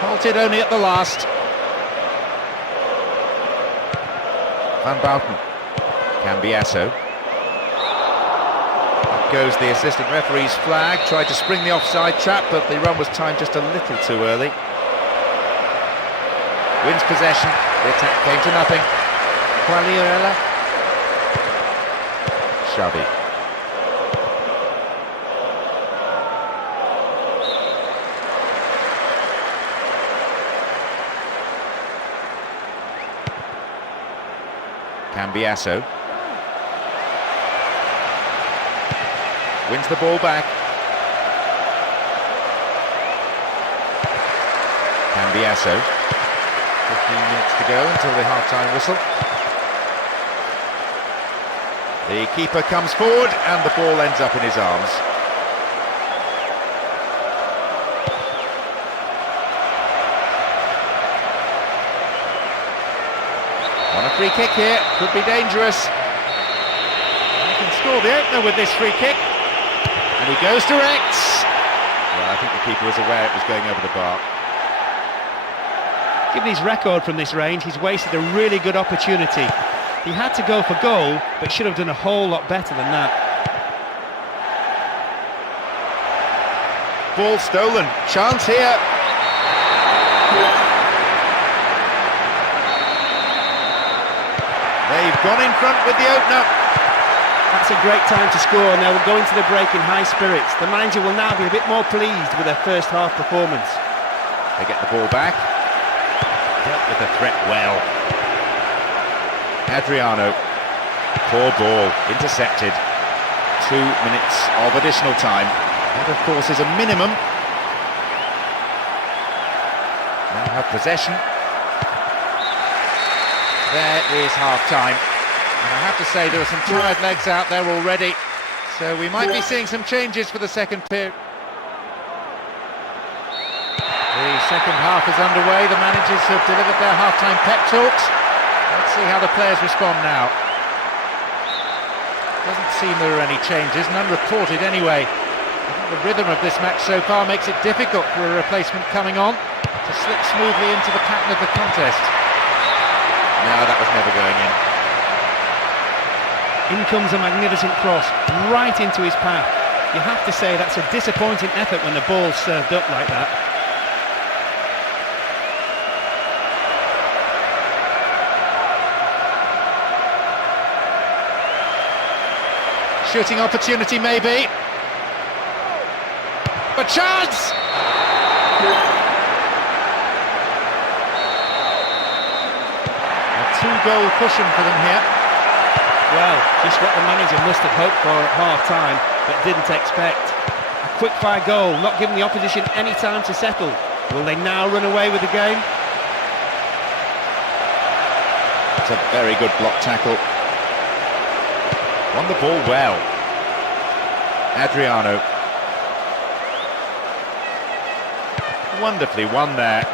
Halted only at the last. Van Bouten. Cambiasso. Up goes the assistant referee's flag. Tried to spring the offside trap, but the run was timed just a little too early. Wins possession. The attack came to nothing. Quagliarella. Xavi. Cambiasso. Wins the ball back. Cambiasso. 15 minutes to go until the half-time whistle. The keeper comes forward and the ball ends up in his arms. On a free kick here, could be dangerous. He can score the opener with this free kick. And he goes direct. Well, I think the keeper was aware it was going over the bar. Given his record from this range, he's wasted a really good opportunity. He had to go for goal, but should have done a whole lot better than that. Ball stolen. Chance here. They've gone in front with the opener. That's a great time to score, and they will go into the break in high spirits. The manager will now be a bit more pleased with their first half performance. They get the ball back. Dealt with the threat well. Adriano. Poor ball. Intercepted. 2 minutes of additional time. That, of course, is a minimum. Now have possession. There is half-time. And I have to say there are some tired legs out there already. So we might be seeing some changes for the second period. The second half is underway. The managers have delivered their half-time pep talks. Let's see how the players respond now. Doesn't seem there are any changes, none reported anyway. I think the rhythm of this match so far makes it difficult for a replacement coming on to slip smoothly into the pattern of the contest. No, that was never going in. In comes a magnificent cross, right into his path. You have to say that's a disappointing effort when the ball's served up like that. Shooting opportunity maybe. A chance! A 2-goal cushion for them here. Well, just what the manager must have hoped for at half-time, but didn't expect. A quick-fire goal, not giving the opposition any time to settle. Will they now run away with the game? It's a very good block tackle. Won the ball well. Adriano. Wonderfully won there.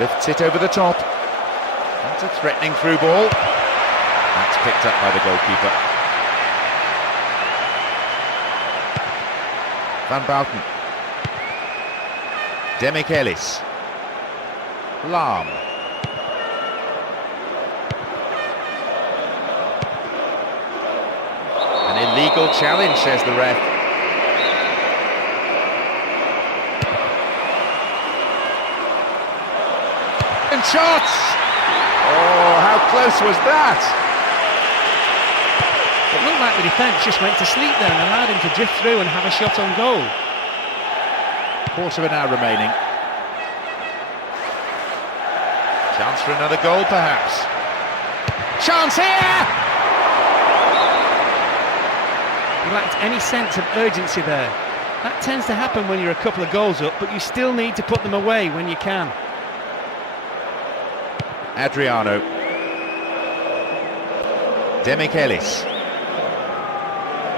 Lifts it over the top. That's a threatening through ball. That's picked up by the goalkeeper. Van Bouten. Demichelis. Lahm. An illegal challenge, says the ref. And shots! Oh, how close was that? It looked like the defence just went to sleep there and allowed him to drift through and have a shot on goal. Quarter of an hour remaining. Chance for another goal, perhaps. Chance here! He lacked any sense of urgency there. That tends to happen when you're a couple of goals up, but you still need to put them away when you can. Adriano. Demichelis.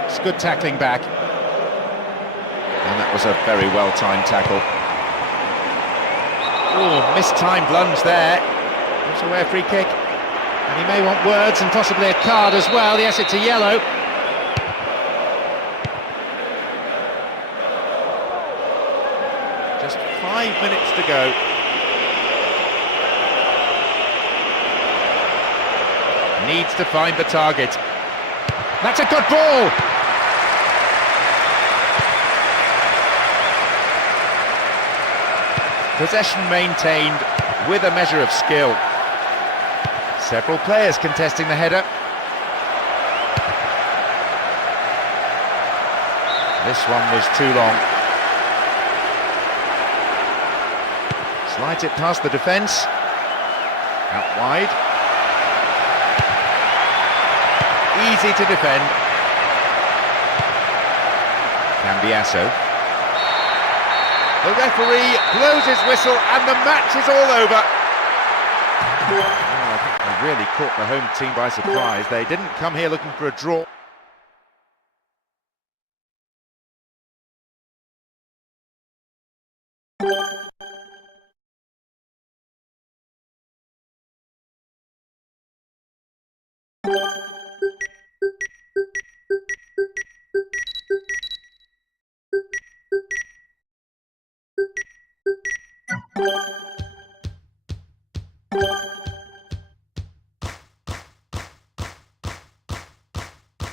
It's good tackling back. And that was a very well-timed tackle. Oh, mistimed lunge there. Gives away a free kick. And he may want words and possibly a card as well. Yes, it's a yellow. Just 5 minutes to go. Needs to find the target. That's a good ball! Possession maintained with a measure of skill. Several players contesting the header. This one was too long. Slides it past the defence. Out wide. Easy to defend. Cambiasso. The referee blows his whistle and the match is all over. Oh, I think they really caught the home team by surprise. They didn't come here looking for a draw.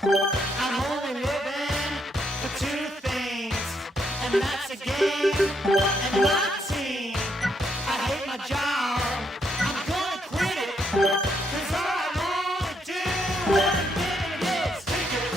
I'm only living for two things, and that's a game and my team. I hate my job, I'm gonna quit it, 'cause all I wanna do is kick it.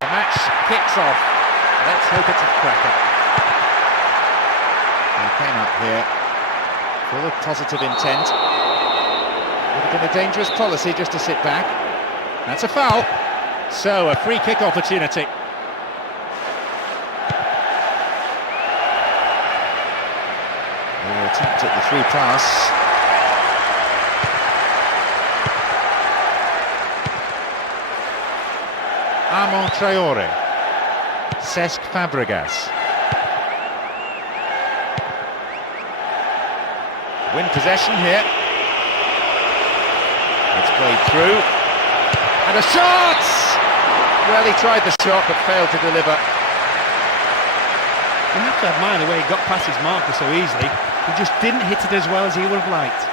The match kicks off. Let's hope it's a cracker. He came up here full of positive intent. Would have been a dangerous policy just to sit back. That's a foul. So a free kick opportunity. The attempt at the through pass. Amon Traore. Cesc Fabregas. Win possession here. It's played through. And a shot! Well, he tried the shot but failed to deliver. You have to admire the way he got past his marker so easily. He just didn't hit it as well as he would have liked.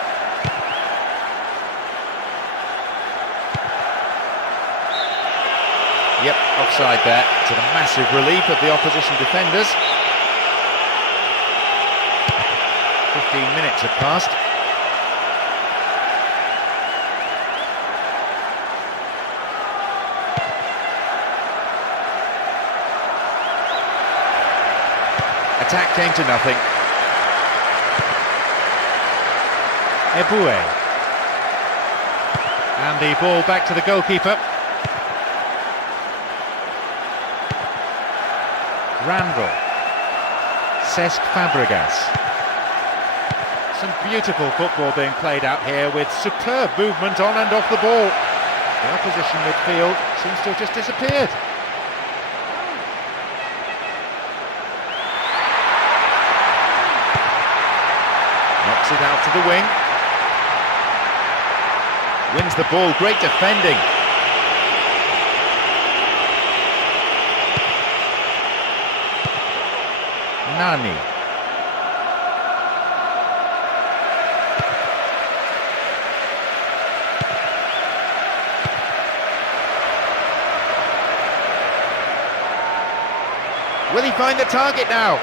Yep, offside there, to the massive relief of the opposition defenders. 15 minutes have passed. Attack came to nothing. Eboué. And the ball back to the goalkeeper. Randall. Cesc Fabregas. Some beautiful football being played out here with superb movement on and off the ball. The opposition midfield seems to have just disappeared. Knocks it out to the wing. Wins the ball, great defending. Nani. Will he find the target now?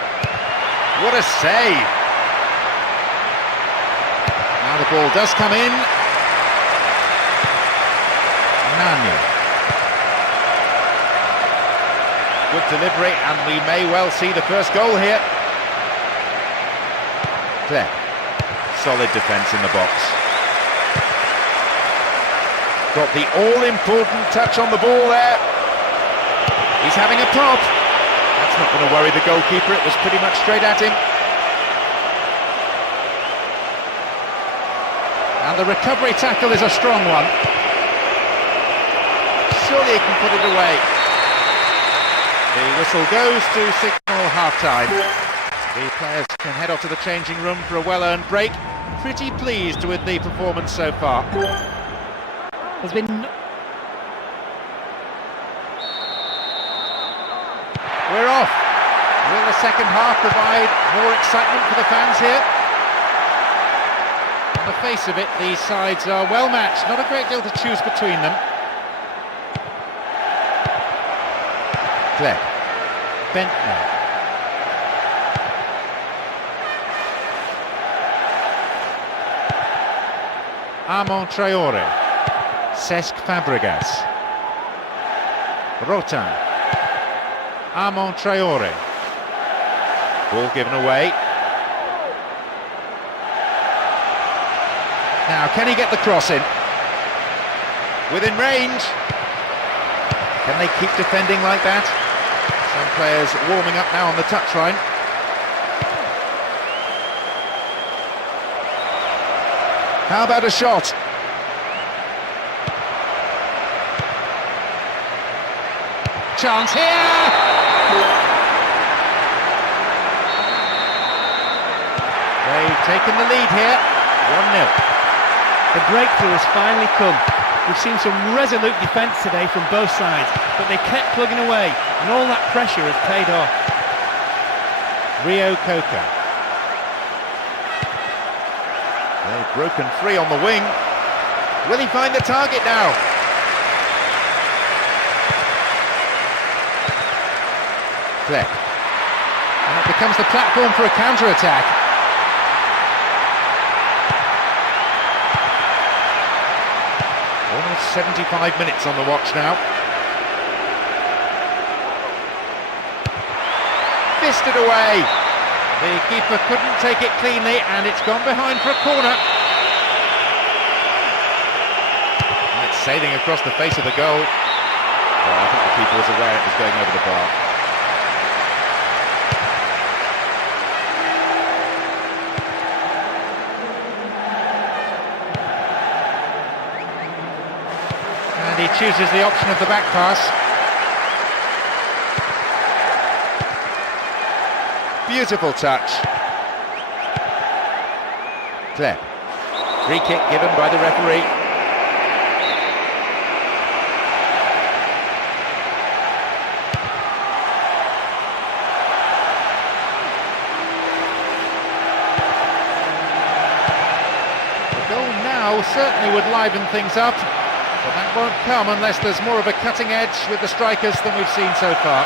What a save! Now the ball does come in. Nani. Good delivery, and we may well see the first goal here. There. Solid defence in the box. Got the all-important touch on the ball there. He's having a pop. That's not going to worry the goalkeeper, it was pretty much straight at him. And the recovery tackle is a strong one. Surely he can put it away. The whistle goes to signal half-time. The players can head off to the changing room for a well-earned break. Pretty pleased with the performance so far. There's been... We're off. Will the second half provide more excitement for the fans here? On the face of it, these sides are well matched. Not a great deal to choose between them. Clegg. Bentner. Armand Traoré. Cesc Fabregas. Rotin. Armand Traoré. Ball given away. Now, can he get the cross in? Within range. Can they keep defending like that? Some players warming up now on the touchline. How about a shot? Chance here! They've taken the lead here, 1-0. The breakthrough has finally come. We've seen some resolute defence today from both sides, but they kept plugging away, and all that pressure has paid off. Rio Coca. They've broken free on the wing. Will he find the target now? Clegg. And it becomes the platform for a counter-attack. Almost 75 minutes on the watch now. Fisted away. The keeper couldn't take it cleanly, and it's gone behind for a corner. And it's sailing across the face of the goal. Well, I think the keeper was aware it was going over the bar. And he chooses the option of the back pass. Beautiful touch. Clegg. Free kick given by the referee. The goal now certainly would liven things up, but that won't come unless there's more of a cutting edge with the strikers than we've seen so far.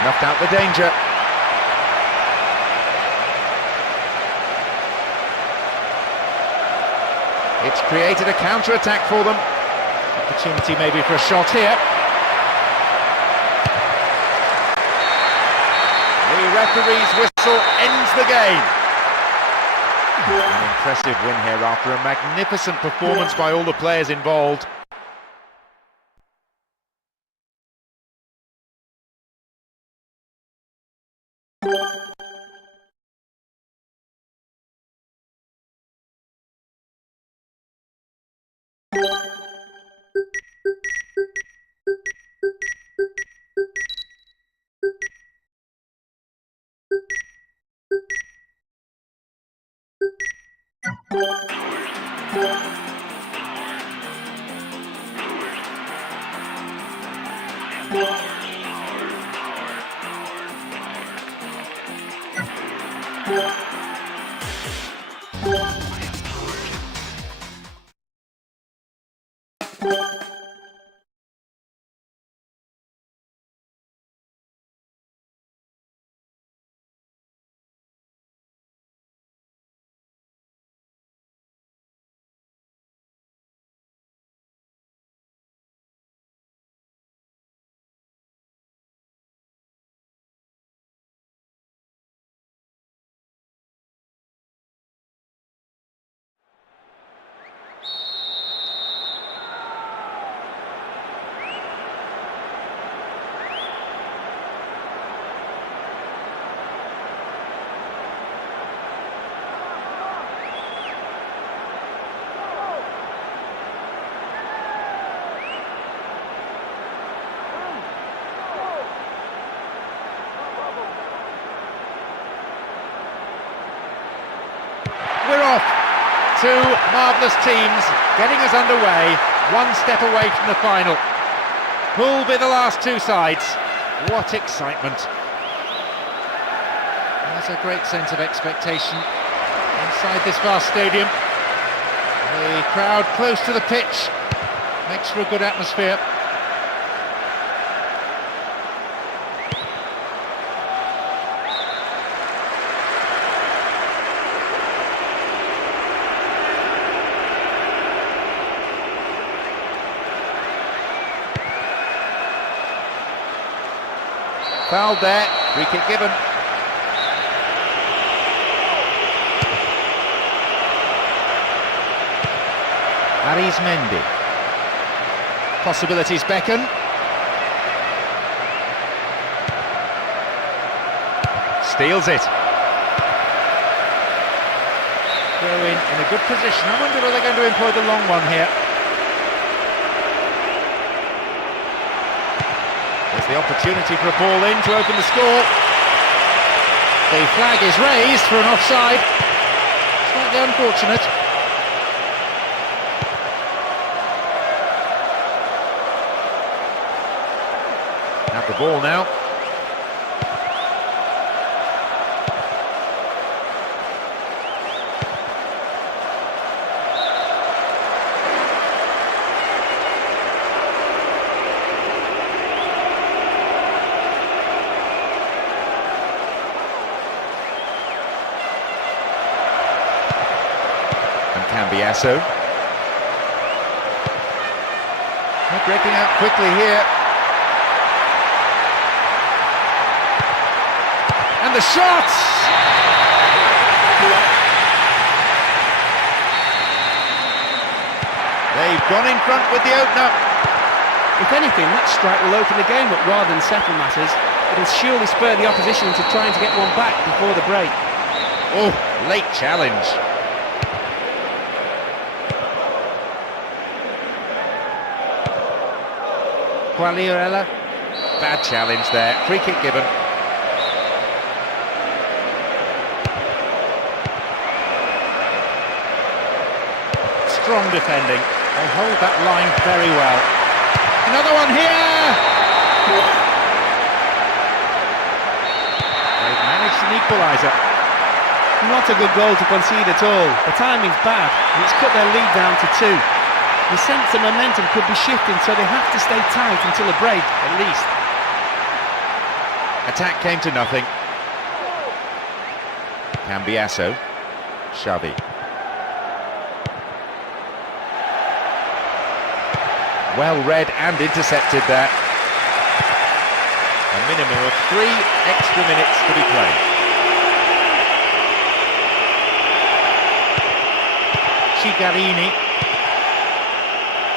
Snuffed out the danger. It's created a counter-attack for them. Opportunity maybe for a shot here. The referee's whistle ends the game. An impressive win here after a magnificent performance by all the players involved. Two marvellous teams getting us underway, one step away from the final. Who'll be the last two sides? What excitement. There's a great sense of expectation inside this vast stadium. The crowd close to the pitch makes for a good atmosphere. Fouled there, free kick given. Mendy. Possibilities beckon. Steals it. Throw in a good position. I wonder whether they're going to employ the long one here. There's the opportunity for a ball in to open the score. The flag is raised for an offside. Slightly unfortunate. Have the ball now. Cambiasso. They're breaking out quickly here. And the shot! They've gone in front with the opener. If anything, that strike will open the game up rather than settle matters. It'll surely spur the opposition into trying to get one back before the break. Oh, late challenge. Quagliarella, bad challenge there, free kick given. Strong defending, they hold that line very well. Another one here! They've managed an equaliser. Not a good goal to concede at all. The timing's bad, and it's cut their lead down to 2. You sense the momentum could be shifting, so they have to stay tight until a break, at least. Attack came to nothing. Cambiasso, Xavi. Well read and intercepted there. A minimum of 3 extra minutes to be played. Cigarini.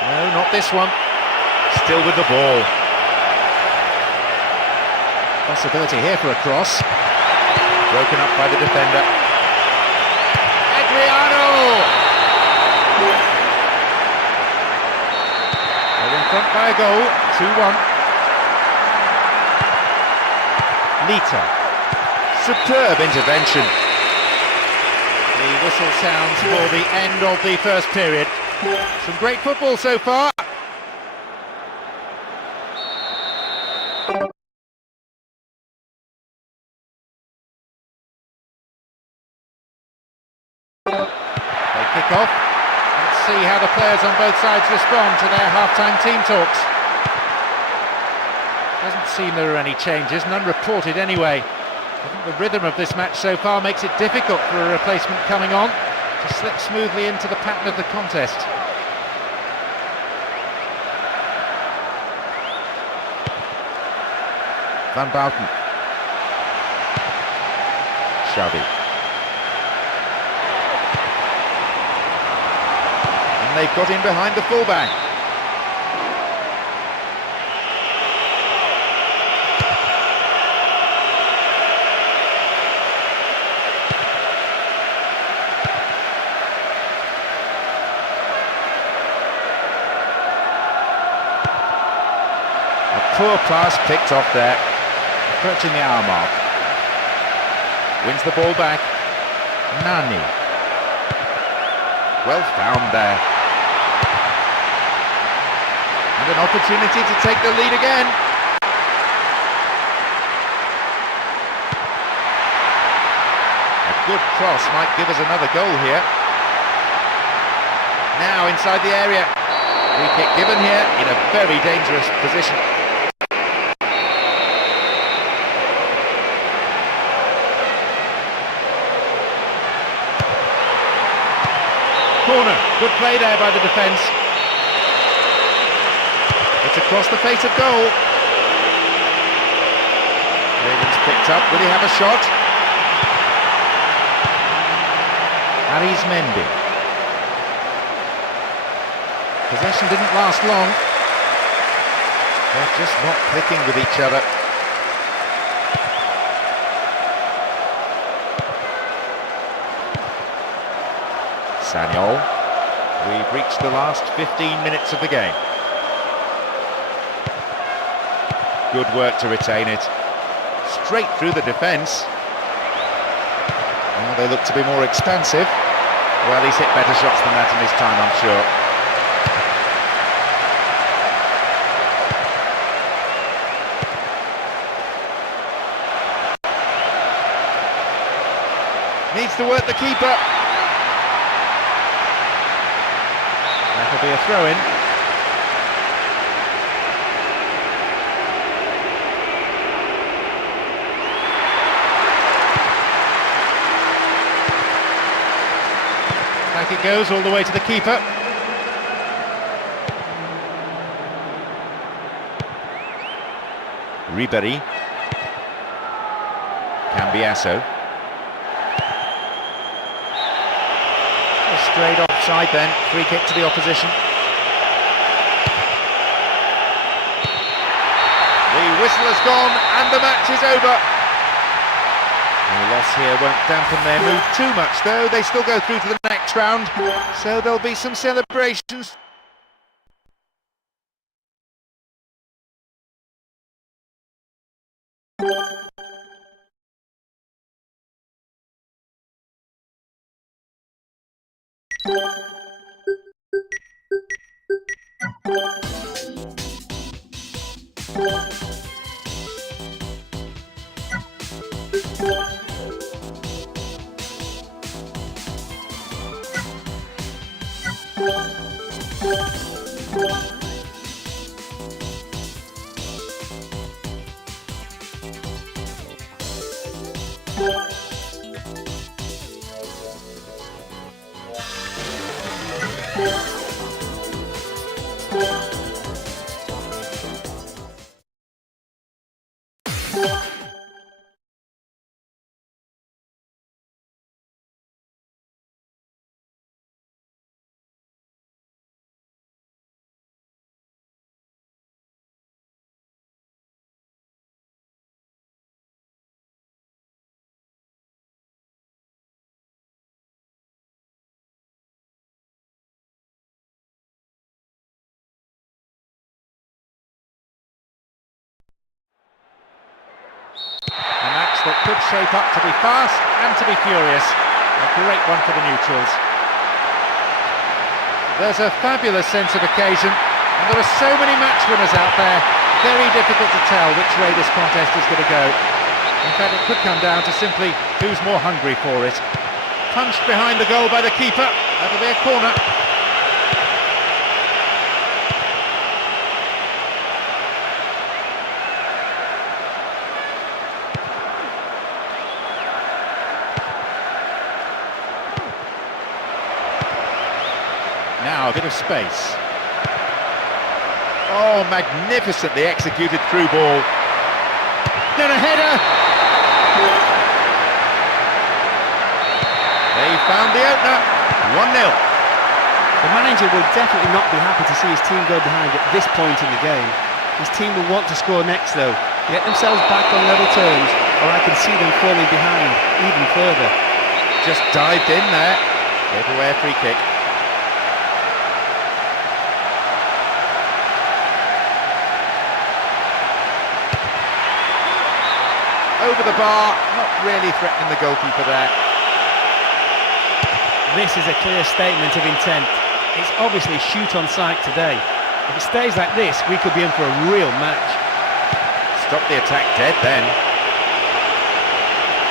No, not this one. Still with the ball. Possibility here for a cross. Broken up by the defender. Adriano! They're in front by a goal, 2-1. Lita. Superb intervention. The whistle sounds for the end of the first period. Some great football so far. They kick off. Let's see how the players on both sides respond to their half-time team talks. Doesn't seem there are any changes, none reported anyway. I think the rhythm of this match so far makes it difficult for a replacement coming on to slip smoothly into the pattern of the contest. Van Bouten. Xavi. And they've got in behind the fullback. Poor pass picked off there, approaching the hour mark. Wins the ball back. Nani. Well found there. And an opportunity to take the lead again. A good cross might give us another goal here. Now inside the area. Free kick given here in a very dangerous position. Corner, good play there by the defence. It's across the face of goal. Ravens picked up, will he have a shot? Harry's Mendy. Possession didn't last long. They're just not clicking with each other. Sagnol. We've reached the last 15 minutes of the game. Good work to retain it. Straight through the defence. Well, they look to be more expansive. Well, he's hit better shots than that in his time, I'm sure. Needs to work the keeper. That'll be a throw-in. Back it goes all the way to the keeper. Ribery. Cambiasso. Straight offside then, free kick to the opposition. The whistle has gone and the match is over. The loss here won't dampen their mood too much though, they still go through to the next round, so there'll be some celebrations. That could shape up to be fast and to be furious. A great one for the neutrals. There's a fabulous sense of occasion, and there are so many match winners out there. Very difficult to tell which way this contest is going to go. In fact, it could come down to simply who's more hungry for it. Punched behind the goal by the keeper. That'll be a corner. Now a bit of space. Oh, magnificently executed through ball. Then a header. They found the opener. 1-0. The manager will definitely not be happy to see his team go behind at this point in the game. His team will want to score next though, get themselves back on level terms, or I can see them falling behind even further. Just dived in there. Gave away a free kick. Over the bar, not really threatening the goalkeeper there. This is a clear statement of intent. It's obviously shoot on sight today. If it stays like this, we could be in for a real match. Stop the attack dead then.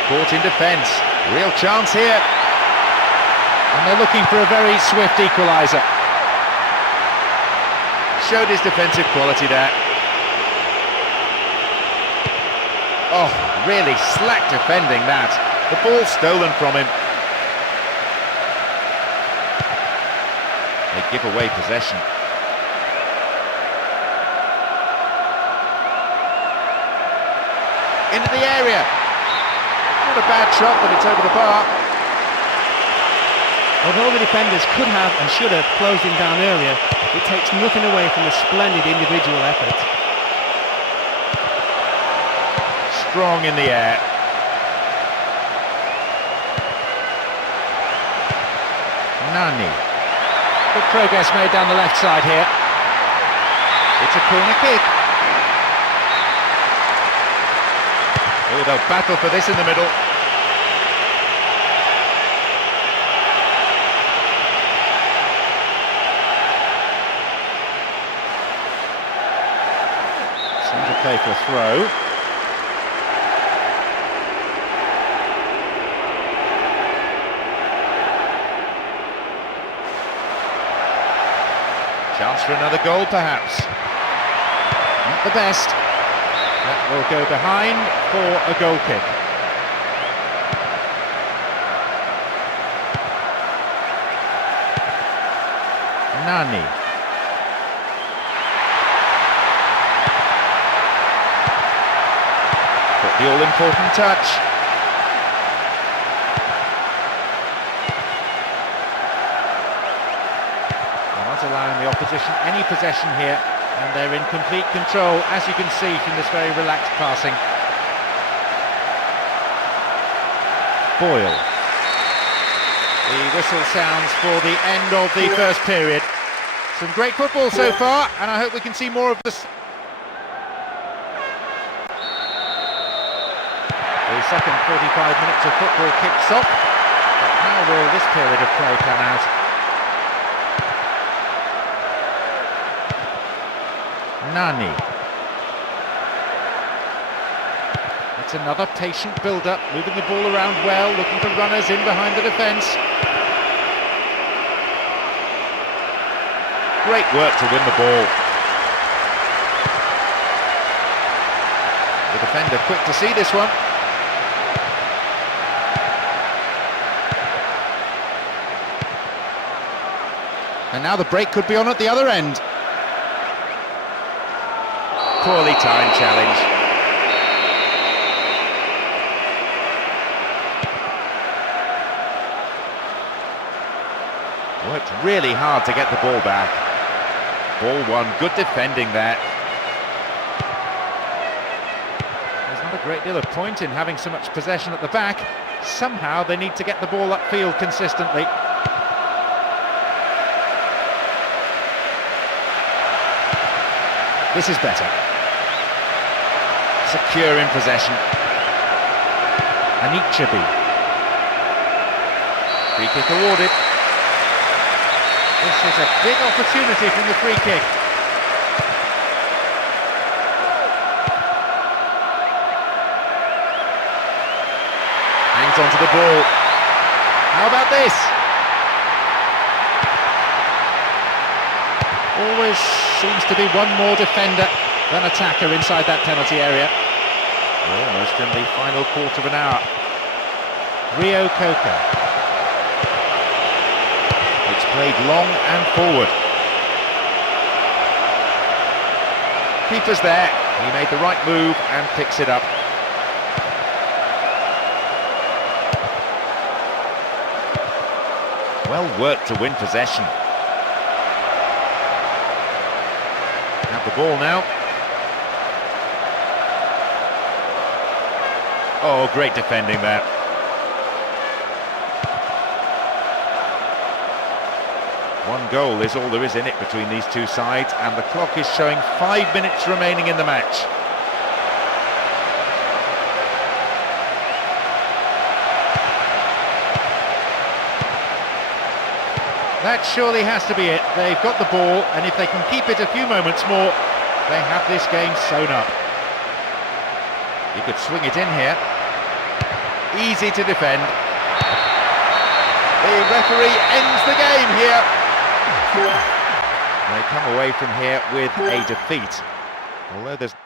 Caught in defence. Real chance here. And they're looking for a very swift equaliser. Showed his defensive quality there. Oh, really slack defending that. The ball stolen from him. They give away possession. Into the area. Not a bad shot, but it's over the bar. Although the defenders could have and should have closed him down earlier, it takes nothing away from the splendid individual effort. Strong in the air. Nani. Good progress made down the left side here. It's a corner kick. Oh, they'll battle for this in the middle. Seems to play for a throw. Chance for another goal, perhaps. Not the best. That will go behind for a goal kick. Nani. Got the all-important touch. Allowing the opposition any possession here, and they're in complete control, as you can see from this very relaxed passing. Boyle. The whistle sounds for the end of the first period. Some great football so far, and I hope we can see more of this. The second 45 minutes of football kicks off. But how will this period of play pan out? Nani. It's another patient build-up, moving the ball around well, looking for runners in behind the defence. Great work to win the ball. The defender quick to see this one. And now the break could be on at the other end. Poorly timed challenge. Worked really hard to get the ball back. Ball one, good defending there. There's not a great deal of point in having so much possession at the back. Somehow they need to get the ball upfield consistently. This is better. Secure in possession. Anichabi. Free kick awarded. This is a big opportunity from the free kick. Hangs onto the ball. How about this? Always seems to be one more defender than attacker inside that penalty area. Almost in the final quarter of an hour. Rio Coca. It's played long and forward. Keeper's there. He made the right move and picks it up. Well worked to win possession. Have the ball now. Oh, great defending there. One goal is all there is in it between these two sides, and the clock is showing 5 minutes remaining in the match. That surely has to be it. They've got the ball, and if they can keep it a few moments more, they have this game sewn up. You could swing it in here. Easy to defend. The referee ends the game here. They come away from here with a defeat. Although there's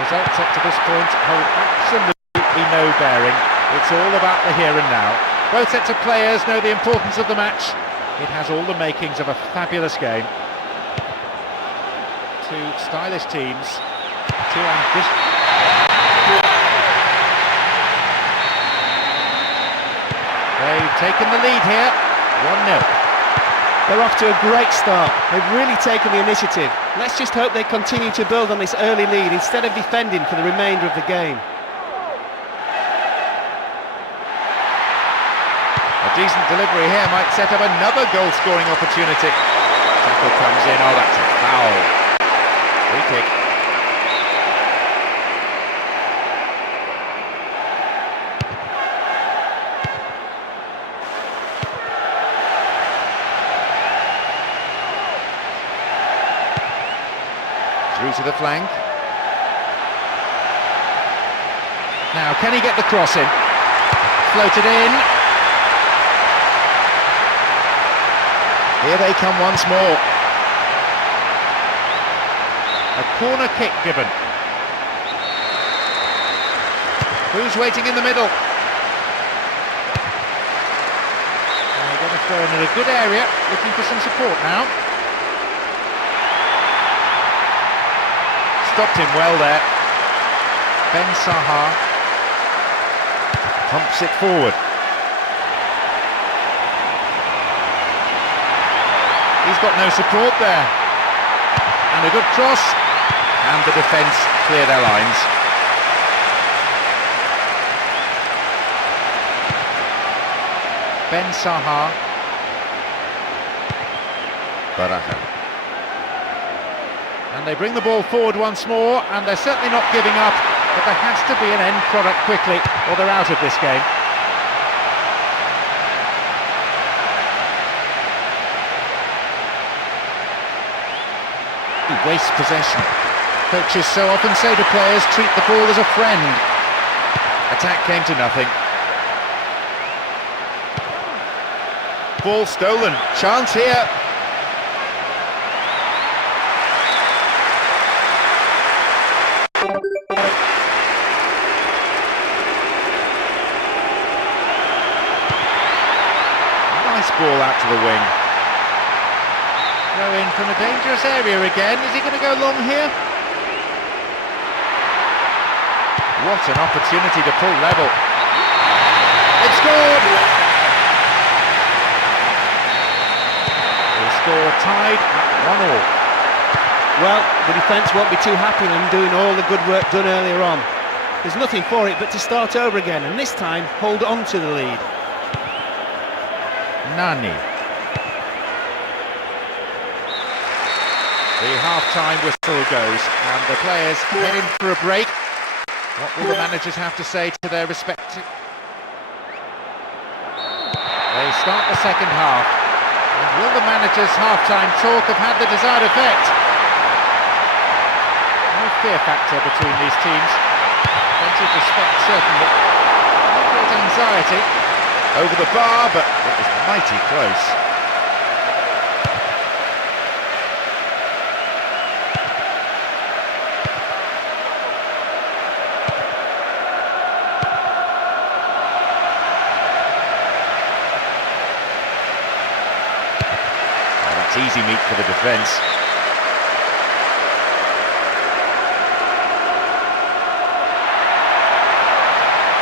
results up to this point hold absolutely no bearing. It's all about the here and now. Both sets of players know the importance of the match. It has all the makings of a fabulous game. Two stylish teams, two ambitious. They've taken the lead here, 1-0. They're off to a great start. They've really taken the initiative. Let's just hope they continue to build on this early lead instead of defending for the remainder of the game. A decent delivery here might set up another goal-scoring opportunity. Tackle comes in, oh that's a foul. Free kick. Through to the flank. Now, can he get the cross in? Floated in. Here they come once more. A corner kick given. Who's waiting in the middle? They're going to throw in a good area, looking for some support now. Stopped him well there. Ben Sahar pumps it forward. He's got no support there. And a good cross. And the defence clear their lines. Ben Sahar. Baraha. And they bring the ball forward once more, and they're certainly not giving up, but there has to be an end product quickly, or they're out of this game. He wastes possession. Coaches so often say to players, treat the ball as a friend. Attack came to nothing. Ball stolen, chance here. Ball out to the wing. Throw in from a dangerous area again. Is he going to go long here? What an opportunity to pull level. It's scored! The score tied at 1-1. Well, the defence won't be too happy with them doing all the good work done earlier on. There's nothing for it but to start over again, and this time hold on to the lead. Nani. The half-time whistle goes and the players head in for a break. What will the managers have to say to their respective... They start the second half. And will the managers' half-time talk have had the desired effect? No fear factor between these teams. Plenty of respect, certainly. No real anxiety. Over the bar, but it was mighty close. Oh, that's easy meat for the defence.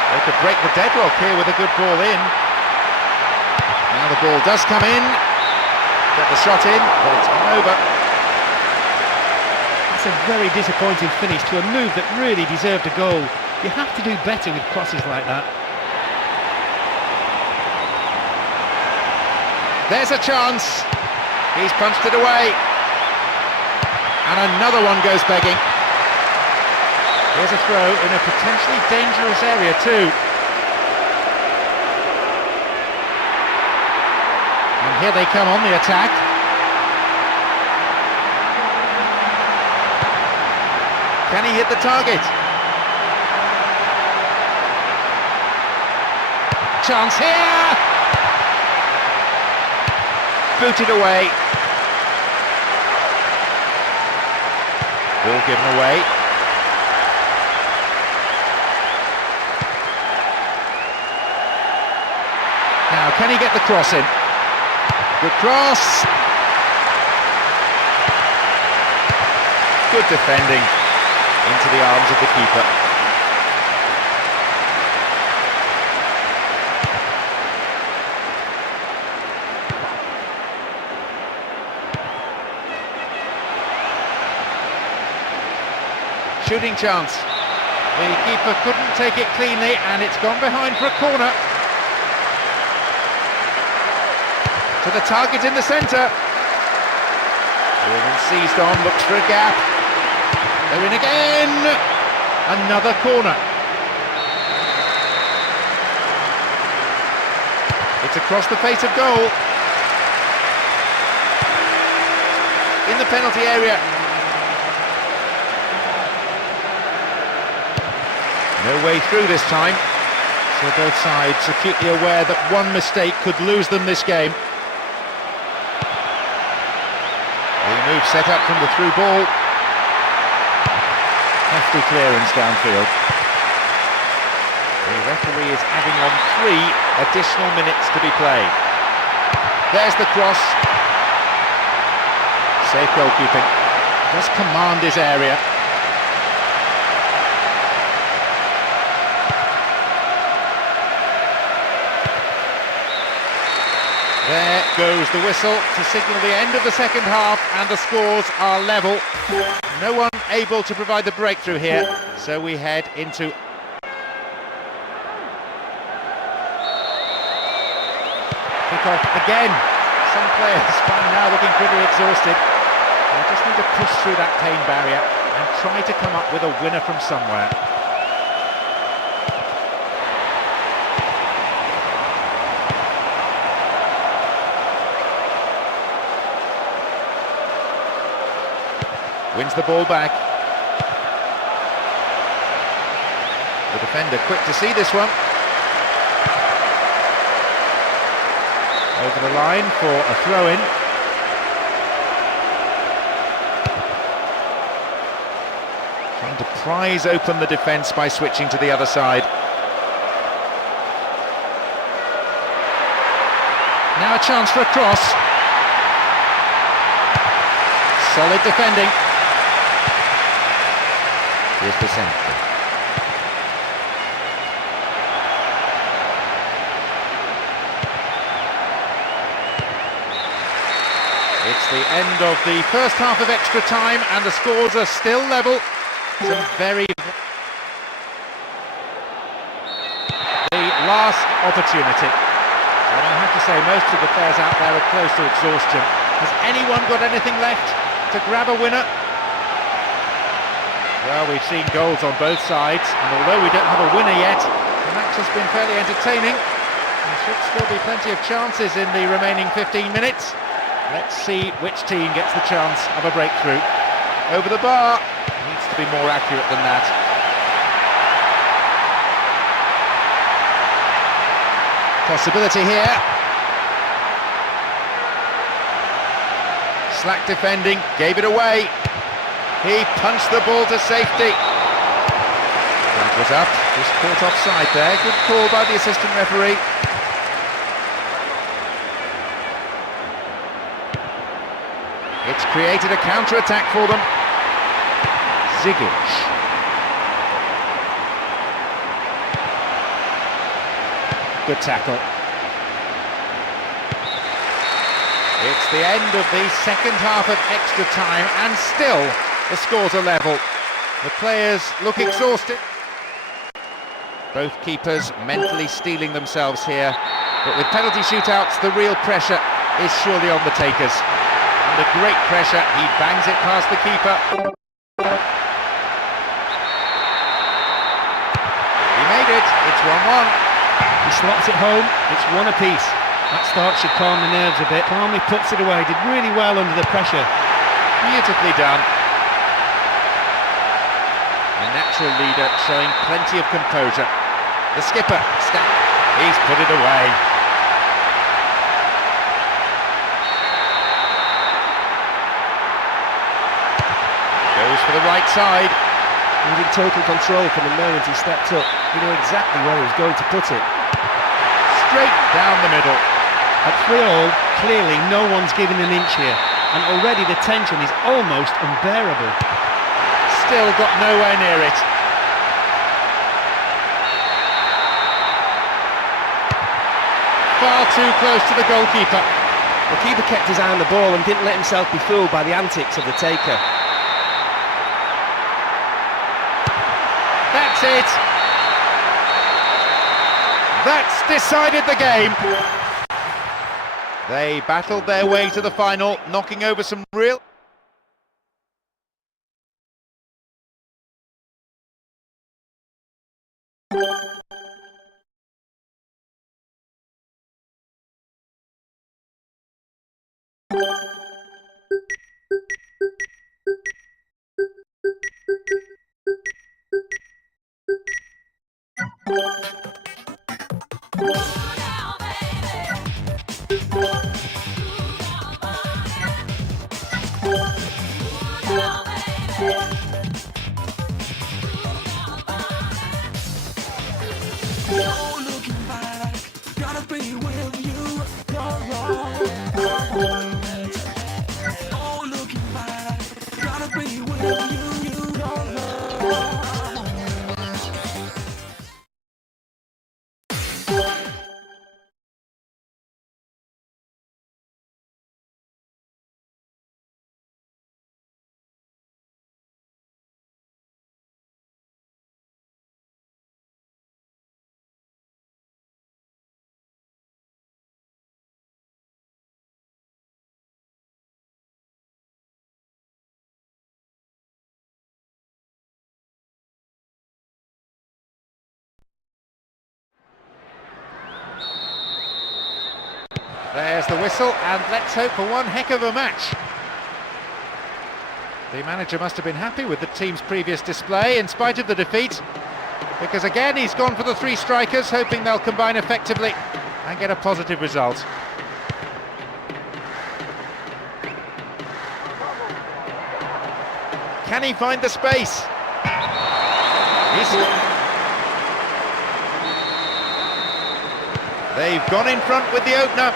They could break the deadlock here with a good ball in. Now the ball does come in. Got the shot in, but it's gone over. That's a very disappointing finish to a move that really deserved a goal. You have to do better with crosses like that. There's a chance. He's punched it away. And another one goes begging. Here's a throw in a potentially dangerous area too. And here they come on the attack. Can he hit the target? Chance here! Booted away. Ball given away. Now, can he get the cross in? Good cross. Good defending into the arms of the keeper. Shooting chance. The keeper couldn't take it cleanly, and it's gone behind for a corner. To the target in the centre. Ball seized on, looks for a gap. They're in again. Another corner. It's across the face of goal. In the penalty area. No way through this time. So both sides acutely aware that one mistake could lose them this game. The move set up from the through ball. Hefty clearance downfield. The referee is adding on 3 additional minutes to be played. There's the cross. Safe goalkeeping. Does command his area. There goes the whistle to signal the end of the second half, and the scores are level. No one able to provide the breakthrough here, so we head into... Kick-off again. Some players by now looking pretty exhausted. They just need to push through that pain barrier and try to come up with a winner from somewhere. Wins the ball back. The defender quick to see this one. Over the line for a throw-in. Trying to prise open the defence by switching to the other side. Now a chance for a cross. Solid defending. Here's the centre. It's the end of the first half of extra time, and the scores are still level. Some very... The last opportunity. And I have to say, most of the players out there are close to exhaustion. Has anyone got anything left to grab a winner? Well, we've seen goals on both sides, and although we don't have a winner yet, the match has been fairly entertaining. There should still be plenty of chances in the remaining 15 minutes. Let's see which team gets the chance of a breakthrough. Over the bar. Needs to be more accurate than that. Possibility here. Slack defending, gave it away. He punched the ball to safety. Flag was up, just caught offside there. Good call by the assistant referee. It's created a counter-attack for them. Zigic. Good tackle. It's the end of the second half of extra time, and still the scores are level. The players look exhausted. Both keepers mentally steeling themselves here, but with penalty shootouts, the real pressure is surely on the takers. Under great pressure, he bangs it past the keeper. He made it, it's 1-1. He slots it home, it's one apiece. That start should calm the nerves a bit. Calmly puts it away, did really well under the pressure. Beautifully done. A natural leader showing plenty of composure. The skipper, he's put it away. Goes for the right side. He was in total control from the moment he stepped up. He knew exactly where he was going to put it. Straight down the middle. At 3-3, clearly no one's giving an inch here, and already the tension is almost unbearable. Still got nowhere near it. Far too close to the goalkeeper. The keeper kept his eye on the ball and didn't let himself be fooled by the antics of the taker. That's it. That's decided the game. They battled their way to the final, knocking over some real... No looking back, gotta be with you, you're wrong. No looking back, gotta be with you, you're wrong. There's the whistle, and let's hope for one heck of a match. The manager must have been happy with the team's previous display in spite of the defeat, because again he's gone for the three strikers, hoping they'll combine effectively and get a positive result. Can he find the space? They've gone in front with the opener.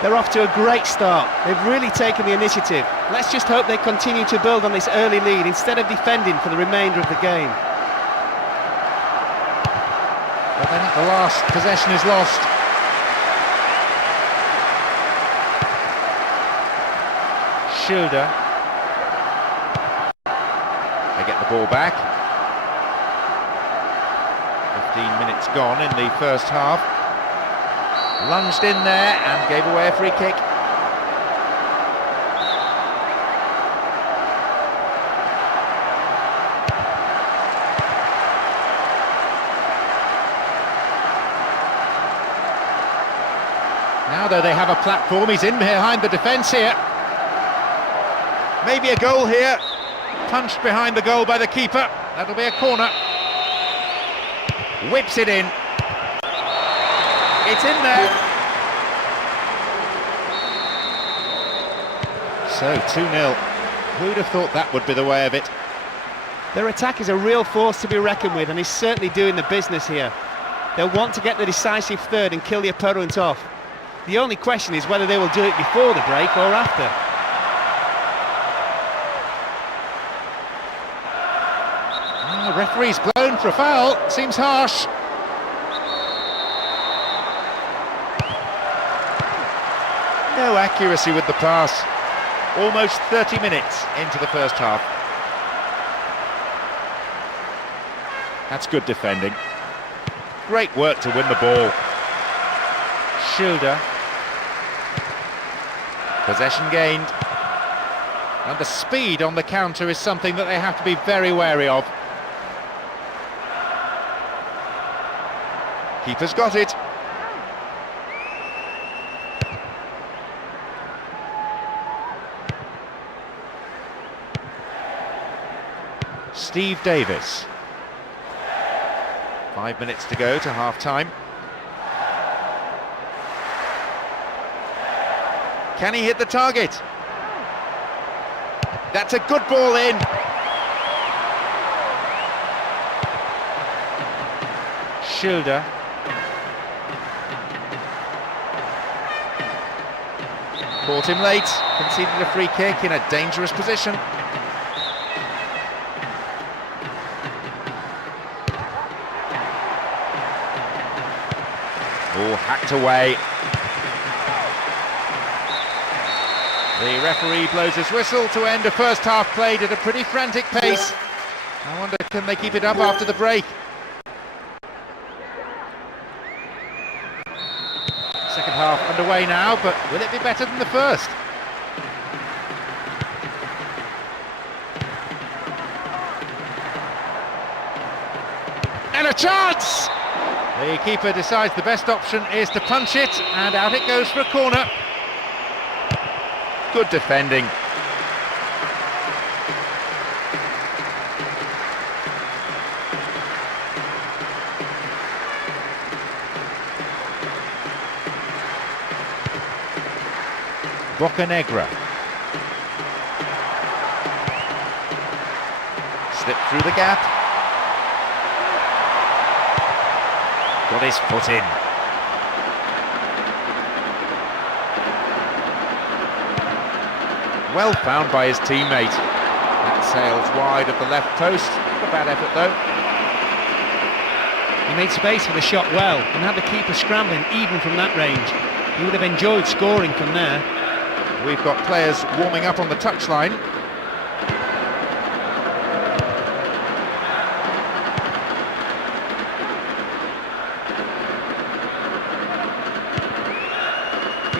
They're off to a great start. They've really taken the initiative. Let's just hope they continue to build on this early lead instead of defending for the remainder of the game. But then the last possession is lost. Schilder. They get the ball back. 15 minutes gone in the first half. Lunged in there and gave away a free kick. Now though they have a platform, he's in behind the defence here. Maybe a goal here. Punched behind the goal by the keeper. That'll be a corner. Whips it in. It's in there. So 2-0. Who'd have thought that would be the way of it? Their attack is a real force to be reckoned with, and he's certainly doing the business here. They'll want to get the decisive third and kill the opponent off. The only question is whether they will do it before the break or after. The referee's blown for a foul. Seems harsh. No accuracy with the pass. Almost 30 minutes into the first half. That's good defending. Great work to win the ball. Schilder. Possession gained. And the speed on the counter is something that they have to be very wary of. Keeper's got it. Steve Davis. 5 minutes to go to half-time. Can he hit the target? That's a good ball in. Schilder. Caught him late, conceded a free kick in a dangerous position. Oh, hacked away. The referee blows his whistle to end a first half played at a pretty frantic pace. I wonder, can they keep it up after the break? Second half underway now, but will it be better than the first? And a chance! The keeper decides the best option is to punch it, and out it goes for a corner. Good defending. Bocanegra. Slipped through the gap. Got his foot in. Well found by his teammate. That sails wide of the left post. Not a bad effort though. He made space for the shot well and had the keeper scrambling even from that range. He would have enjoyed scoring from there. We've got players warming up on the touchline.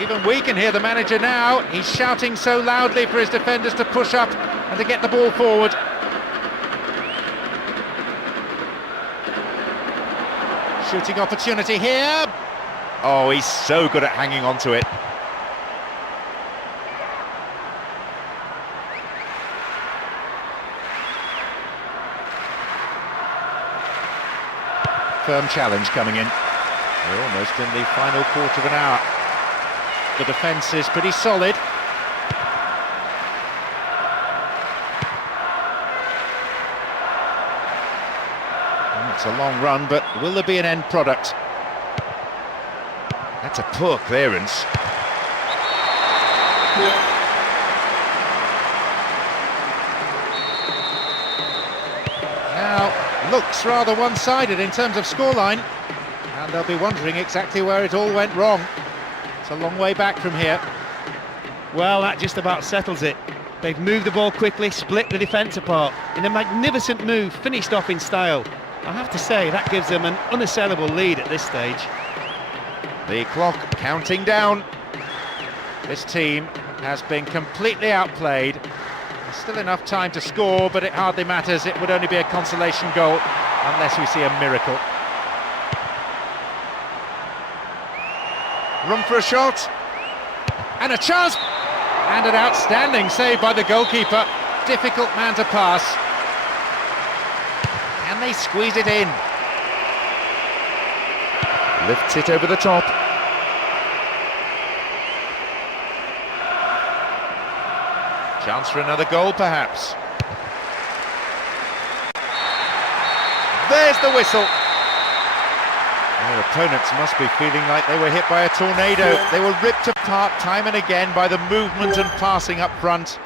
Even we can hear the manager now. He's shouting so loudly for his defenders to push up and to get the ball forward. Shooting opportunity here. Oh, he's so good at hanging on to it. Firm challenge coming in. We're almost in the final quarter of an hour. The defence is pretty solid. It's a long run, but will there be an end product? That's a poor clearance. Now, looks rather one-sided in terms of scoreline, and they'll be wondering exactly where it all went wrong. It's a long way back from here. Well, that just about settles it. They've moved the ball quickly, split the defence apart. In a magnificent move, finished off in style. I have to say, that gives them an unassailable lead at this stage. The clock counting down. This team has been completely outplayed. There's still enough time to score, but it hardly matters. It would only be a consolation goal unless we see a miracle. Room for a shot, and a chance, and an outstanding save by the goalkeeper. Difficult man to pass. Can they squeeze it in? Lifts it over the top. Chance for another goal, perhaps. There's the whistle. Their opponents must be feeling like they were hit by a tornado. They were ripped apart time and again by the movement and passing up front.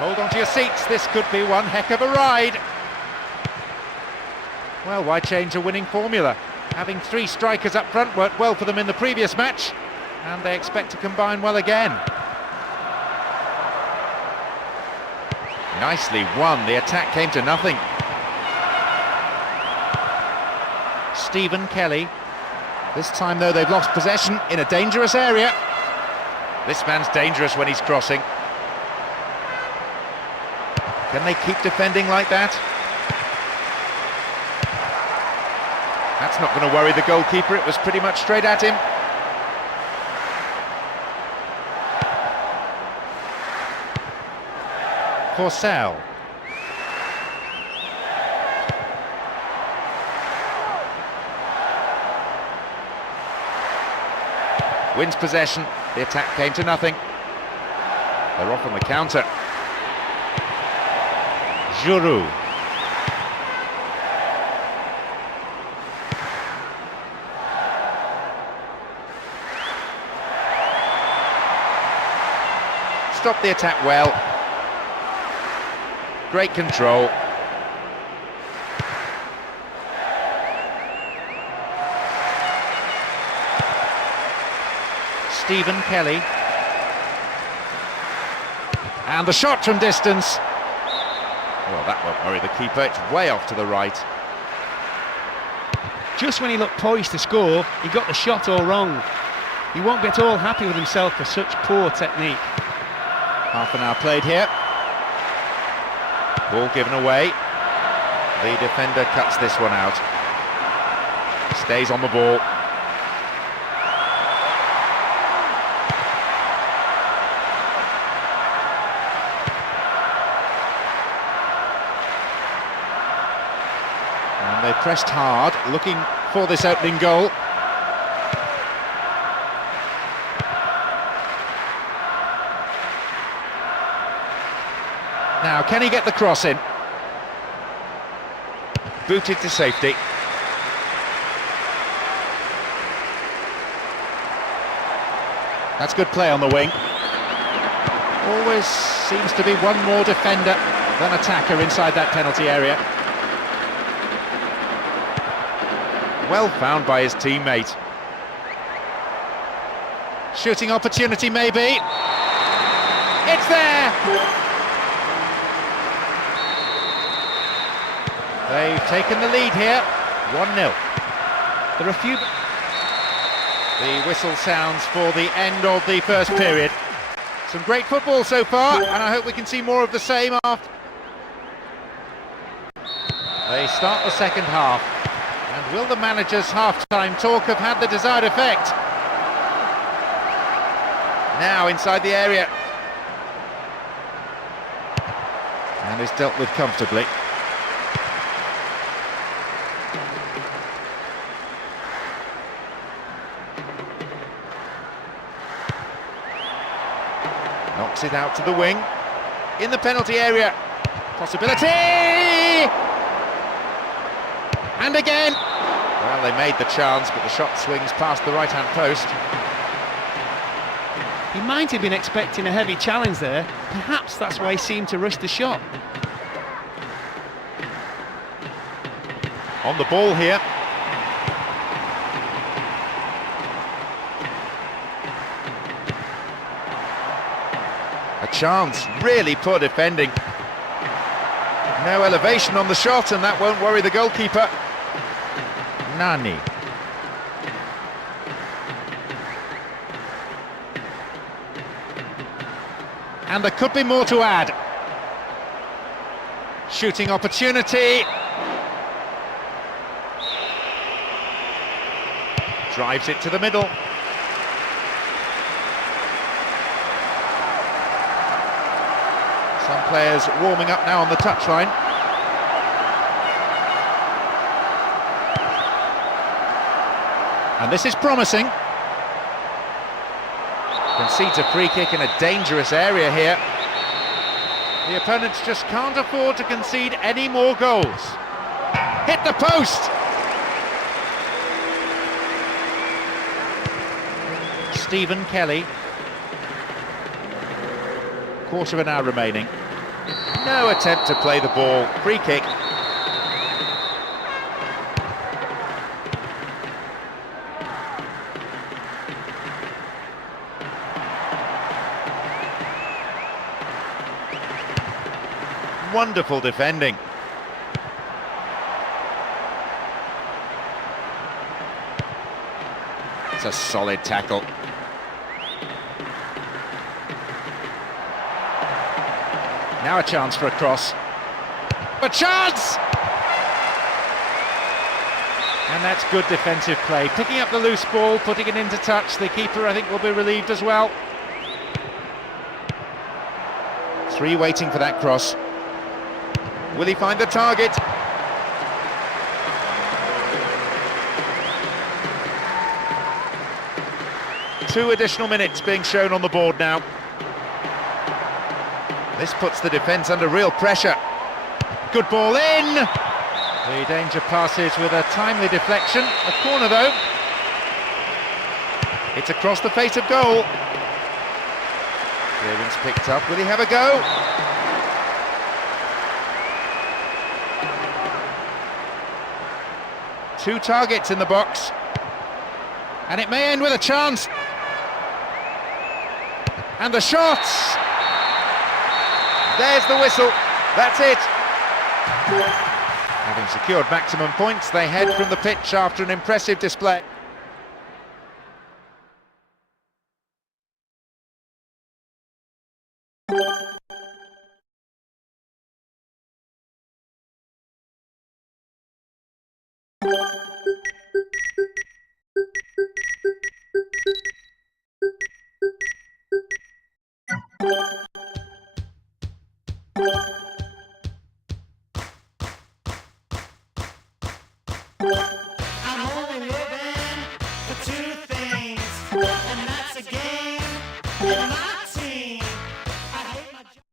Hold on to your seats, this could be one heck of a ride. Well, why change a winning formula? Having three strikers up front worked well for them in the previous match, and they expect to combine well again. Nicely won, the attack came to nothing. Stephen Kelly. This time though they've lost possession in a dangerous area. This man's dangerous when he's crossing. Can they keep defending like that? That's not going to worry the goalkeeper, it was pretty much straight at him. Forsell. Wins possession, the attack came to nothing. They're off on the counter. Giroud. Stopped the attack well. Great control. Stephen Kelly. And the shot from distance. Well, that won't worry the keeper, it's way off to the right. Just when he looked poised to score, he got the shot all wrong. He won't be at all happy with himself for such poor technique. Half an hour played here. Ball given away. The defender cuts this one out. Stays on the ball. And they pressed hard, looking for this opening goal. Now, can he get the cross in? Booted to safety. That's good play on the wing. Always seems to be one more defender than attacker inside that penalty area. Well found by his teammate. Shooting opportunity maybe. It's there! They've taken the lead here, 1-0. There are a few... The whistle sounds for the end of the first period. Some great football so far, and I hope we can see more of the same after. They start the second half. And will the manager's half-time talk have had the desired effect? Now inside the area. And is dealt with comfortably. Knocks it out to the wing. In the penalty area. Possibility! And again! Well, they made the chance, but the shot swings past the right-hand post. He might have been expecting a heavy challenge there. Perhaps that's why he seemed to rush the shot. On the ball here. A chance, really poor defending. No elevation on the shot, and that won't worry the goalkeeper. Nani. And there could be more to add. Shooting opportunity. Drives it to the middle. Some players warming up now on the touchline. And this is promising. Concedes a free kick in a dangerous area here. The opponents just can't afford to concede any more goals. Hit the post! Stephen Kelly. Quarter of an hour remaining. No attempt to play the ball. Free kick. Wonderful defending. It's a solid tackle. Now a chance for a cross. A chance! And that's good defensive play. Picking up the loose ball, putting it into touch. The keeper, I think, will be relieved as well. Three waiting for that cross. Will he find the target? Two additional minutes being shown on the board now. This puts the defence under real pressure. Good ball in! The danger passes with a timely deflection. A corner though. It's across the face of goal. Clearance picked up. Will he have a go? Two targets in the box. And it may end with a chance. And the shots! There's the whistle. That's it. Having secured maximum points, they head from the pitch after an impressive display. I'm only living for two things, and that's a game and my team. I hate my job.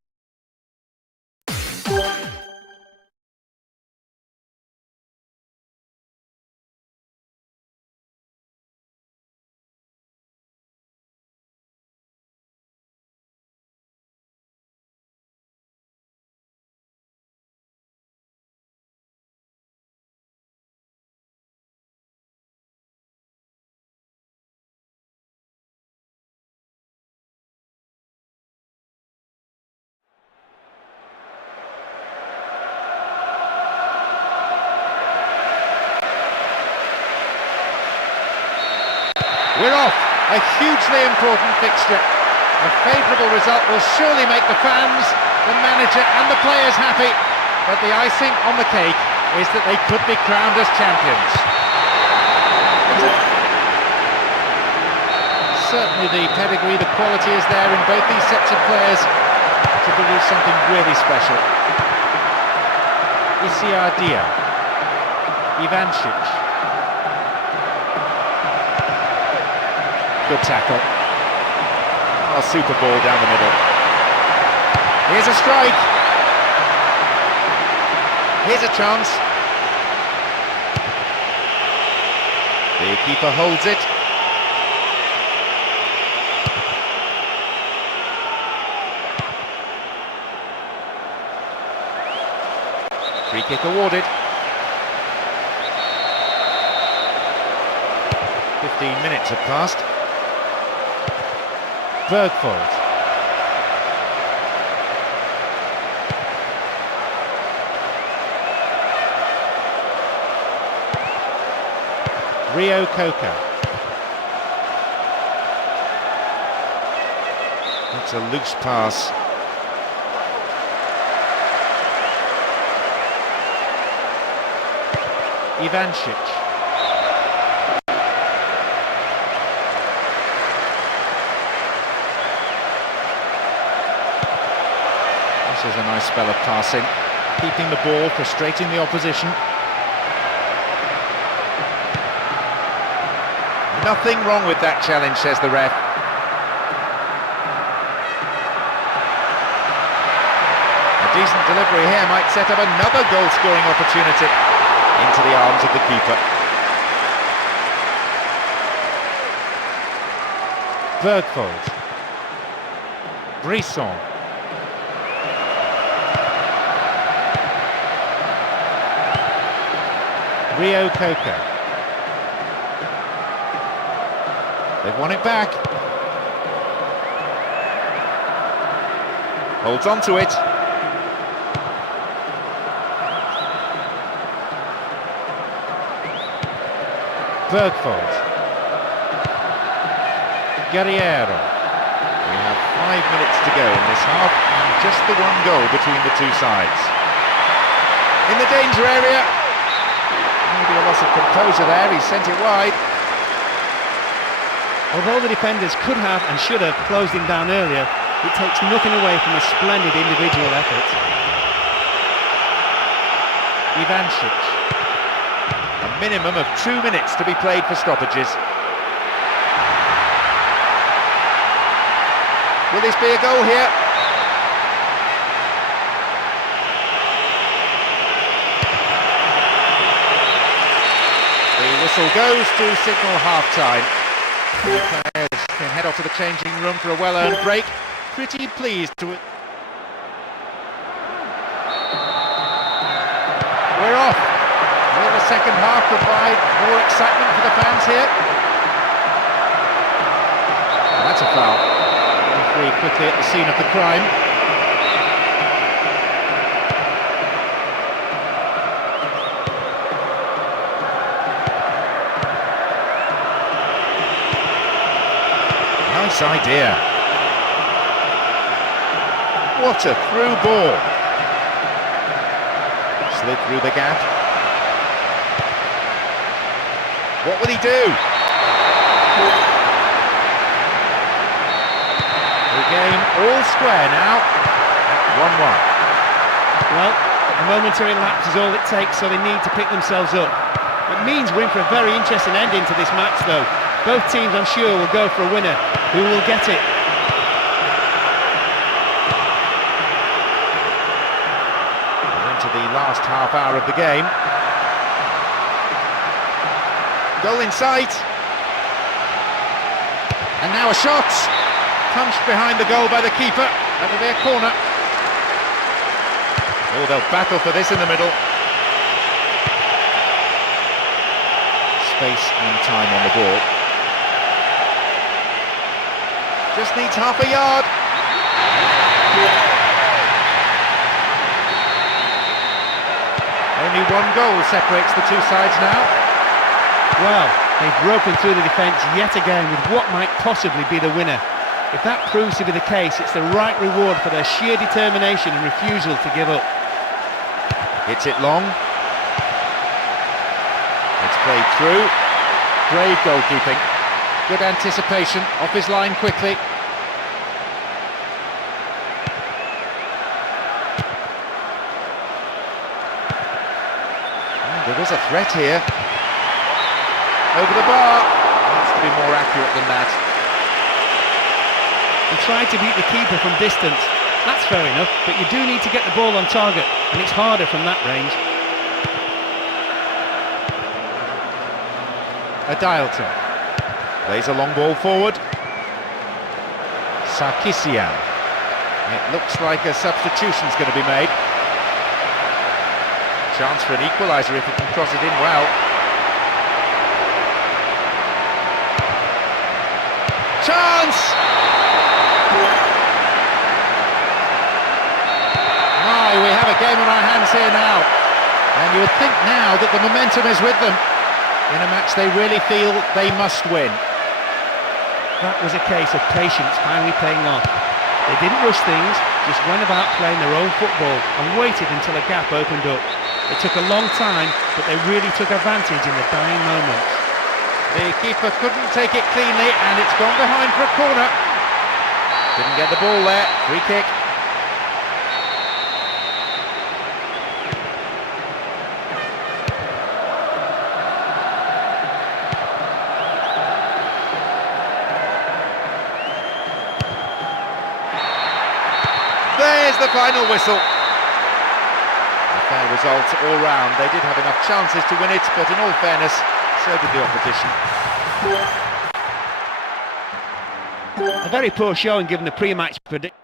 We're off. A hugely important fixture. A favourable result will surely make the fans, the manager and the players happy. But the icing on the cake is that they could be crowned as champions. Certainly the pedigree, the quality is there in both these sets of players to produce something really special. Isiardia, Ivancic. Good tackle. Oh, super ball down the middle. Here's a strike. Here's a chance. The keeper holds it. Free kick awarded. 15 minutes have passed. Bergfold. Rio Coca. That's a loose pass. Ivancic. This is a nice spell of passing, keeping the ball, frustrating the opposition. Nothing wrong with that challenge, says the ref. A decent delivery here might set up another goal-scoring opportunity into the arms of the keeper. Bergfold. Brisson. Rio Coca. They've won it back. Holds on to it. Bergfold. Guerriero. We have 5 minutes to go in this half, and just the one goal between the two sides. In the danger area. Maybe a loss of composure there, he sent it wide. Although the defenders could have and should have closed him down earlier, it takes nothing away from a splendid individual effort. Ivancic. A minimum of 2 minutes to be played for stoppages. Will this be a goal here? The whistle goes to signal half-time. The players can head off to the changing room for a well-earned break. Pretty pleased to it. We're off. Will the second half provide more excitement for the fans here? And that's a foul. Referee quickly at the scene of the crime. Nice idea. What a through ball. Slid through the gap. What will he do? The game all square now at 1-1. Well, a momentary lapse is all it takes, so they need to pick themselves up. It means we're in for a very interesting ending to this match, though. Both teams, I'm sure, will go for a winner. Who will get it? We're into the last half hour of the game. Goal in sight. And now a shot. Punched behind the goal by the keeper. That will be a corner. Oh, they'll battle for this in the middle. Space and time on the ball. Just needs half a yard. Only one goal separates the two sides now. Well, they've broken through the defence yet again with what might possibly be the winner. If that proves to be the case, it's the right reward for their sheer determination and refusal to give up. Hits it long. played through. Brave goalkeeping. Good anticipation, off his line quickly. There was a threat here. Over the bar. Needs to be more accurate than that. He tried to beat the keeper from distance. That's fair enough, but you do need to get the ball on target, and it's harder from that range. Adapta plays a long ball forward. Sarkisian. It looks like a substitution's going to be made. Chance for an equaliser if he can cross it in well. Chance! My, we have a game on our hands here now. And you would think now that the momentum is with them in a match they really feel they must win. That was a case of patience finally paying off. They didn't rush things, just went about playing their own football and waited until a gap opened up. It took a long time, but they really took advantage in the dying moments. The keeper couldn't take it cleanly and it's gone behind for a corner. Didn't get the ball there, free kick. There's the final whistle. A fair result all round. They did have enough chances to win it, but in all fairness, so did the opposition. A very poor showing given the pre-match prediction.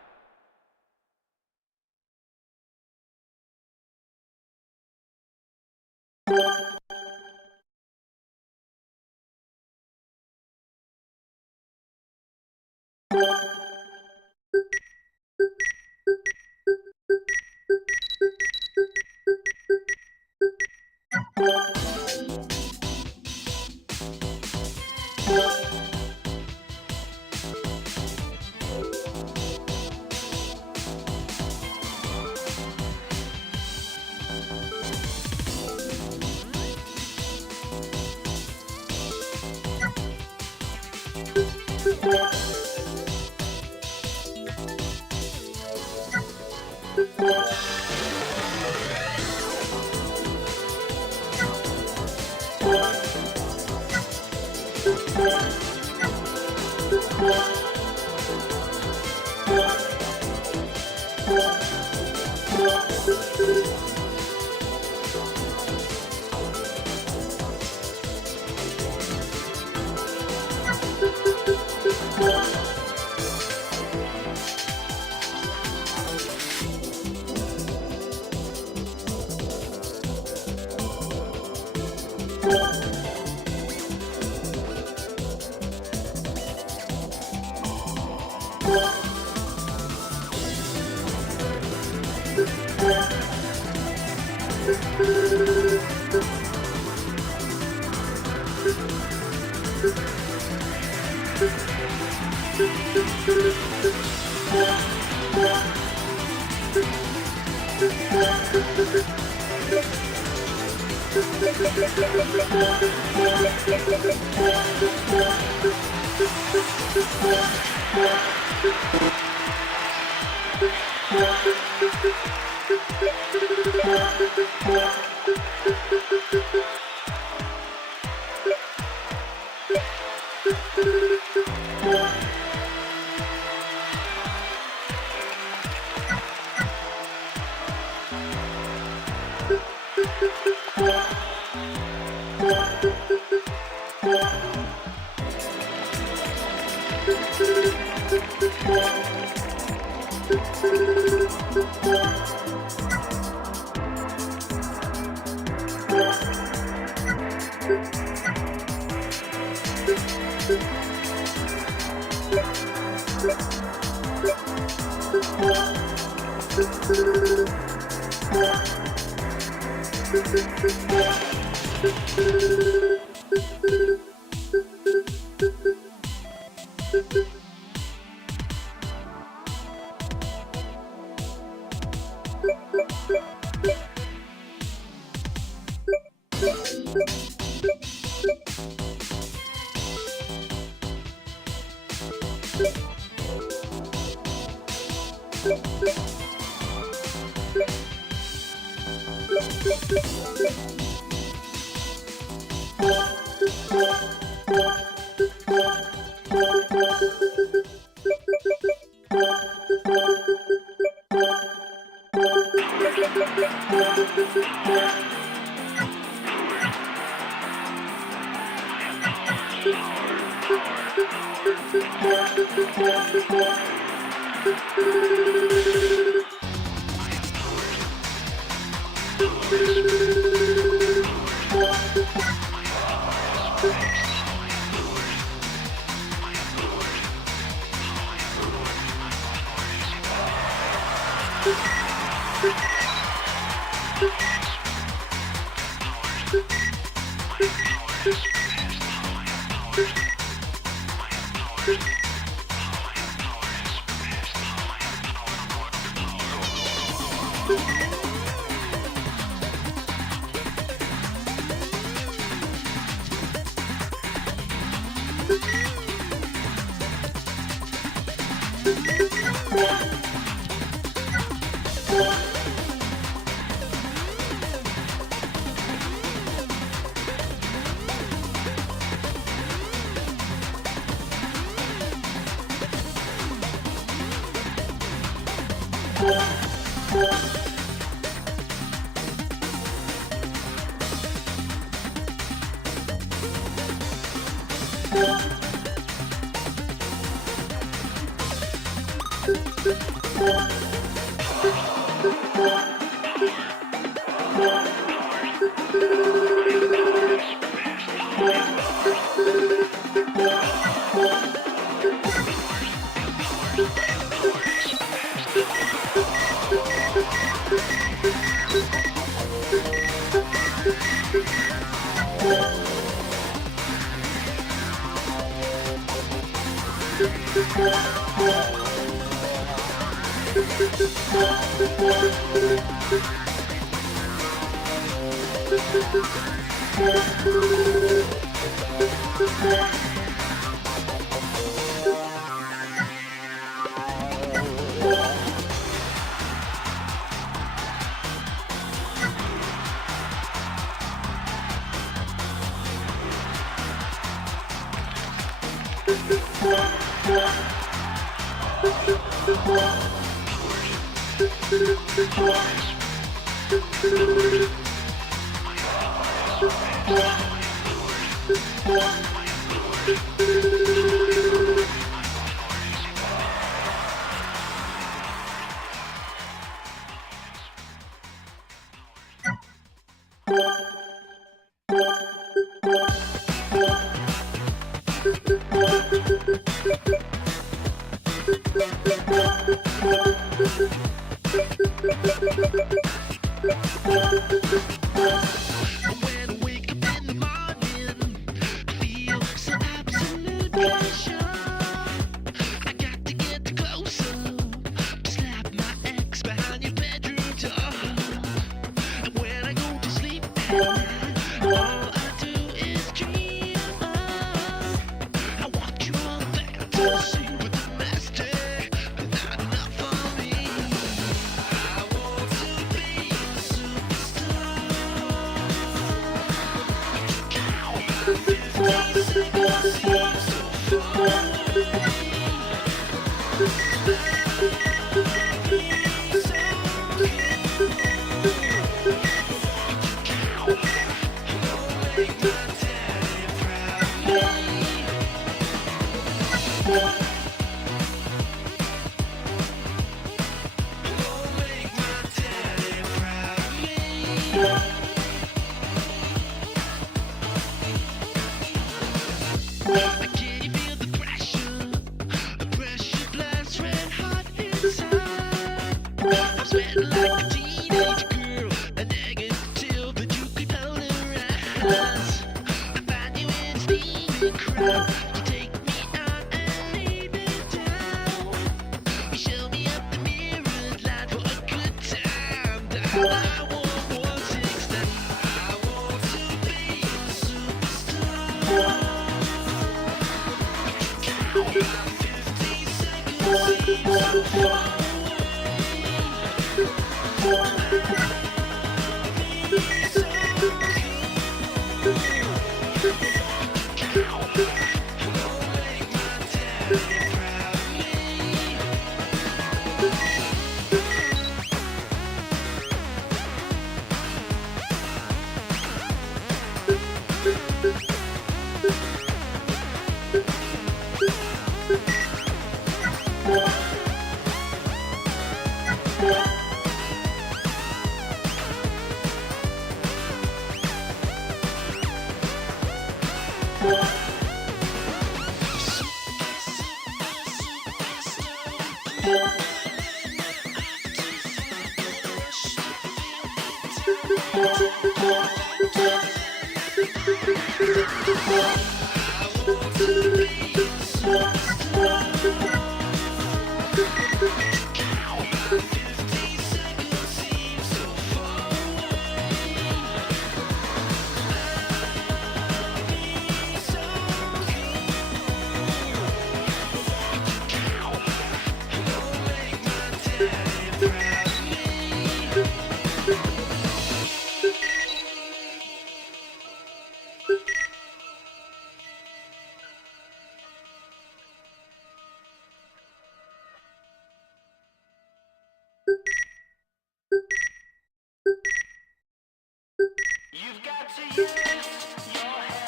You've got to use your head,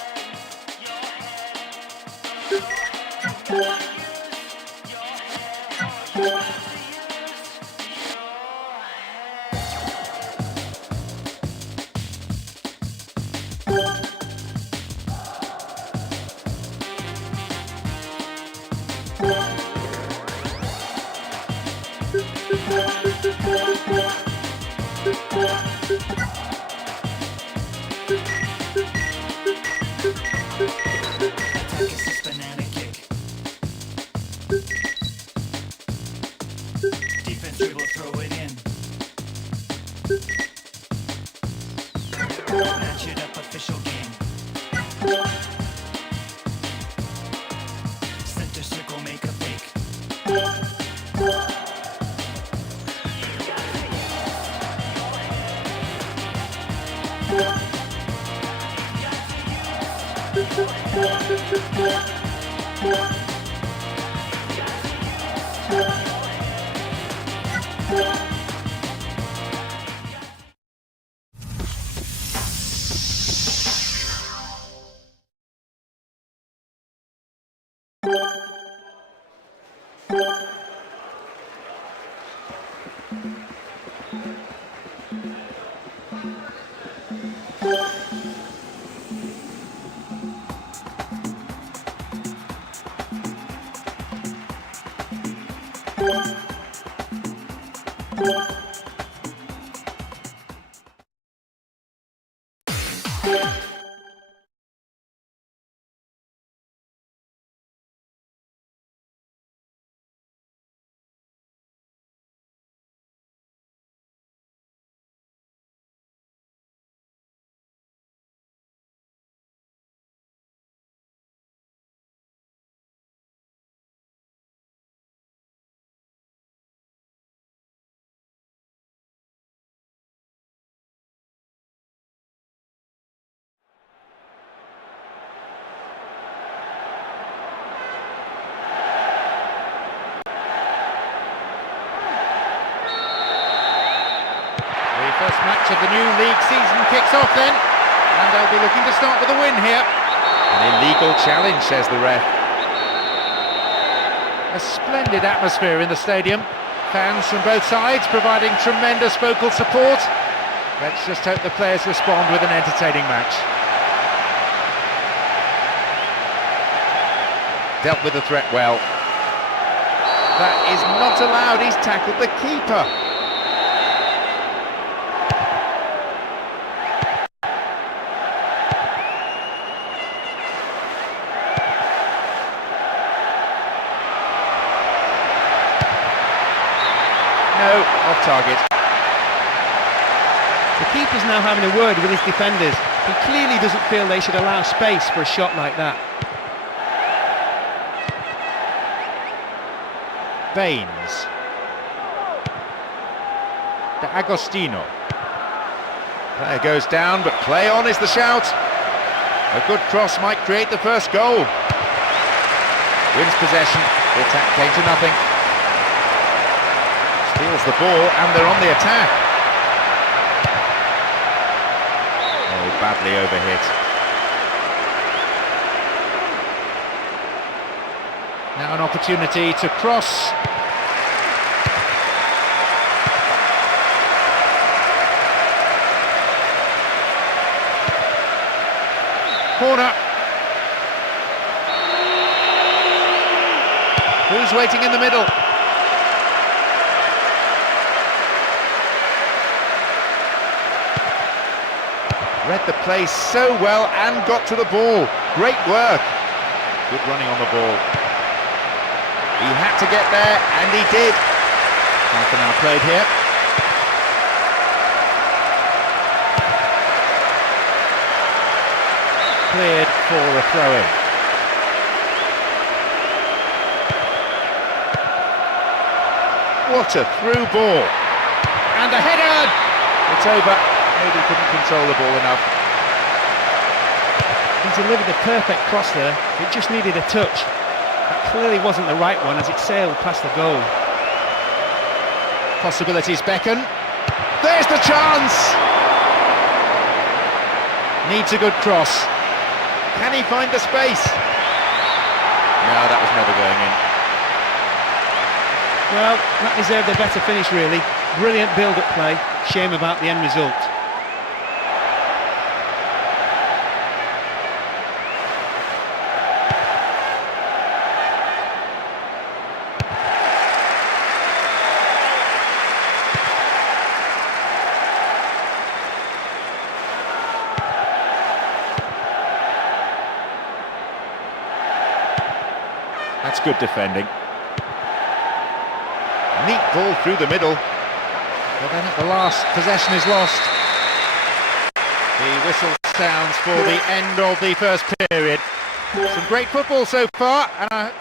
your head. Your head. First match of the new league season kicks off then, and they'll be looking to start with a win here. An illegal challenge, says the ref. A splendid atmosphere in the stadium. Fans from both sides providing tremendous vocal support. Let's just hope the players respond with an entertaining match. Dealt with the threat well. That is not allowed, he's tackled the keeper. No, off target. The keeper's now having a word with his defenders. He clearly doesn't feel they should allow space for a shot like that. Baines. Agostino. Player goes down, but play on is the shout. A good cross might create the first goal. Wins possession, the attack came to nothing. Steals the ball, and they're on the attack. Oh, badly overhit. Now an opportunity to cross. Corner. Who's waiting in the middle? Read the play so well and got to the ball. Great work. Good running on the ball. He had to get there, and he did. Half an hour played here. Cleared for a throw-in. What a through ball. And a header! It's over. Maybe couldn't control the ball enough. He delivered the perfect cross there. It just needed a touch. That clearly wasn't the right one as it sailed past the goal. Possibilities beckon. There's the chance! Needs a good cross. Can he find the space? No, that was never going in. Well, that deserved a better finish really. Brilliant build-up play. Shame about the end result. That's good defending. Neat ball through the middle. But then at the last, possession is lost. The whistle sounds for the end of the first period. Some great football so far, and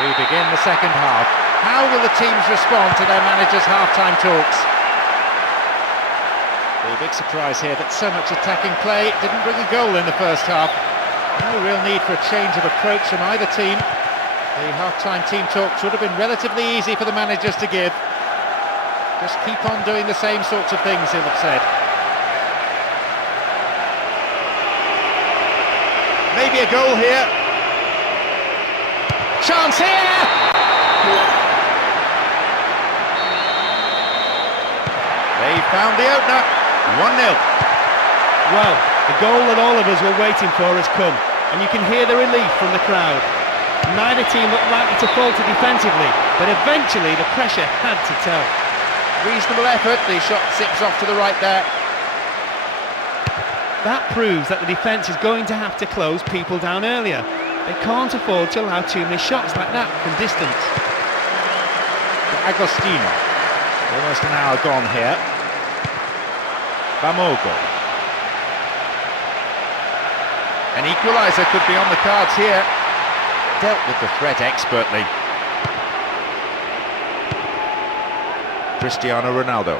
we begin the second half. How will the teams respond to their manager's half-time talks? The big surprise here that so much attacking play didn't bring a goal in the first half. No real need for a change of approach from either team. The half-time team talks would have been relatively easy for the managers to give. Just keep on doing the same sorts of things, he'll have said. Maybe a goal here. Chance here! They found the opener. 1-0. Well, the goal that all of us were waiting for has come, and you can hear the relief from the crowd. Neither team looked likely to falter defensively, but eventually the pressure had to tell. Reasonable effort, the shot zips off to the right there. That proves that the defence is going to have to close people down earlier. They can't afford to allow too many shots like that from distance. Agostino. Almost an hour gone here. Bamogo. An equaliser could be on the cards here. Dealt with the threat expertly. Cristiano Ronaldo.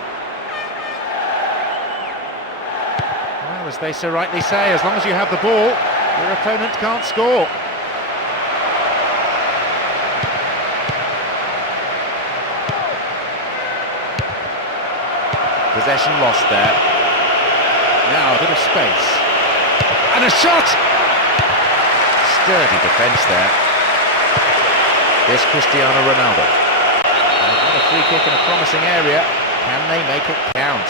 Well, as they so rightly say, as long as you have the ball, your opponent can't score. Possession lost there. Now a bit of space. And a shot! Sturdy defence there. Here's Cristiano Ronaldo. And a free kick in a promising area. Can they make it count?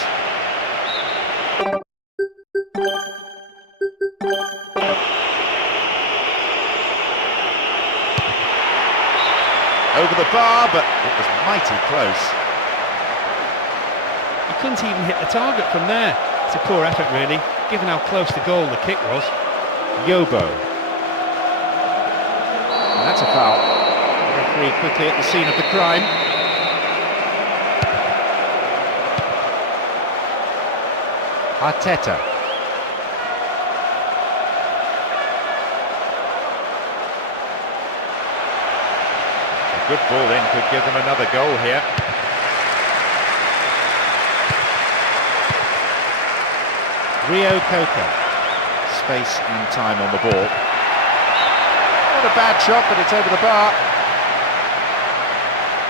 Over the bar, but it was mighty close. He couldn't even hit the target from there. It's a poor effort really, given how close the goal the kick was. Yobo. And that's a foul. The referee quickly at the scene of the crime. Arteta. good ball in, could give them another goal here. Rio Coco, space and time on the ball. Not a bad shot, but it's over the bar.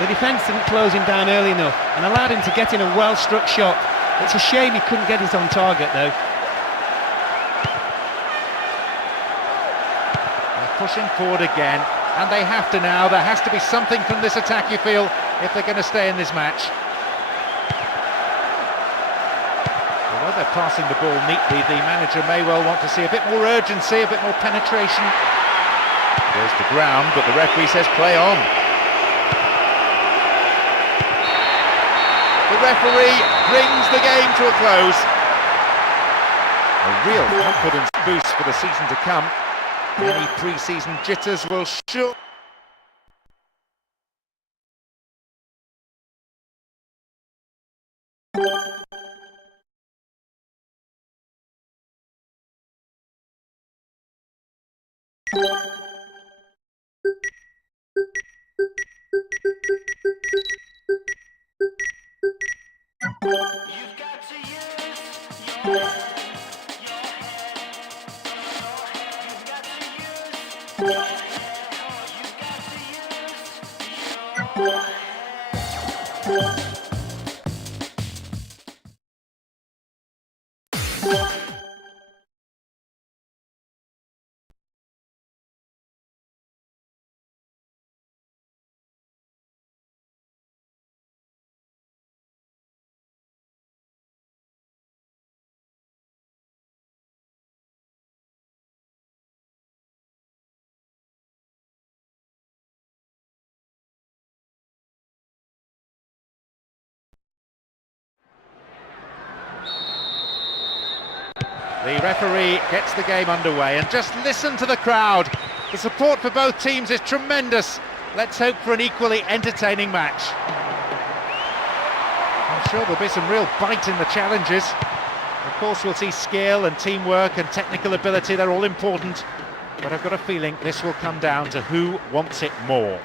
The defence didn't close him down early enough and allowed him to get in a well-struck shot. It's a shame he couldn't get it on target though. They're pushing forward again, and they have to now. There has to be something from this attack, you feel, if they're going to stay in this match. Although they're passing the ball neatly, the manager may well want to see a bit more urgency, a bit more penetration. Goes to ground, but the referee says play on. The referee brings the game to a close. A real confidence boost for the season to come. Any pre-season jitters will sure... You've got to use your head. You've got to use your head. You've got to use your head. The referee gets the game underway, and just listen to the crowd. The support for both teams is tremendous. Let's hope for an equally entertaining match. I'm sure there'll be some real bite in the challenges. Of course we'll see skill and teamwork and technical ability, they're all important. But I've got a feeling this will come down to who wants it more.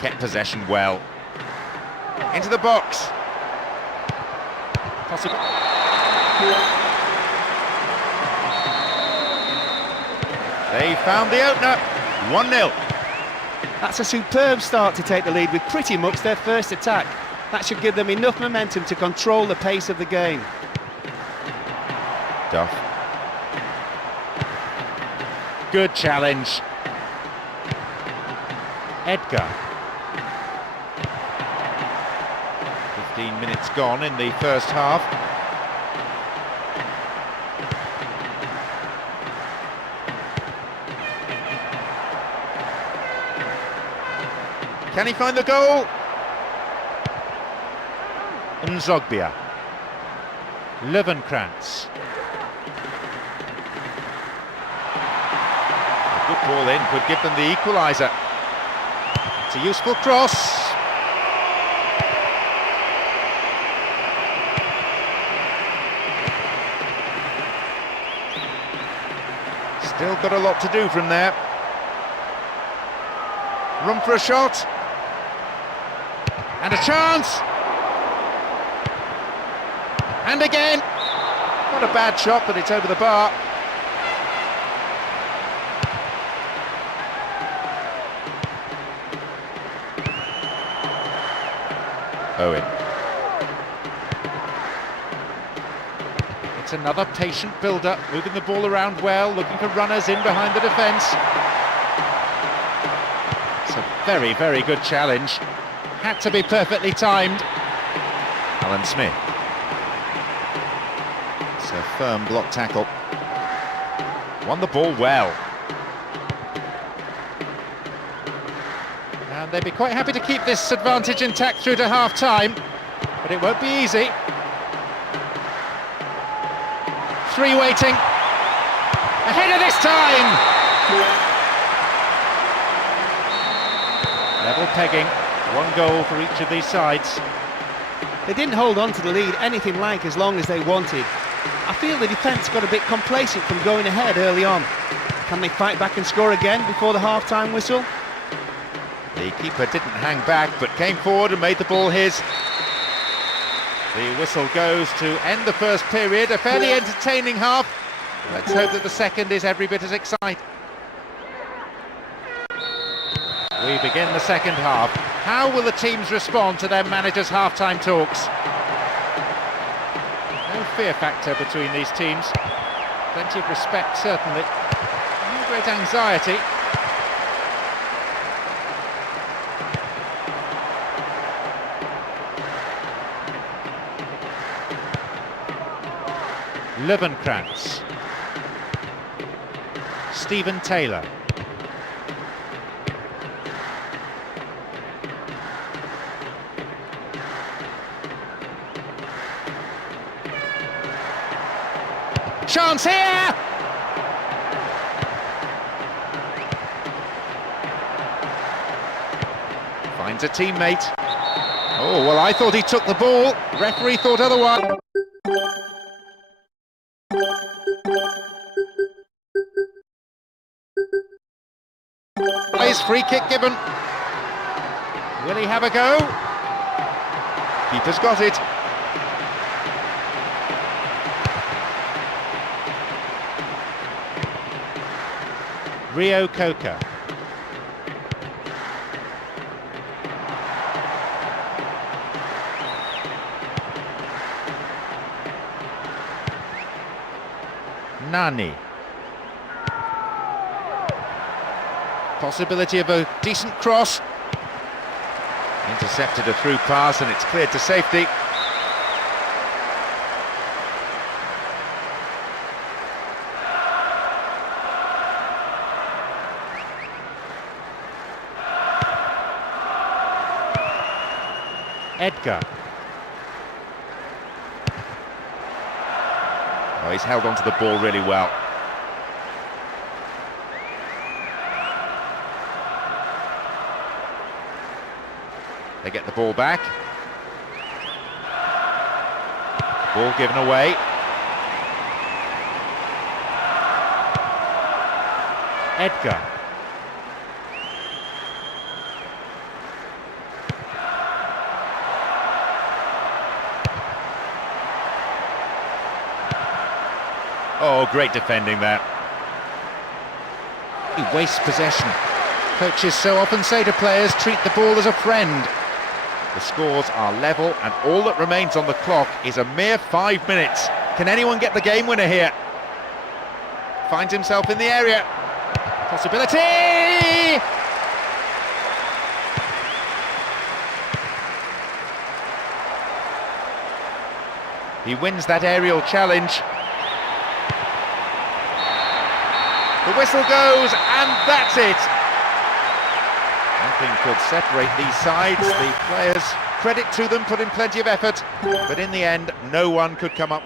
Kept possession well. Into the box. Possible. They found the opener, 1-0. That's a superb start to take the lead with pretty much their first attack. That should give them enough momentum to control the pace of the game. Duff. Good challenge. Edgar. 15 minutes gone in the first half. Can he find the goal? Nzogbia. Löwenkrantz. A good ball in could give them the equaliser. It's a useful cross. Still got a lot to do from there. Room for a shot. And a chance! And again! Not a bad shot, but it's over the bar. Owen. It's another patient build-up, moving the ball around well, looking for runners in behind the defence. It's a very, very good challenge. Had to be perfectly timed. Alan Smith. It's a firm block tackle. Won the ball well. And they'd be quite happy to keep this advantage intact through to half-time, but it won't be easy. 3 waiting. Ahead of this time! Level pegging. 1 goal for each of these sides. They didn't hold on to the lead anything like as long as they wanted. I feel the defence got a bit complacent from going ahead early on. Can they fight back and score again before the half-time whistle? The keeper didn't hang back, but came forward and made the ball his. The whistle goes to end the first period, a fairly entertaining half. Let's hope that the second is every bit as exciting. We begin the second half. How will the teams respond to their managers' half-time talks? No fear factor between these teams. Plenty of respect, certainly. No great anxiety. Löwenkrantz. Stephen Taylor. Chance here! Finds a teammate. Oh, well, I thought he took the ball. Referee thought otherwise. Free kick given. Will he have a go? Keeper's got it. Rio Coca. Nani. Possibility of a decent cross. Intercepted a through pass and it's cleared to safety. Edgar. Oh, he's held onto the ball really well. They get the ball back. Ball given away. Edgar. Oh, great defending that. He wastes possession. Coaches so often say to players, treat the ball as a friend. The scores are level and all that remains on the clock is a mere 5 minutes. Can anyone get the game winner here? Finds himself in the area. Possibility! He wins that aerial challenge. The whistle goes and that's it. Nothing could separate these sides. The players, credit to them, put in plenty of effort, but in the end, no one could come up